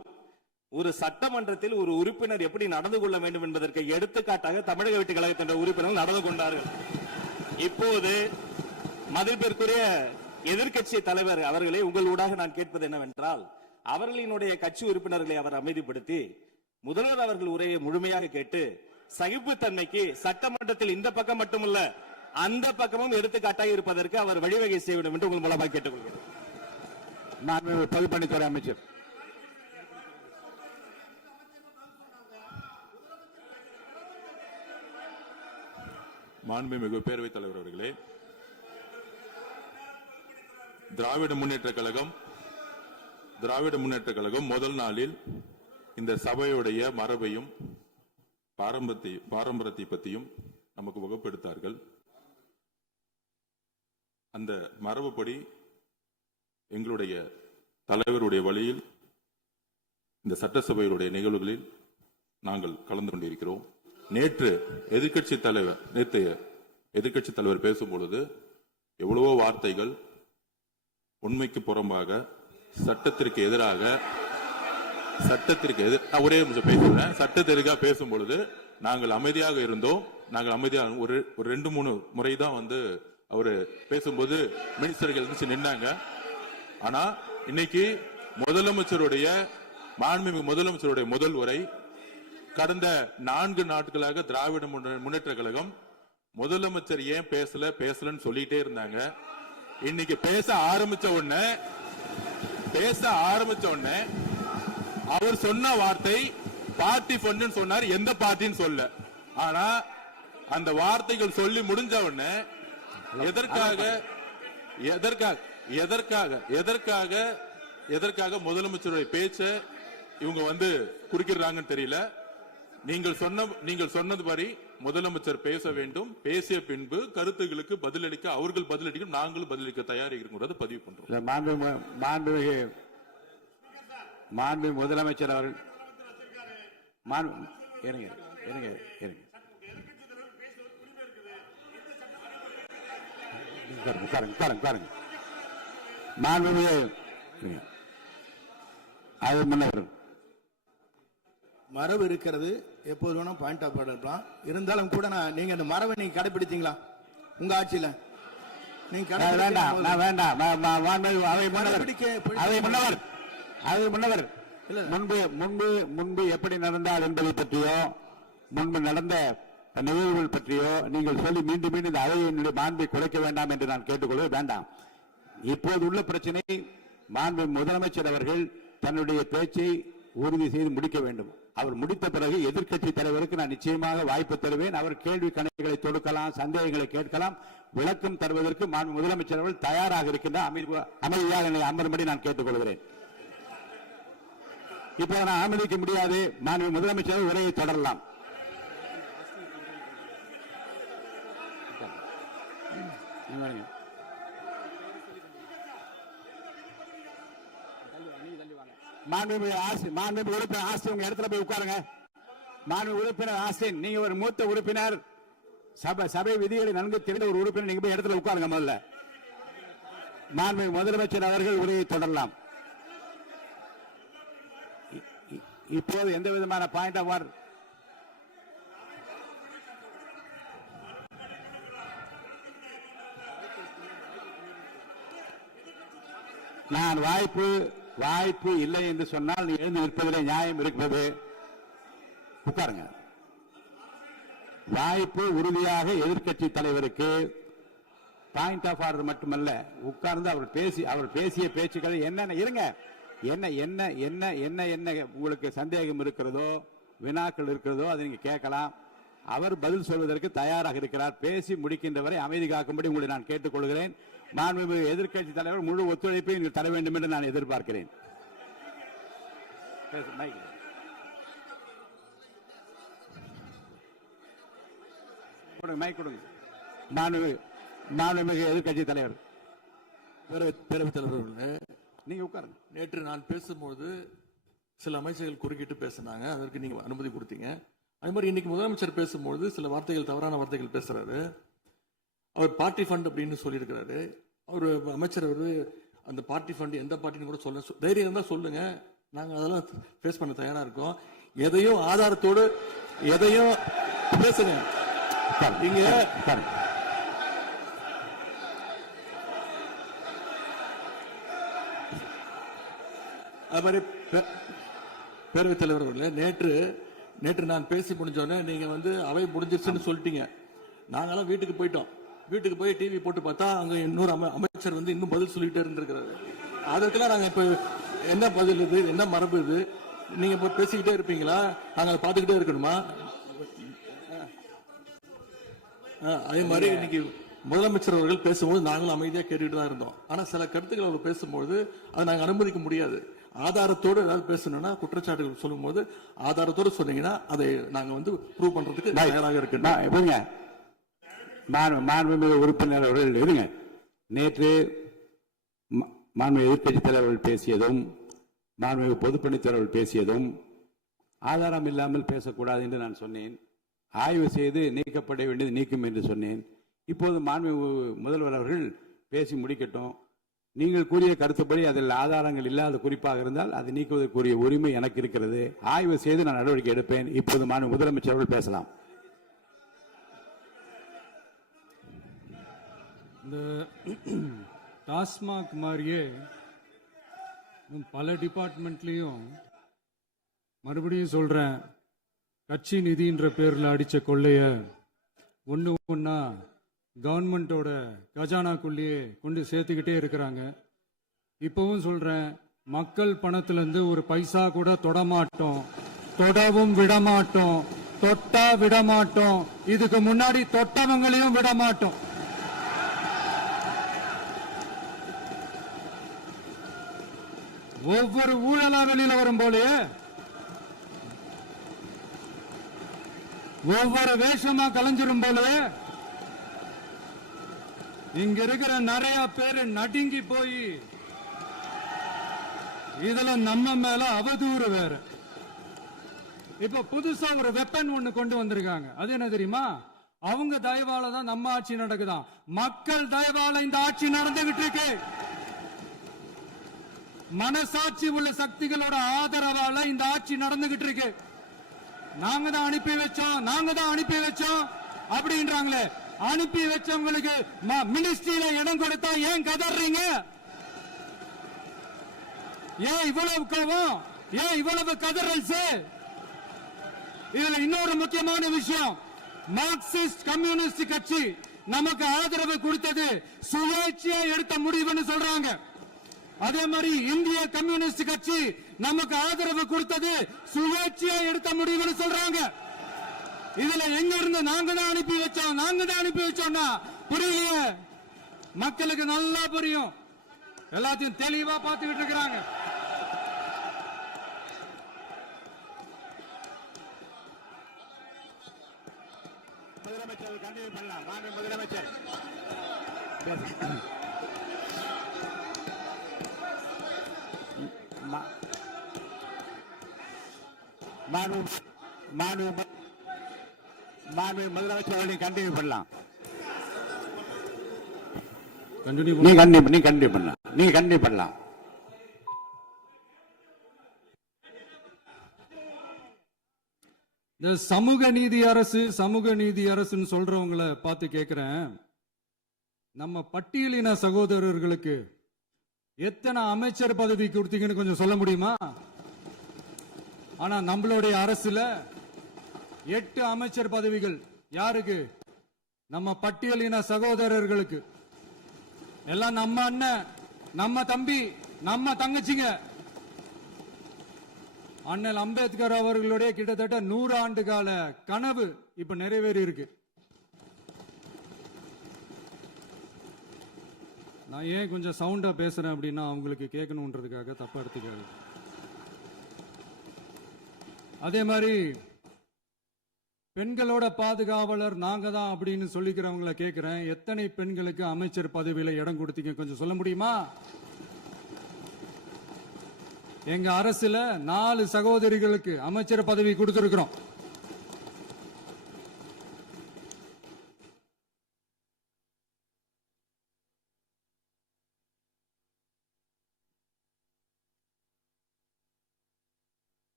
ஒரு சட்டமன்றத்தில் ஒரு உறுப்பினர் எப்படி நடந்து கொள்ள வேண்டும் என்பதற்கு எடுத்துக்காட்டாக தமிழக வெற்றி கழகத்தின் உறுப்பினர்கள் நடந்து கொண்டார்கள். இப்போது மதிப்பிற்குரிய எதிர்க்கட்சி தலைவர் அவர்களே, உங்களூடாக நான் கேட்பது என்னவென்றால், அவர்களினுடைய கட்சி உறுப்பினர்களை அவர் அமைதிப்படுத்தி முதல்வர் அவர்கள் உரையை முழுமையாக கேட்டு சகிப்புத்தன்மைக்கு சட்டமன்றத்தில் இந்த பக்கம் மட்டுமல்ல அந்த பக்கமும் எடுத்துக்காட்டாக இருப்பதற்கு அவர் வழிவகை செய்ய வேண்டும் என்று உங்கள் மூலமாக கேட்டுக்கொள்கிறேன். பொதுப்பணித்துறை அமைச்சர் மாண்புமிகு பேரவைத் தலைவர் அவர்களே, திராவிட முன்னேற்ற கழகம் முதல் நாளில் இந்த சபையுடைய மரபையும் பாரம்பரியத்தை பற்றியும் நமக்கு வகுப்பெடுத்தார்கள். அந்த மரபுப்படி எங்களுடைய தலைவருடைய வழியில் இந்த சட்டசபையுடைய நிகழ்வுகளில் நாங்கள் கலந்து கொண்டிருக்கிறோம். நேற்று எதிர்க்கட்சி தலைவர் பேசும் பொழுது எவ்வளவோ வார்த்தைகள் உண்மைக்கு புறம்பாக சட்டத்திற்கு எதிராக நான் ஒரே நிமிஷம் பேசுறேன். சட்டத்திற்காக பேசும் பொழுது நாங்கள் அமைதியாக இருந்தோம். ஒரு 2-3 முறை தான் அவரு பேசும்போது மினிஸ்டர்கள் நின்னாங்க. ஆனா இன்னைக்கு மாண்புமிகு முதலமைச்சருடைய முதல் உரை, கடந்த 4 நாட்களாக திராவிட முன்னேற்ற கழகம் முதலமைச்சர் ஏன் பேசலன்னு சொல்லிட்டே இருந்தாங்க. இன்னைக்கு பேச ஆரம்பிச்ச உடனே அவர் சொன்ன வார்த்தை பார்ட்டி ஃபண்ட் சொன்னார். எந்த பார்ட்டின்னு சொல்ல, ஆனா அந்த வார்த்தைகள் சொல்லி முடிஞ்ச உடனே எதற்காக முதலமைச்சருடைய பேச்ச இவங்க குறுக்கிடுறாங்கன்னு தெரியல. நீங்கள் சொன்னதுபடி முதலமைச்சர் பேச வேண்டும். பேசிய பின்பு கருத்துகளுக்கு பதிலளிக்க அவர்கள் பதிலளிக்கும், நாங்களும் பதிலளிக்க தயாராக இருக்கிறது பதிவு பண்றோம். மாண்பு முதலமைச்சர் அவர்கள் மரபு இருக்கிறது, எப்போது வேணும் பாயிண்ட் ஆஃப் ஆர்டர் இருக்கலாம். இருந்தாலும் கூட நீங்க அந்த மரபை நீங்க கடைபிடித்தீங்களா உங்க ஆட்சியில? நீங்க நான் வேண்டாம் நான் வேண்டாம் அவை முன்னவர் நடவடிக்கை- அவை முன்னவர் அவை முன்னவர் முன்பு முன்பு முன்பு எப்படி நடந்தால் என்பதை பற்றியோ முன்பு நடந்த நிகழ்வுகள் பற்றியோ நீங்கள் சொல்லி மீண்டும் மீண்டும் இந்த அவையினுடைய மாண்பை குறைக்க வேண்டாம் என்று நான் கேட்டுக்கொள்வது வேண்டாம். இப்போது உள்ள பிரச்சனை மாண்பு முதலமைச்சர் அவர்கள் தன்னுடைய பேச்சை உறுதி செய்து முடிக்க வேண்டும். அவர் முடித்த பிறகு எதிர்க்கட்சி தலைவருக்கு நான் நிச்சயமாக வாய்ப்பு தருவேன். அவர் கேள்வி கணக்குகளை தொடுக்கலாம், சந்தேகங்களை கேட்கலாம், விளக்கம் தருவதற்கு மாண்பு முதலமைச்சர் அவர்கள் தயாராக இருக்கின்றார். அமைதியாக என்னை அமரும்படி நான் கேட்டுக்கொள்கிறேன். இப்போ நான் அனுமதிக்க முடியாது. மாண்பு முதலமைச்சர் உரையை தொடரலாம். மாண்புமிகு உறுப்பினர் ஆஸ்டின் உங்க இடத்துல போய் உட்காருங்க. மாண்புமிகு உறுப்பினர் ஆஸ்டின், நீங்க ஒரு மூத்த உறுப்பினர், சபை விதிகளை நன்கு தெரிந்த ஒரு உறுப்பினர், நீங்க போய் இடத்துல உட்காருங்க. முதல்ல மாண்புமிகு முதலமைச்சர் அவர்கள் உரையை தொடரலாம். இப்போது எந்த விதமான பாயிண்ட் ஆஃப் ஆர்டர் நான் வாய்ப்பு இல்லை என்று சொன்னால் நீ எழுந்து நிற்பதிலே நியாயம் இருக்கிறது. உட்காருங்க. வாய்ப்பு உறுதியாக எதிர்க்கட்சி தலைவருக்கு பாயிண்ட் ஆஃப் ஆர்டர் மட்டுமல்ல, உட்கார்ந்து அவர் பேசிய பேச்சுக்கள் என்னென்ன இருங்க, என்ன என்ன என்ன என்ன என்ன உங்களுக்கு சந்தேகம் இருக்கிறதோ, வினாக்கள் இருக்கிறதோ அதை நீங்க கேட்கலாம். அவர் பதில் சொல்வதற்கு தயாராக இருக்கிறார். பேசி முடிக்கின்ற வரை அமைதி காக்கும்படி உங்களை நான் கேட்டுக்கொள்கிறேன். மாண்புமிகு எதிர்க்கட்சி தலைவர் முழு ஒத்துழைப்பை நீங்கள் தர வேண்டும் என்று நான் எதிர்பார்க்கிறேன். மாண்புமிகு எதிர்க்கட்சி தலைவர் பேரவைத் தலைவர், நீங்க உட்காருங்க. நேற்று நான் பேசும்போது சில அமைச்சர்கள் குறுக்கிட்டு பேசினாங்க, அதற்கு நீங்க அனுமதி கொடுத்தீங்க. அதே மாதிரி இன்னைக்கு முதலமைச்சர் பேசும்போது சில வார்த்தைகள், தவறான வார்த்தைகள் பேசுறாரு. அவர் பார்ட்டி ஃபண்ட் அப்படின்னு சொல்லியிருக்கிறாரு. அவர் அமைச்சர் அந்த பார்ட்டி ஃபண்ட் எந்த பார்ட்டின்னு கூட சொல்ல தைரியம் இருந்தா சொல்லுங்க, நாங்க அதெல்லாம் ஃபேஸ் பண்ண தயாரா இருக்கோம். எதையும் ஆதாரத்தோடு எதையும் பேசுங்க. நீங்க அது மாதிரி பேரவைத் தலைவர் அவர்களே, நேற்று நான் பேசி முடிஞ்சோடனே நீங்க அவை முடிஞ்சிருச்சுன்னு சொல்லிட்டீங்க. நாங்கெல்லாம் வீட்டுக்கு போயிட்டோம். வீட்டுக்கு போய் டிவி போட்டு பார்த்தா அங்க இன்னொரு அமைச்சர் இன்னும் பதில் சொல்லிட்டே இருந்திருக்கிறாரு. அதற்கெல்லாம் நாங்க இப்ப என்ன பதில் இது, என்ன மரபு இது? நீங்க இப்ப பேசிக்கிட்டே இருப்பீங்களா? நாங்க அதை பார்த்துக்கிட்டே இருக்கணுமா? அதே மாதிரி இன்னைக்கு முதலமைச்சர் அவர்கள் பேசும்போது நாங்களும் அமைதியா கேட்டுட்டு தான் இருந்தோம். ஆனா சில கருத்துக்கள் அவர் பேசும்போது அதை நாங்க அனுமதிக்க முடியாது. ஆதாரத்தோடு ஏதாவது பேசணும்னா, குற்றச்சாட்டுகள் சொல்லும் போது ஆதாரத்தோடு சொன்னீங்கன்னா அதை நாங்க ப்ரூவ் பண்றதுக்கு தயாராக இருக்கு. மாண்புமிகு உறுப்பினர் அவர்கள் இருங்க. நேற்று மாண்புமிகு எதிர்க்கட்சி தலைவர்கள் பேசியதும், மாண்புமிகு பொதுப்பணித் தலைவர்கள் பேசியதும் ஆதாரம் இல்லாமல் பேசக்கூடாது என்று நான் சொன்னேன். ஆய்வு செய்து நீக்கப்பட வேண்டியது நீக்கும் என்று சொன்னேன். இப்போது மாண்புமிகு முதல்வர் அவர்கள் பேசி முடிக்கட்டும். நீங்கள் கூறிய கருத்துப்படி அதில் ஆதாரங்கள் இல்லாத குறிப்பாக இருந்தால் அதை நீக்குவதற்குரிய உரிமை எனக்கு இருக்கிறது. ஆய்வு செய்து நான் நடவடிக்கை எடுப்பேன். இப்போது மாண்புமிகு முதலமைச்சர் அவர்கள் பேசலாம். இந்த டாஸ்மாக் மாதிரியே பல டிபார்ட்மெண்ட்லயும், மறுபடியும் சொல்றேன், கட்சி நிதின்ற பேர்ல அடிச்ச கொள்ளைய ஒன்னா கவர்மெண்டோட கஜானாக்குள்ளேயே கொண்டு சேர்த்துக்கிட்டே இருக்கிறாங்க. இப்பவும் சொல்றேன், மக்கள் பணத்திலிருந்து ஒரு பைசா கூட தொடமாட்டோம், தொடவும் விடமாட்டோம், தொட்டா விடமாட்டோம், இதுக்கு முன்னாடி தொட்டவங்களையும் விடமாட்டோம். ஒவ்வொரு ஊழலா வெளியில வரும் போலயே, ஒவ்வொரு வேஷமா கலைஞ்சிரும் போலயே, இங்க இருக்கிற நிறைய பேரு நடுங்கி போய் இதுல நம்ம மேல அவதூறு வேற. இப்ப புதுசா ஒரு வெப்பன் ஒண்ணு கொண்டு வந்திருக்காங்க. அது என்ன தெரியுமா? அவங்க தயவால தான் நம்ம ஆட்சி நடக்குதாம். மக்கள் தயவால இந்த ஆட்சி நடந்துகிட்டு இருக்கு. மனசாட்சி உள்ள சக்திகளோட ஆதரவால இந்த ஆட்சி நடந்துகிட்டு இருக்கு. நாங்க தான் அனுப்பி வச்சோம் அப்படின்றாங்களே. அனுப்பி வச்சவங்களுக்கு மினிஸ்ட்ரியில இடம் கொடுத்தா ஏன் கதறீங்க? ஏன் இவ்வளவு கோபம்? ஏன் இவ்வளவு கதறல்ஸ்? இதுல இன்னொரு முக்கியமான விஷயம், மார்க்சிஸ்ட் கம்யூனிஸ்ட் கட்சி நமக்கு ஆதரவு கொடுத்தது சுயேட்சையா எடுத்த முடிவுன்னு சொல்றாங்க. அதே மாதிரி இந்திய கம்யூனிஸ்ட் கட்சி நமக்கு ஆதரவு கொடுத்தது சுயேட்சையா எடுத்த முடிவுன்னு சொல்றாங்க. இதுல எங்க இருந்து நாங்க தான் அனுப்பி வச்சோம்னா புரியலையே. மக்களுக்கு நல்லா புரியும், எல்லாத்தையும் தெளிவா பார்த்துக்கிட்டு இருக்கிறாங்க. முதலமைச்சர் கண்டினியூ பண்ணலாம். மாண்பு முதலமைச்சர் முதலமைச்சர் அவர்களை கண்டினியூ பண்ணலாம். நீ கண்டினியூ பண்ணலாம். இந்த சமூக நீதி அரசுன்னு சொல்றவங்களை பார்த்து கேட்கிறேன், நம்ம பட்டியலின சகோதரர்களுக்கு எத்தனை அமைச்சர் பதவி கொடுத்தீங்கன்னு கொஞ்சம் சொல்ல முடியுமா? ஆனா நம்மளுடைய அரசுல 8 அமைச்சர் பதவிகள் யாருக்கு? நம்ம பட்டியலின சகோதரர்களுக்கு. எல்லாம் நம்ம அண்ணன், நம்ம தம்பி, நம்ம தங்கச்சிங்க. அண்ணல் அம்பேத்கர் அவர்களுடைய கிட்டத்தட்ட 100 ஆண்டு கால கனவு இப்ப நிறைவேறி இருக்கு. நான் ஏன் கொஞ்சம் சவுண்டா பேசுறேன் அப்படின்னா அவங்களுக்கு கேட்கணுன்றதுக்காக தப்பா எடுத்துக்காது. அதே மாதிரி பெண்களோட பாதுகாவலர் நாங்க தான் அப்படின்னு சொல்லிக்கிறவங்களை கேட்கிறேன், எத்தனை பெண்களுக்கு அமைச்சர் பதவியில இடம் கொடுத்தீங்க கொஞ்சம் சொல்ல முடியுமா? எங்க அரசுல 4 சகோதரிகளுக்கு அமைச்சர் பதவி கொடுத்திருக்கிறோம்.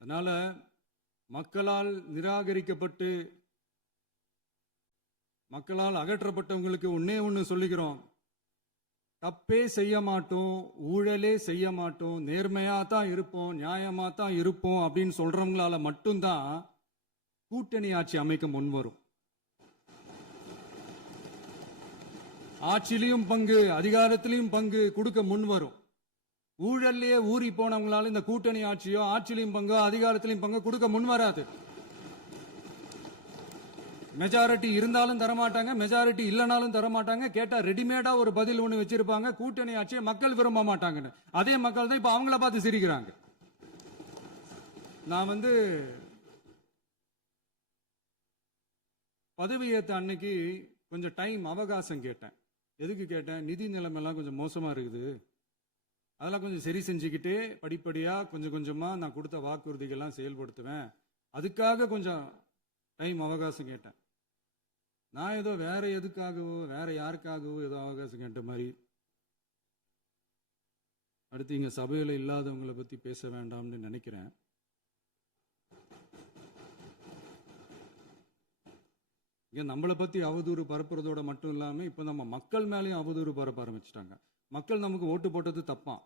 அதனால மக்களால் நிராகரிக்கப்பட்டு மக்களால் அகற்றப்பட்டவங்களுக்கு ஒண்ணு சொல்லிக்கிறோம், தப்பே செய்ய மாட்டோம், ஊழலே செய்ய மாட்டோம், நேர்மையா தான் இருப்போம், நியாயமா தான் இருப்போம் அப்படின்னு சொல்றவங்களால மட்டும்தான் கூட்டணி ஆட்சி அமைக்க முன்வரும். ஆட்சியிலையும் பங்கு, அதிகாரத்திலையும் பங்கு கொடுக்க முன்வரும். ஊழல்லையே ஊறி போனவங்களால இந்த கூட்டணி ஆட்சியோ ஆட்சியிலையும் பங்கு அதிகாரத்திலையும் பங்கு கொடுக்க முன்வராது. மெஜாரிட்டி இருந்தாலும் தரமாட்டாங்க, மெஜாரிட்டி இல்லைனாலும் தரமாட்டாங்க. கேட்டா ரெடிமேடா ஒரு பதில் ஒண்ணு வச்சிருப்பாங்க, கூட்டணி ஆட்சியை மக்கள் விரும்ப மாட்டாங்கன்னு. அதே மக்கள் தான் இப்ப அவங்கள பார்த்து சிரிக்கிறாங்க. நான் பதவி ஏத்த அன்னைக்கு கொஞ்சம் டைம் அவகாசம் கேட்டேன். எதுக்கு கேட்டேன்? நிதி நிலைமை எல்லாம் கொஞ்சம் மோசமா இருக்குது, அதெல்லாம் கொஞ்சம் சரி செஞ்சுக்கிட்டு படிப்படியா கொஞ்சம் கொஞ்சமா நான் கொடுத்த வாக்குறுதிகள்லாம் செயல்படுத்துவேன், அதுக்காக கொஞ்சம் டைம் அவகாசம் கேட்டேன். நான் ஏதோ வேற எதுக்காகவோ வேற யாருக்காகவோ ஏதோ அவகாசம் கேட்ட மாதிரி. அடுத்து இங்க சபையில இல்லாதவங்களை பத்தி பேச வேண்டாம்னு நினைக்கிறேன். இங்க நம்மளை பத்தி அவதூறு பரப்புறதோட மட்டும் இல்லாம இப்ப நம்ம மக்கள் மேலேயும் அவதூறு பரப்ப ஆரம்பிச்சிட்டாங்க. மக்கள் நமக்கு ஓட்டு போட்டது தப்பான்,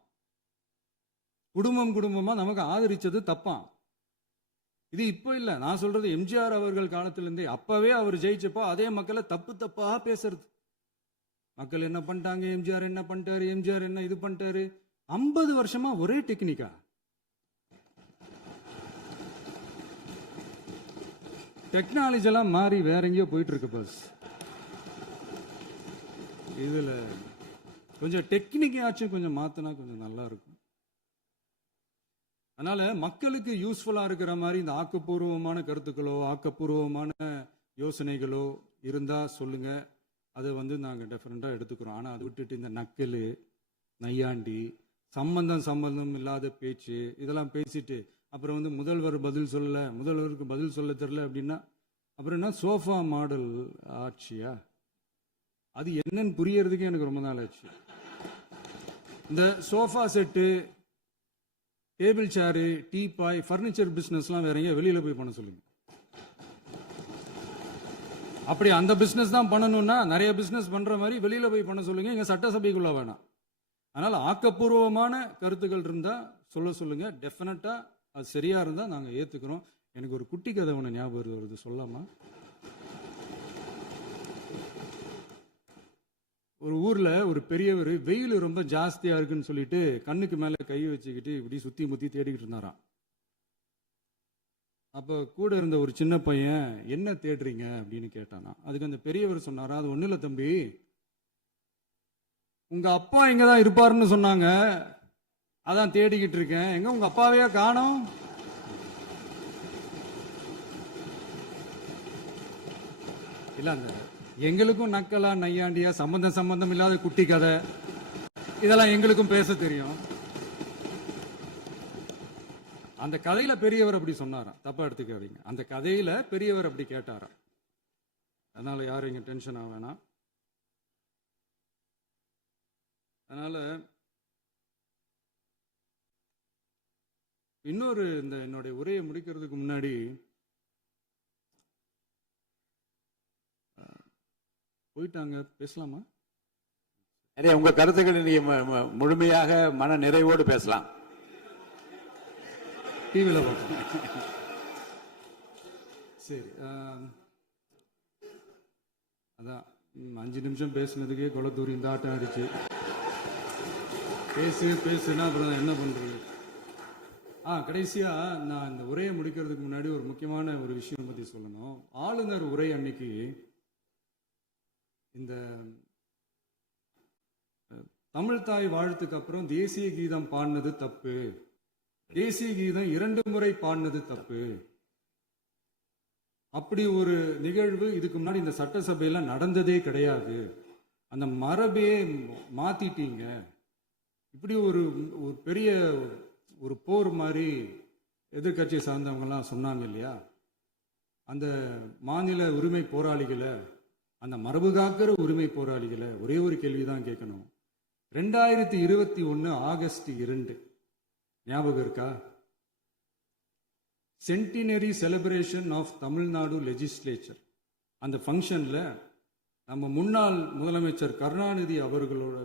குடும்பமா நமக்கு ஆதரிச்சது தப்பான். இது இப்ப இல்ல, நான் சொல்றது எம்ஜிஆர் அவர்கள் காலத்திலிருந்தே. அப்பவே அவர் ஜெயிச்சப்போ அதே மக்களை தப்பா பேசுறது. மக்கள் என்ன பண்ணிட்டாங்க, எம்ஜிஆர் என்ன பண்ணிட்டாரு, எம்ஜிஆர் என்ன இது பண்ணிட்டாரு. 50 வருஷமா ஒரே டெக்னிக்கா. டெக்னாலஜி எல்லாம் மாறி வேற எங்கேயோ போயிட்டு இருக்கு பஸ். இதுல கொஞ்சம் டெக்னிக்காச்சும் கொஞ்சம் மாத்தினா கொஞ்சம் நல்லா இருக்கும். அதனால மக்களுக்கு யூஸ்ஃபுல்லா இருக்கிற மாதிரி இந்த ஆக்கப்பூர்வமான கருத்துக்களோ ஆக்கப்பூர்வமான யோசனைகளோ இருந்தா சொல்லுங்க, அதை நாங்க டெஃபரெண்டா எடுத்துக்கிறோம். ஆனா அதை விட்டுட்டு இந்த நக்கல், நையாண்டி, சம்பந்தம் இல்லாத பேச்சு இதெல்லாம் பேசிட்டு அப்புறம் முதல்வர் பதில் சொல்லல, முதல்வருக்கு பதில் சொல்ல தெரியல அப்படின்னா அப்புறம் என்ன சோஃபா மாடல் ஆட்சியா? அது என்னன்னு புரியறதுக்கு எனக்கு ரொம்ப நாள் ஆச்சு. இந்த sofa set, table chair, teapoy, furniture பிசினஸ்லாம் வேற எங்க வெளியில போய் பண்ண சொல்லுங்க. அப்படி அந்த பிசினஸ் தான் பண்ணணும்னா நிறைய பிசினஸ் பண்ற மாதிரி வெளியில போய் பண்ண சொல்லுங்க, இங்க சட்டசபைக்குள்ள வேணாம். அதனால ஆக்கப்பூர்வமான கருத்துக்கள் இருந்தா சொல்லுங்க. டெஃபினட்டா அது சரியா இருந்தா நாங்க ஏத்துக்கிறோம். எனக்கு ஒரு குட்டி கதை ஒன்று ஞாபகம் வருது, சொல்லாமா? ஒரு ஊர்ல ஒரு பெரியவர் வெயில் ரொம்ப ஜாஸ்தியா இருக்குன்னு சொல்லிட்டு கண்ணுக்கு மேல கை வச்சுக்கிட்டு இப்படி சுத்தி முத்தி தேடிக்கிட்டு இருந்தாராம். அப்ப கூட இருந்த ஒரு சின்ன பையன், என்ன தேடுறீங்க அப்படின்னு கேட்டானா. அதுக்கு அந்த பெரியவர் சொன்னாரா, அது ஒண்ணு இல்ல தம்பி, உங்க அப்பா இங்கதான் இருப்பாருன்னு சொன்னாங்க, அதான் தேடிக்கிட்டு இருக்கேன். எங்க உங்க அப்பாவையா காணோம்? இல்ல அந்த எங்களுக்கும் நக்கலா நையாண்டியா சம்பந்தம் இல்லாத குட்டி கதை இதெல்லாம் எங்களுக்கும் பேச தெரியும். அந்த கதையில பெரியவர் அப்படி சொன்னாராம், தப்பா எடுத்துக்காதீங்க. அந்த கதையில பெரியவர் அப்படி கேட்டாராம். அதனால யாரும் இங்க டென்ஷன் ஆக வேணாம். அதனால இன்னொரு இந்த என்னுடைய உரையை முடிக்கிறதுக்கு முன்னாடி போயிட்டாங்க, பேசலாமா? நிறைய உங்க கருத்துக்களை நீங்க முழுமையாக மன நிறைவோடு பேசலாம். டிவியில் பார்ப்போம். சரி, அதான் 5 நிமிஷம் பேசுனதுக்கே கொளத்தூரி இந்த ஆட்டம் ஆயிடுச்சு. பேசுனா அப்புறம் என்ன பண்றது? கடைசியா நான் இந்த உரையை முடிக்கிறதுக்கு முன்னாடி ஒரு முக்கியமான ஒரு விஷயம் பத்தி சொல்லணும். ஆளுநர் உரை அன்னைக்கு இந்த தமிழ் தாய் வாழ்த்துக்கு அப்புறம் தேசிய கீதம் பாடினது தப்பு, தேசிய கீதம் 2 முறை பாடினது தப்பு, அப்படி ஒரு நிகழ்வு இதுக்கு முன்னாடி இந்த சட்டசபையில நடந்ததே கிடையாது, அந்த மரபையே மாத்திட்டீங்க, இப்படி ஒரு பெரிய ஒரு போர் மாதிரி எதிர்கட்சியை சார்ந்தவங்கலாம் சொன்னாங்க இல்லையா? அந்த மாநில உரிமை போராளிகளை, அந்த மரபு காக்கிற உரிமை போராளிகளை ஒரே ஒரு கேள்விதான் கேட்கணும். 2021 ஆகஸ்ட் 2 ஞாபகம் இருக்கா? Centenary celebration of Tamil Nadu legislature. அந்த ஃபங்க்ஷன்ல நம்ம முன்னாள் முதலமைச்சர் கருணாநிதி அவர்களோட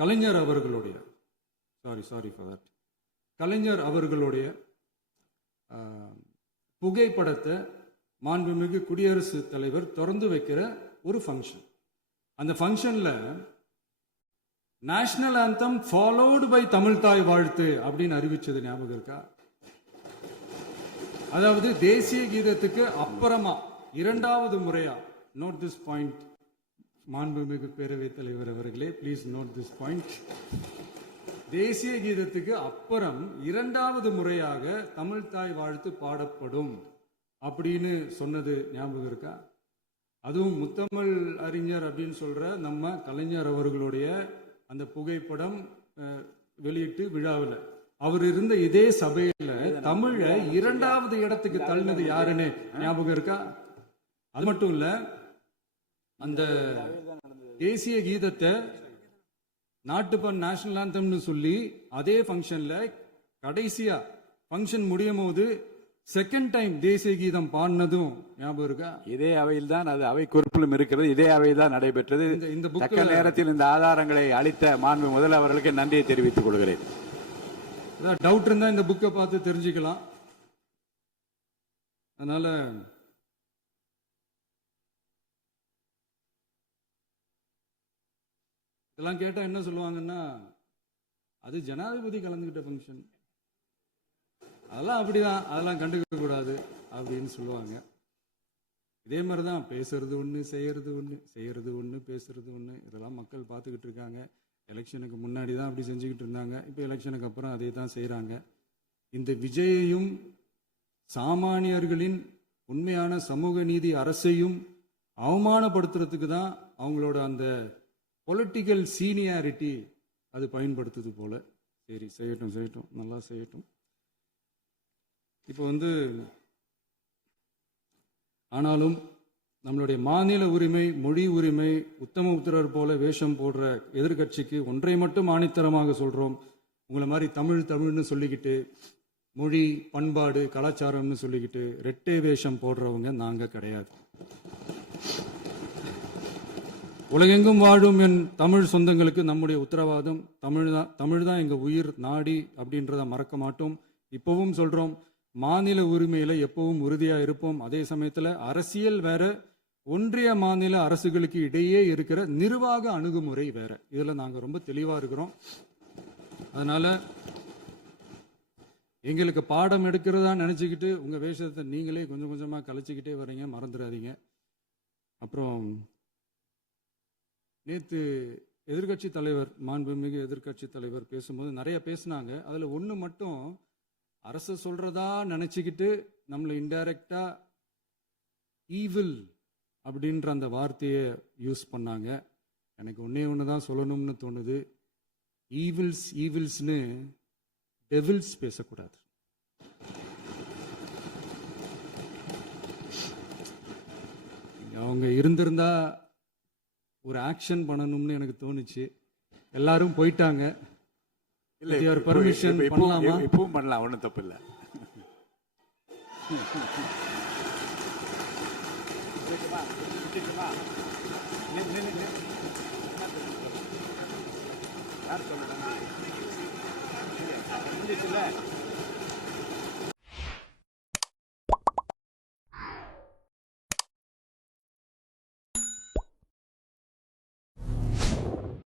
கலைஞர் அவர்களுடைய கலைஞர் அவர்களுடைய புகைப்படத்தை மாண்புமிகு குடியரசுத் தலைவர் திறந்து வைக்கிற ஒரு ஃபங்க்ஷன். அந்த ஃபங்க்ஷன்ல national anthem followed by Tamil Thai Vazhthu அப்படின்னு அறிவிச்சது ஞாபகம் இருக்கா? அதாவது தேசிய கீதத்துக்கு அப்புறமா 2வது முறையா, நோட் திஸ் பாயிண்ட் மாண்புமிகு பேரவைத் தலைவர் அவர்களே, ப்ளீஸ் நோட் திஸ் பாயிண்ட். தேசிய கீதத்துக்கு அப்புறம் 2வது முறையாக தமிழ் தாய் வாழ்த்து பாடப்படும் அப்படின்னு சொன்னது ஞாபகம் இருக்கா? அதுவும் முத்தமிழ் அறிஞர் அப்படின்னு சொல்ற நம்ம கலைஞர் அவர்களுடைய அந்த புகைப்படம் வெளியிட்டு விழாவில் அவர் இருந்த இதே சபையில தமிழை 2வது இடத்துக்கு தள்ளினது யாருன்னு ஞாபகம் இருக்கா? அது மட்டும் இல்ல, அந்த தேசிய கீதத்தை நாட்டுப்பண் நேஷனல் ஆந்தம்னு சொல்லி அதே ஃபங்க்ஷன்ல கடைசியா ஃபங்க்ஷன் முடியும் போது செகண்ட் டைம் தேசிய கீதம் பாடினதும் ஞாபகம் இருக்கா? இதே அவையில் தான், அது அவை குறிப்பிலும் இருக்கிறது, இதே அவையில் தான் நடைபெற்றது. இந்த தக்க நேரத்தில் இந்த ஆதாரங்களை அளித்த மாண்பு முதல்வர்களுக்கு நன்றியை தெரிவித்துக் கொள்கிறேன். டவுட் இருந்தா இந்த புக்கை பார்த்து தெரிஞ்சுக்கலாம். அதனால இதெல்லாம் கேட்டா என்ன சொல்லுவாங்கன்னா, அது ஜனாதிபதி கலந்துகிட்ட ஃபங்க்ஷன், அதெல்லாம் அப்படிதான், அதெல்லாம் கண்டுக்க கூடாது அப்படின்னு சொல்லுவாங்க. இதே மாதிரிதான் பேசுறது ஒண்ணு, செய்யறது ஒண்ணு, பேசுறது ஒண்ணு. இதெல்லாம் மக்கள் பார்த்துக்கிட்டு இருக்காங்க. எலெக்ஷனுக்கு முன்னாடி தான் அப்படி செஞ்சுக்கிட்டு இருந்தாங்க, இப்போ எலெக்ஷனுக்கு அப்புறம் அதே தான் செய்யறாங்க. இந்த விஜயையும் சாமானியர்களின் உண்மையான சமூக நீதி அரசையும் அவமானப்படுத்துறதுக்கு தான் அவங்களோட அந்த பொலிட்டிக்கல் சீனியாரிட்டி அது பயன்படுத்துது போல. சரி, செய்யட்டும், நல்லா செய்யட்டும். இப்போ ஆனாலும் நம்மளுடைய மாநில உரிமை, மொழி உரிமை, உத்தம உத்தரர் போல வேஷம் போடுற எதிர்கட்சிக்கு ஒன்றை மட்டும் ஆணித்தரமாக சொல்றோம். உங்களை மாதிரி தமிழ்னு சொல்லிக்கிட்டு மொழி, பண்பாடு, கலாச்சாரம்னு சொல்லிக்கிட்டு ரெட்டை வேஷம் போடுறவங்க நாங்க கிடையாது. உலகெங்கும் வாழும் என் தமிழ் சொந்தங்களுக்கு நம்முடைய உத்தரவாதம் தமிழ் தான் எங்க உயிர் நாடி அப்படின்றத மறக்க மாட்டோம். இப்பவும் சொல்றோம், மாநில உரிமையில எப்பவும் உறுதியா இருப்போம். அதே சமயத்துல அரசியல் வேற, ஒன்றிய மாநில அரசுகளுக்கு இடையே இருக்கிற நிர்வாக அணுகுமுறை வேற. இதுல நாங்க ரொம்ப தெளிவா இருக்கிறோம். அதனால எங்களுக்கு பாடம் எடுக்கிறதா நினைச்சுக்கிட்டு உங்க வேஷத்தை நீங்களே கொஞ்சம் கொஞ்சமா கலைச்சிக்கிட்டே வர்றீங்க, மறந்துடாதீங்க. அப்புறம் நேத்து எதிர்க்கட்சி தலைவர், மாண்புமிகு எதிர்க்கட்சி தலைவர் பேசும்போது நிறைய பேசினாங்க. அதுல ஒண்ணு மட்டும் அரசு சொல்றதா நினைச்சுக்கிட்டு நம்மளை இன்டைரக்டா ஈவில் அப்படின்ற அந்த வார்த்தையை யூஸ் பண்ணாங்க. எனக்கு ஒன்னே ஒண்ணுதான் சொல்லணும்னு தோணுது. ஈவில்ஸ்னு டெவில்ஸ் பேசக்கூடாது. அவங்க இருந்திருந்தா ஒரு ஆக்ஷன் பண்ணணும்னு எனக்கு தோணுச்சு. எல்லாரும் போயிட்டாங்க. இல்ல பர்மிஷன் பண்ணலாமா? இப்பவும் பண்ணலாம், ஒன்றும் தப்பு இல்லை. யார் சொல்லுங்க?